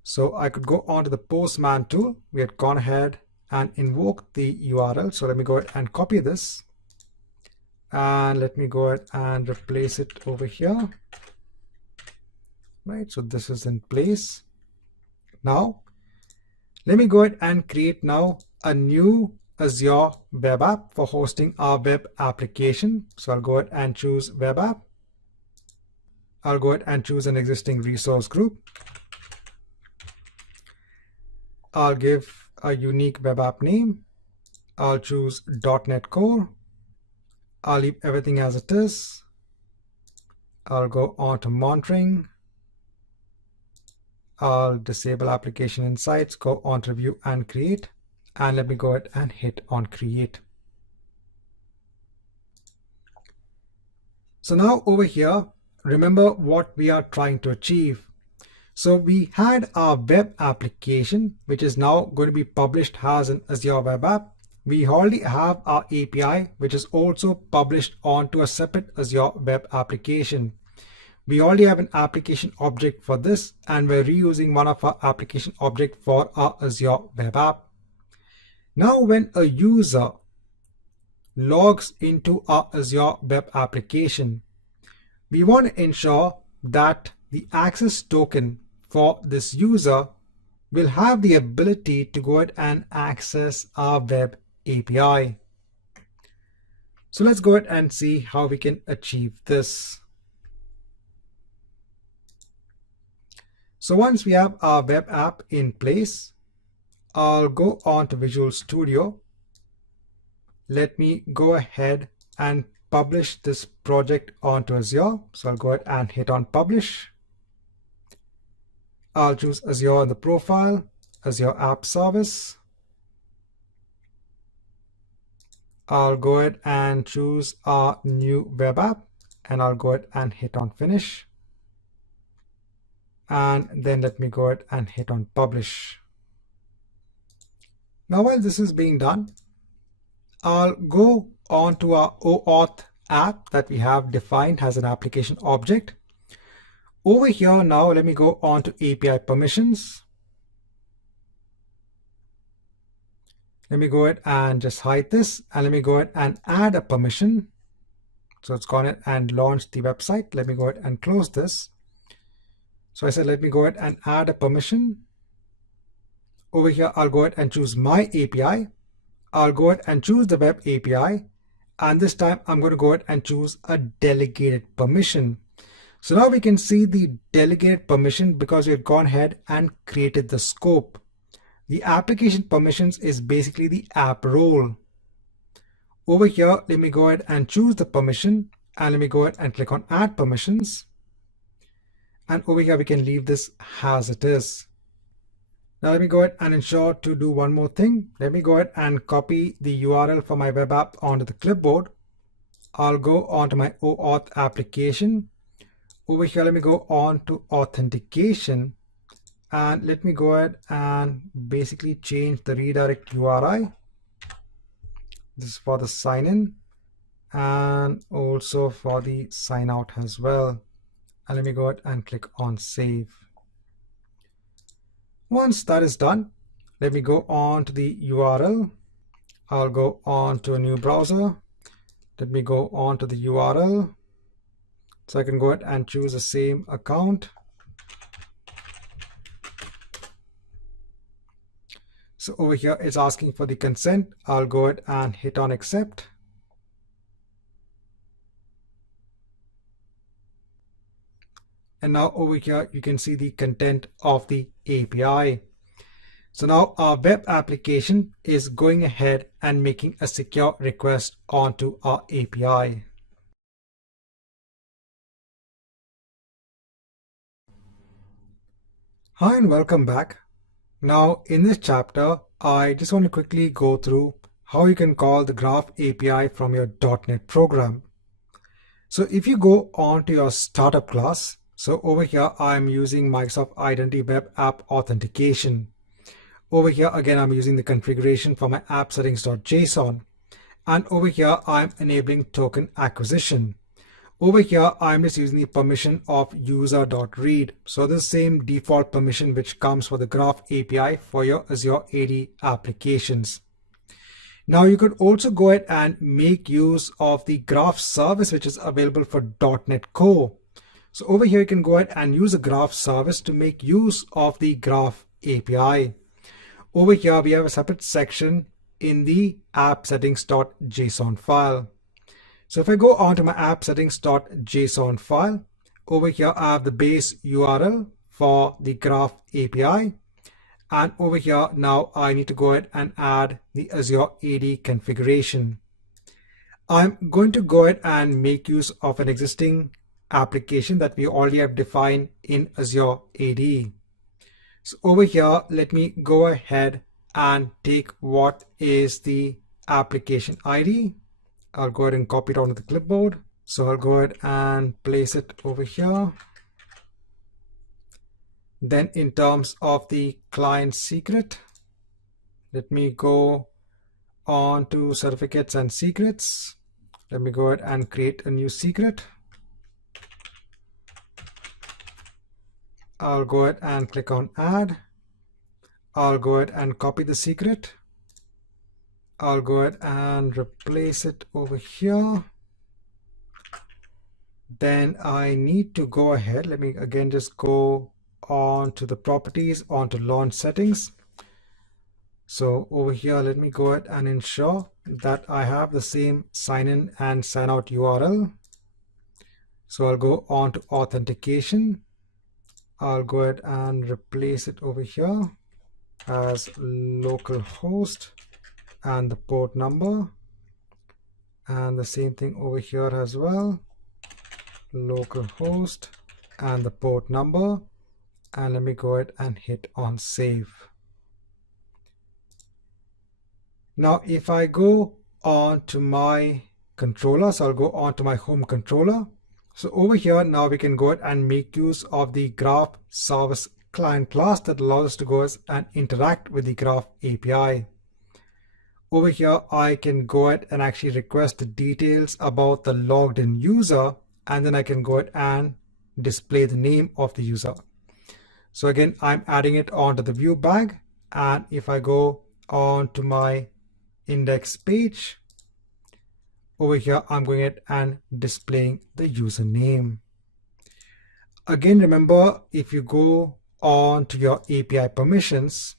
So I could go on to the Postman tool. We had gone ahead and invoked the URL. So let me go ahead and copy this. And let me go ahead and replace it over here. Right, so this is in place. Now, let me go ahead and create now a new Azure web app for hosting our web application. So I'll go ahead and choose web app. I'll go ahead and choose an existing resource group. I'll give a unique web app name. I'll choose .NET Core. I'll leave everything as it is. I'll go on to monitoring. I'll disable application insights, go on to review and create. And let me go ahead and hit on create. So now over here, remember what we are trying to achieve. So we had our web application, which is now going to be published as an Azure web app. We already have our API, which is also published onto a separate Azure web application. We already have an application object for this, and we're reusing one of our application object for our Azure web app. Now, when a user logs into our Azure web application, we want to ensure that the access token for this user will have the ability to go ahead and access our web API. So let's go ahead and see how we can achieve this. So once we have our web app in place, I'll go on to Visual Studio. Let me go ahead and publish this project onto Azure. So I'll go ahead and hit on publish. I'll choose Azure in the profile, Azure App Service. I'll go ahead and choose our new web app, and I'll go ahead and hit on finish. And then let me go ahead and hit on publish. Now while this is being done, I'll go on to our OAuth app that we have defined as an application object. Over here now, let me go on to API permissions. Let me go ahead and just hide this, and let me go ahead and add a permission. So it's gone ahead and launched the website. Let me go ahead and close this. So I said, let me go ahead and add a permission. Over here, I'll go ahead and choose my API. I'll go ahead and choose the web API. And this time I'm going to go ahead and choose a delegated permission. So now we can see the delegated permission because we've gone ahead and created the scope. The application permissions is basically the app role. Over here, let me go ahead and choose the permission, and let me go ahead and click on add permissions. And over here, we can leave this as it is. Now let me go ahead and ensure to do one more thing. Let me go ahead and copy the URL for my web app onto the clipboard. I'll go onto my OAuth application. Over here, let me go on to authentication, and let me go ahead and basically change the redirect URI. This is for the sign in and also for the sign out as well. And let me go ahead and click on save. Once that is done, let me go on to the URL. I'll go on to a new browser. Let me go on to the URL. So I can go ahead and choose the same account. So over here, it's asking for the consent. I'll go ahead and hit on accept. And now over here, you can see the content of the API. So now our web application is going ahead and making a secure request onto our API. Hi and welcome back. Now in this chapter, I just want to quickly go through how you can call the Graph API from your .NET program. So if you go on to your startup class, so over here, I'm using Microsoft Identity Web App Authentication. Over here, again, I'm using the configuration for my app settings.json. And over here, I'm enabling token acquisition. Over here, I'm just using the permission of user.read. So the same default permission which comes for the Graph API for your Azure AD applications. Now you could also go ahead and make use of the Graph service which is available for .NET Core. So over here, you can go ahead and use a Graph service to make use of the Graph API. Over here, we have a separate section in the app settings.json file. So if I go on to my app settings.json file, over here, I have the base URL for the Graph API. And over here, now I need to go ahead and add the Azure AD configuration. I'm going to go ahead and make use of an existing application that we already have defined in Azure AD. So over here, let me go ahead and take what is the application ID. I'll go ahead and copy it onto the clipboard. So I'll go ahead and place it over here. Then in terms of the client secret, let me go on to certificates and secrets. Let me go ahead and create a new secret. I'll go ahead and click on add. I'll go ahead and copy the secret. I'll go ahead and replace it over here. Then I need to go ahead. Let me again just go on to the properties, onto launch settings. So over here, let me go ahead and ensure that I have the same sign in and sign out URL. So I'll go on to authentication. I'll go ahead and replace it over here as localhost and the port number, and the same thing over here as well, localhost and the port number. And let me go ahead and hit on save. Now if I go on to my controller, so I'll go on to my home controller. So over here, now we can go ahead and make use of the Graph service client class that allows us to go and interact with the Graph API. Over here, I can go ahead and actually request the details about the logged in user, and then I can go ahead and display the name of the user. So again, I'm adding it onto the view bag. And if I go on to my index page, over here, I'm going ahead and displaying the username. Again, remember, if you go on to your API permissions,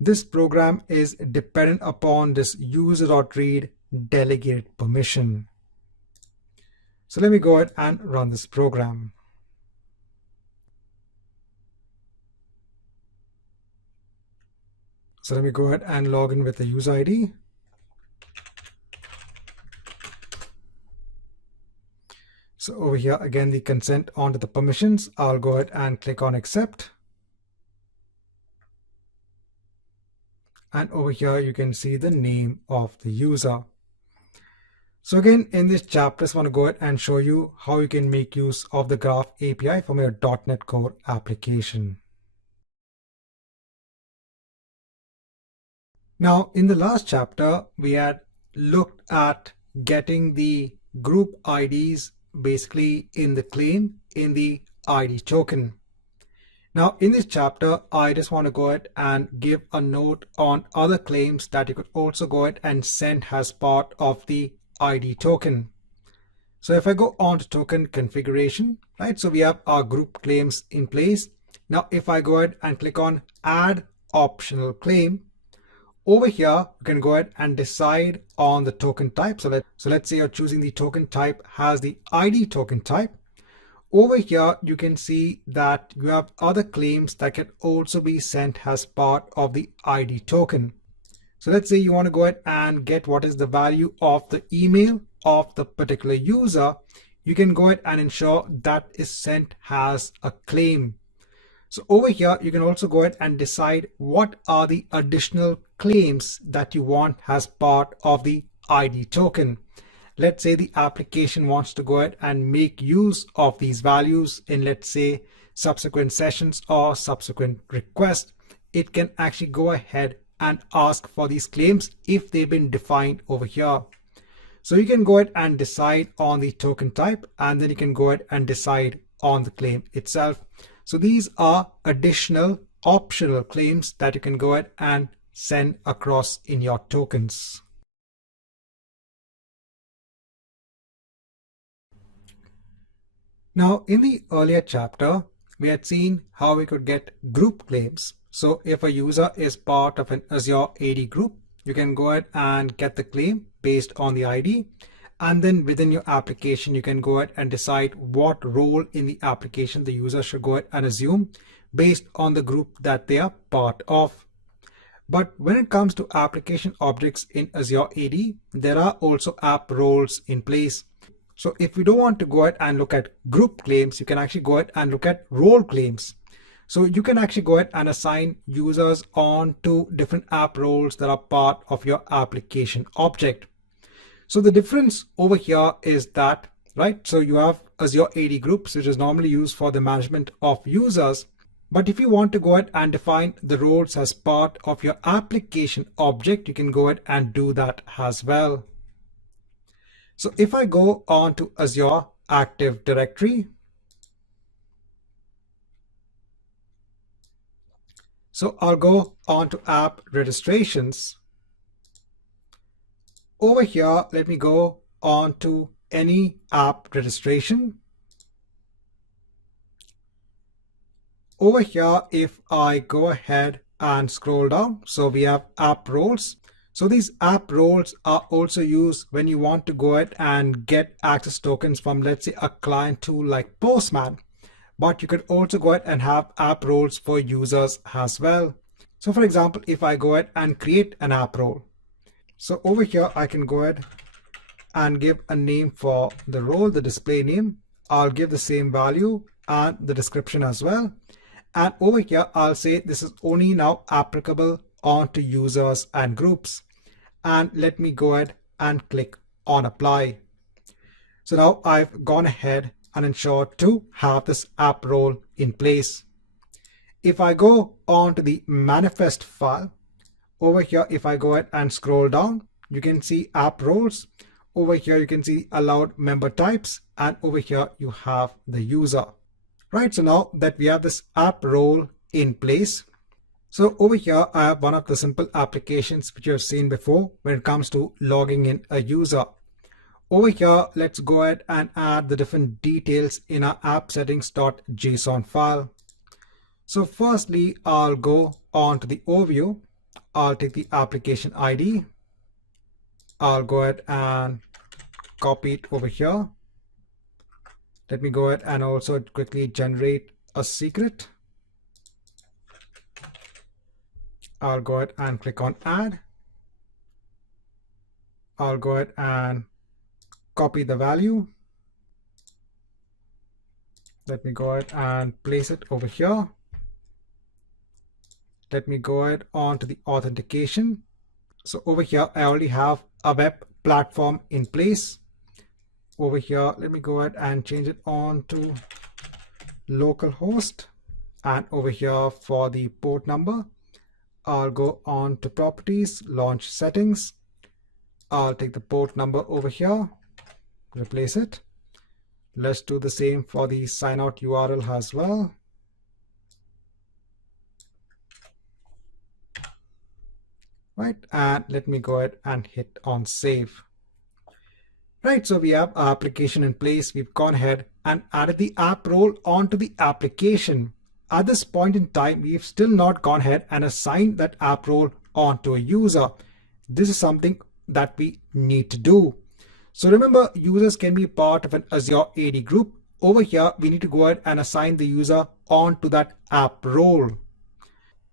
this program is dependent upon this user.read delegated permission. So let me go ahead and run this program. So let me go ahead and log in with the user ID. So over here, again, the consent onto the permissions. I'll go ahead and click on accept. And over here, you can see the name of the user. So again, in this chapter, I just want to go ahead and show you how you can make use of the Graph API from your .NET Core application. Now, in the last chapter, we had looked at getting the group IDs basically in the claim in the ID token. Now, in this chapter, I just want to go ahead and give a note on other claims that you could also go ahead and send as part of the ID token. So if I go on to token configuration, right, so we have our group claims in place. Now, if I go ahead and click on add optional claim, over here, you can go ahead and decide on the token type. So let's say you're choosing the token type has the ID token type. Over here, you can see that you have other claims that can also be sent as part of the ID token. So let's say you want to go ahead and get what is the value of the email of the particular user. You can go ahead and ensure that is sent as a claim. So over here, you can also go ahead and decide what are the additional claims that you want as part of the ID token. Let's say the application wants to go ahead and make use of these values in, let's say, subsequent sessions or subsequent requests. It can actually go ahead and ask for these claims if they've been defined over here. So you can go ahead and decide on the token type, and then you can go ahead and decide on the claim itself. So these are additional optional claims that you can go ahead and send across in your tokens. Now, in the earlier chapter, we had seen how we could get group claims. So if a user is part of an Azure AD group, you can go ahead and get the claim based on the ID. And then within your application, you can go ahead and decide what role in the application the user should go ahead and assume based on the group that they are part of. But when it comes to application objects in Azure AD, there are also app roles in place. So if you don't want to go ahead and look at group claims, you can actually go ahead and look at role claims. So you can actually go ahead and assign users on to different app roles that are part of your application object. So the difference over here is that, right, so you have Azure AD groups, which is normally used for the management of users. But if you want to go ahead and define the roles as part of your application object, you can go ahead and do that as well. So if I go on to Azure Active Directory, so I'll go on to app registrations. Over here, let me go on to any app registration. Over here, if I go ahead and scroll down, so we have app roles. So these app roles are also used when you want to go ahead and get access tokens from, let's say, a client tool like Postman. But you could also go ahead and have app roles for users as well. So for example, if I go ahead and create an app role, so over here, I can go ahead and give a name for the role, the display name. I'll give the same value and the description as well. And over here, I'll say this is only now applicable onto users and groups. And let me go ahead and click on apply. So now I've gone ahead and ensured to have this app role in place. If I go on to the manifest file, over here, if I go ahead and scroll down, you can see app roles. Over here, you can see allowed member types. And over here, you have the user. Right, so now that we have this app role in place, so over here, I have one of the simple applications which you have seen before when it comes to logging in a user. Over here, let's go ahead and add the different details in our app settings.json file. So firstly, I'll go on to the overview. I'll take the application ID. I'll go ahead and copy it over here. Let me go ahead and also quickly generate a secret. I'll go ahead and click on add. I'll go ahead and copy the value. Let me go ahead and place it over here. Let me go ahead on to the authentication. So over here, I already have a web platform in place. Over here, let me go ahead and change it on to localhost. And over here for the port number, I'll go on to properties, launch settings. I'll take the port number over here, replace it. Let's do the same for the sign out URL as well. Right, and let me go ahead and hit on save. Right, so we have our application in place. We've gone ahead and added the app role onto the application. At this point in time, we've still not gone ahead and assigned that app role onto a user. This is something that we need to do. So remember, users can be part of an Azure AD group. Over here, we need to go ahead and assign the user onto that app role.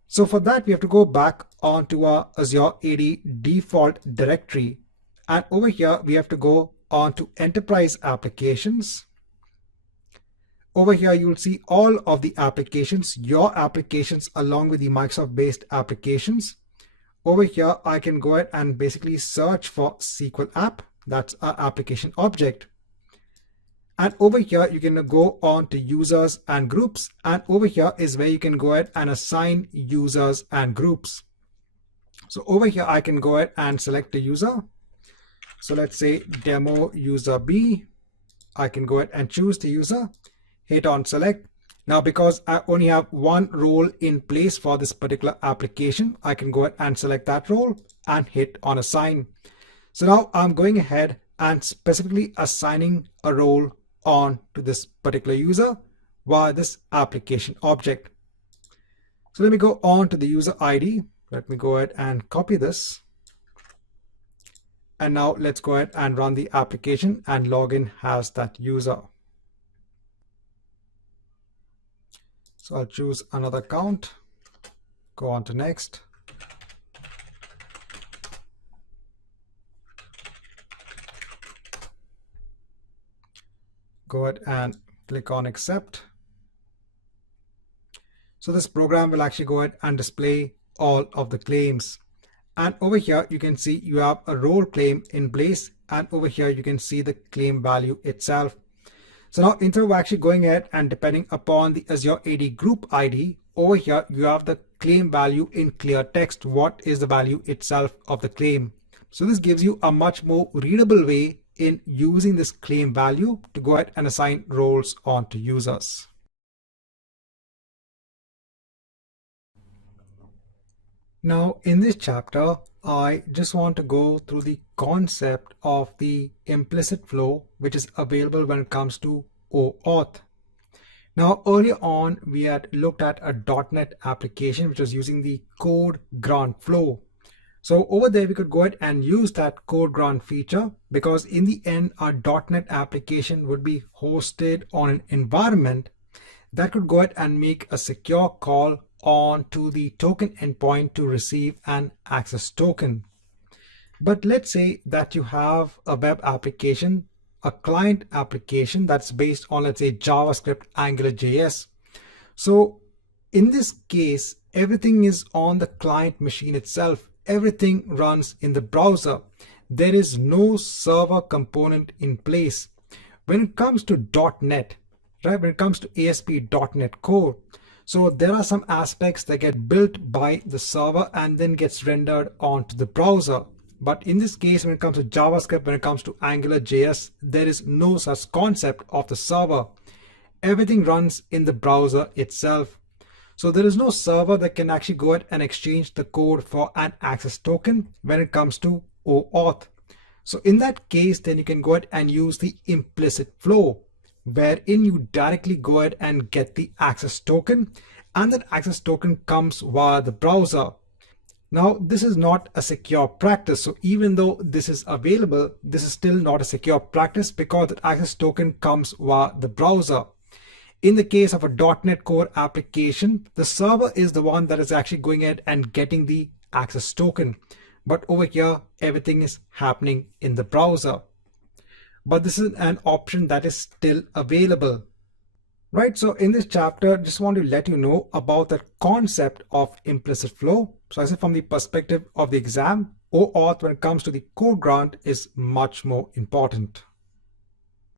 So for that, we have to go back onto our Azure AD default directory. And over here, we have to go on to enterprise applications. Over here, you'll see all of the applications, your applications along with the Microsoft-based applications. Over here, I can go ahead and basically search for SQL app. That's our application object. And over here, you can go on to users and groups. And over here is where you can go ahead and assign users and groups. So over here, I can go ahead and select a user. So let's say demo user B. I can go ahead and choose the user, hit on select. Now, because I only have one role in place for this particular application, I can go ahead and select that role and hit on assign. So now I'm going ahead and specifically assigning a role on to this particular user via this application object. So let me go on to the user ID. Let me go ahead and copy this. And now let's go ahead and run the application and log in as that user. So I'll choose another account, go on to next. Go ahead and click on accept. So this program will actually go ahead and display all of the claims. And over here, you can see you have a role claim in place. And over here, you can see the claim value itself. So now instead of actually going ahead and depending upon the Azure AD group ID, over here, you have the claim value in clear text. What is the value itself of the claim? So this gives you a much more readable way in using this claim value to go ahead and assign roles onto users. Now in this chapter, I just want to go through the concept of the implicit flow, which is available when it comes to OAuth. Now earlier on, we had looked at a .NET application which was using the code grant flow. So over there, we could go ahead and use that code grant feature because in the end, our .NET application would be hosted on an environment that could go ahead and make a secure call on to the token endpoint to receive an access token. But let's say that you have a web application, a client application that's based on, let's say, JavaScript, AngularJS. So in this case, everything is on the client machine itself. Everything runs in the browser. There is no server component in place. When it comes to .NET, right, when it comes to ASP.NET Core, so there are some aspects that get built by the server and then gets rendered onto the browser. But in this case, when it comes to JavaScript, when it comes to AngularJS, there is no such concept of the server. Everything runs in the browser itself. So there is no server that can actually go ahead and exchange the code for an access token when it comes to OAuth. So in that case, then you can go ahead and use the implicit flow, wherein you directly go ahead and get the access token, and that access token comes via the browser. Now, this is not a secure practice. So even though this is available, this is still not a secure practice because the access token comes via the browser. In the case of a .NET Core application, the server is the one that is actually going ahead and getting the access token. But over here, everything is happening in the browser. But this is an option that is still available. Right, so in this chapter, just want to let you know about the concept of implicit flow. So I say from the perspective of the exam, OAuth when it comes to the code grant is much more important.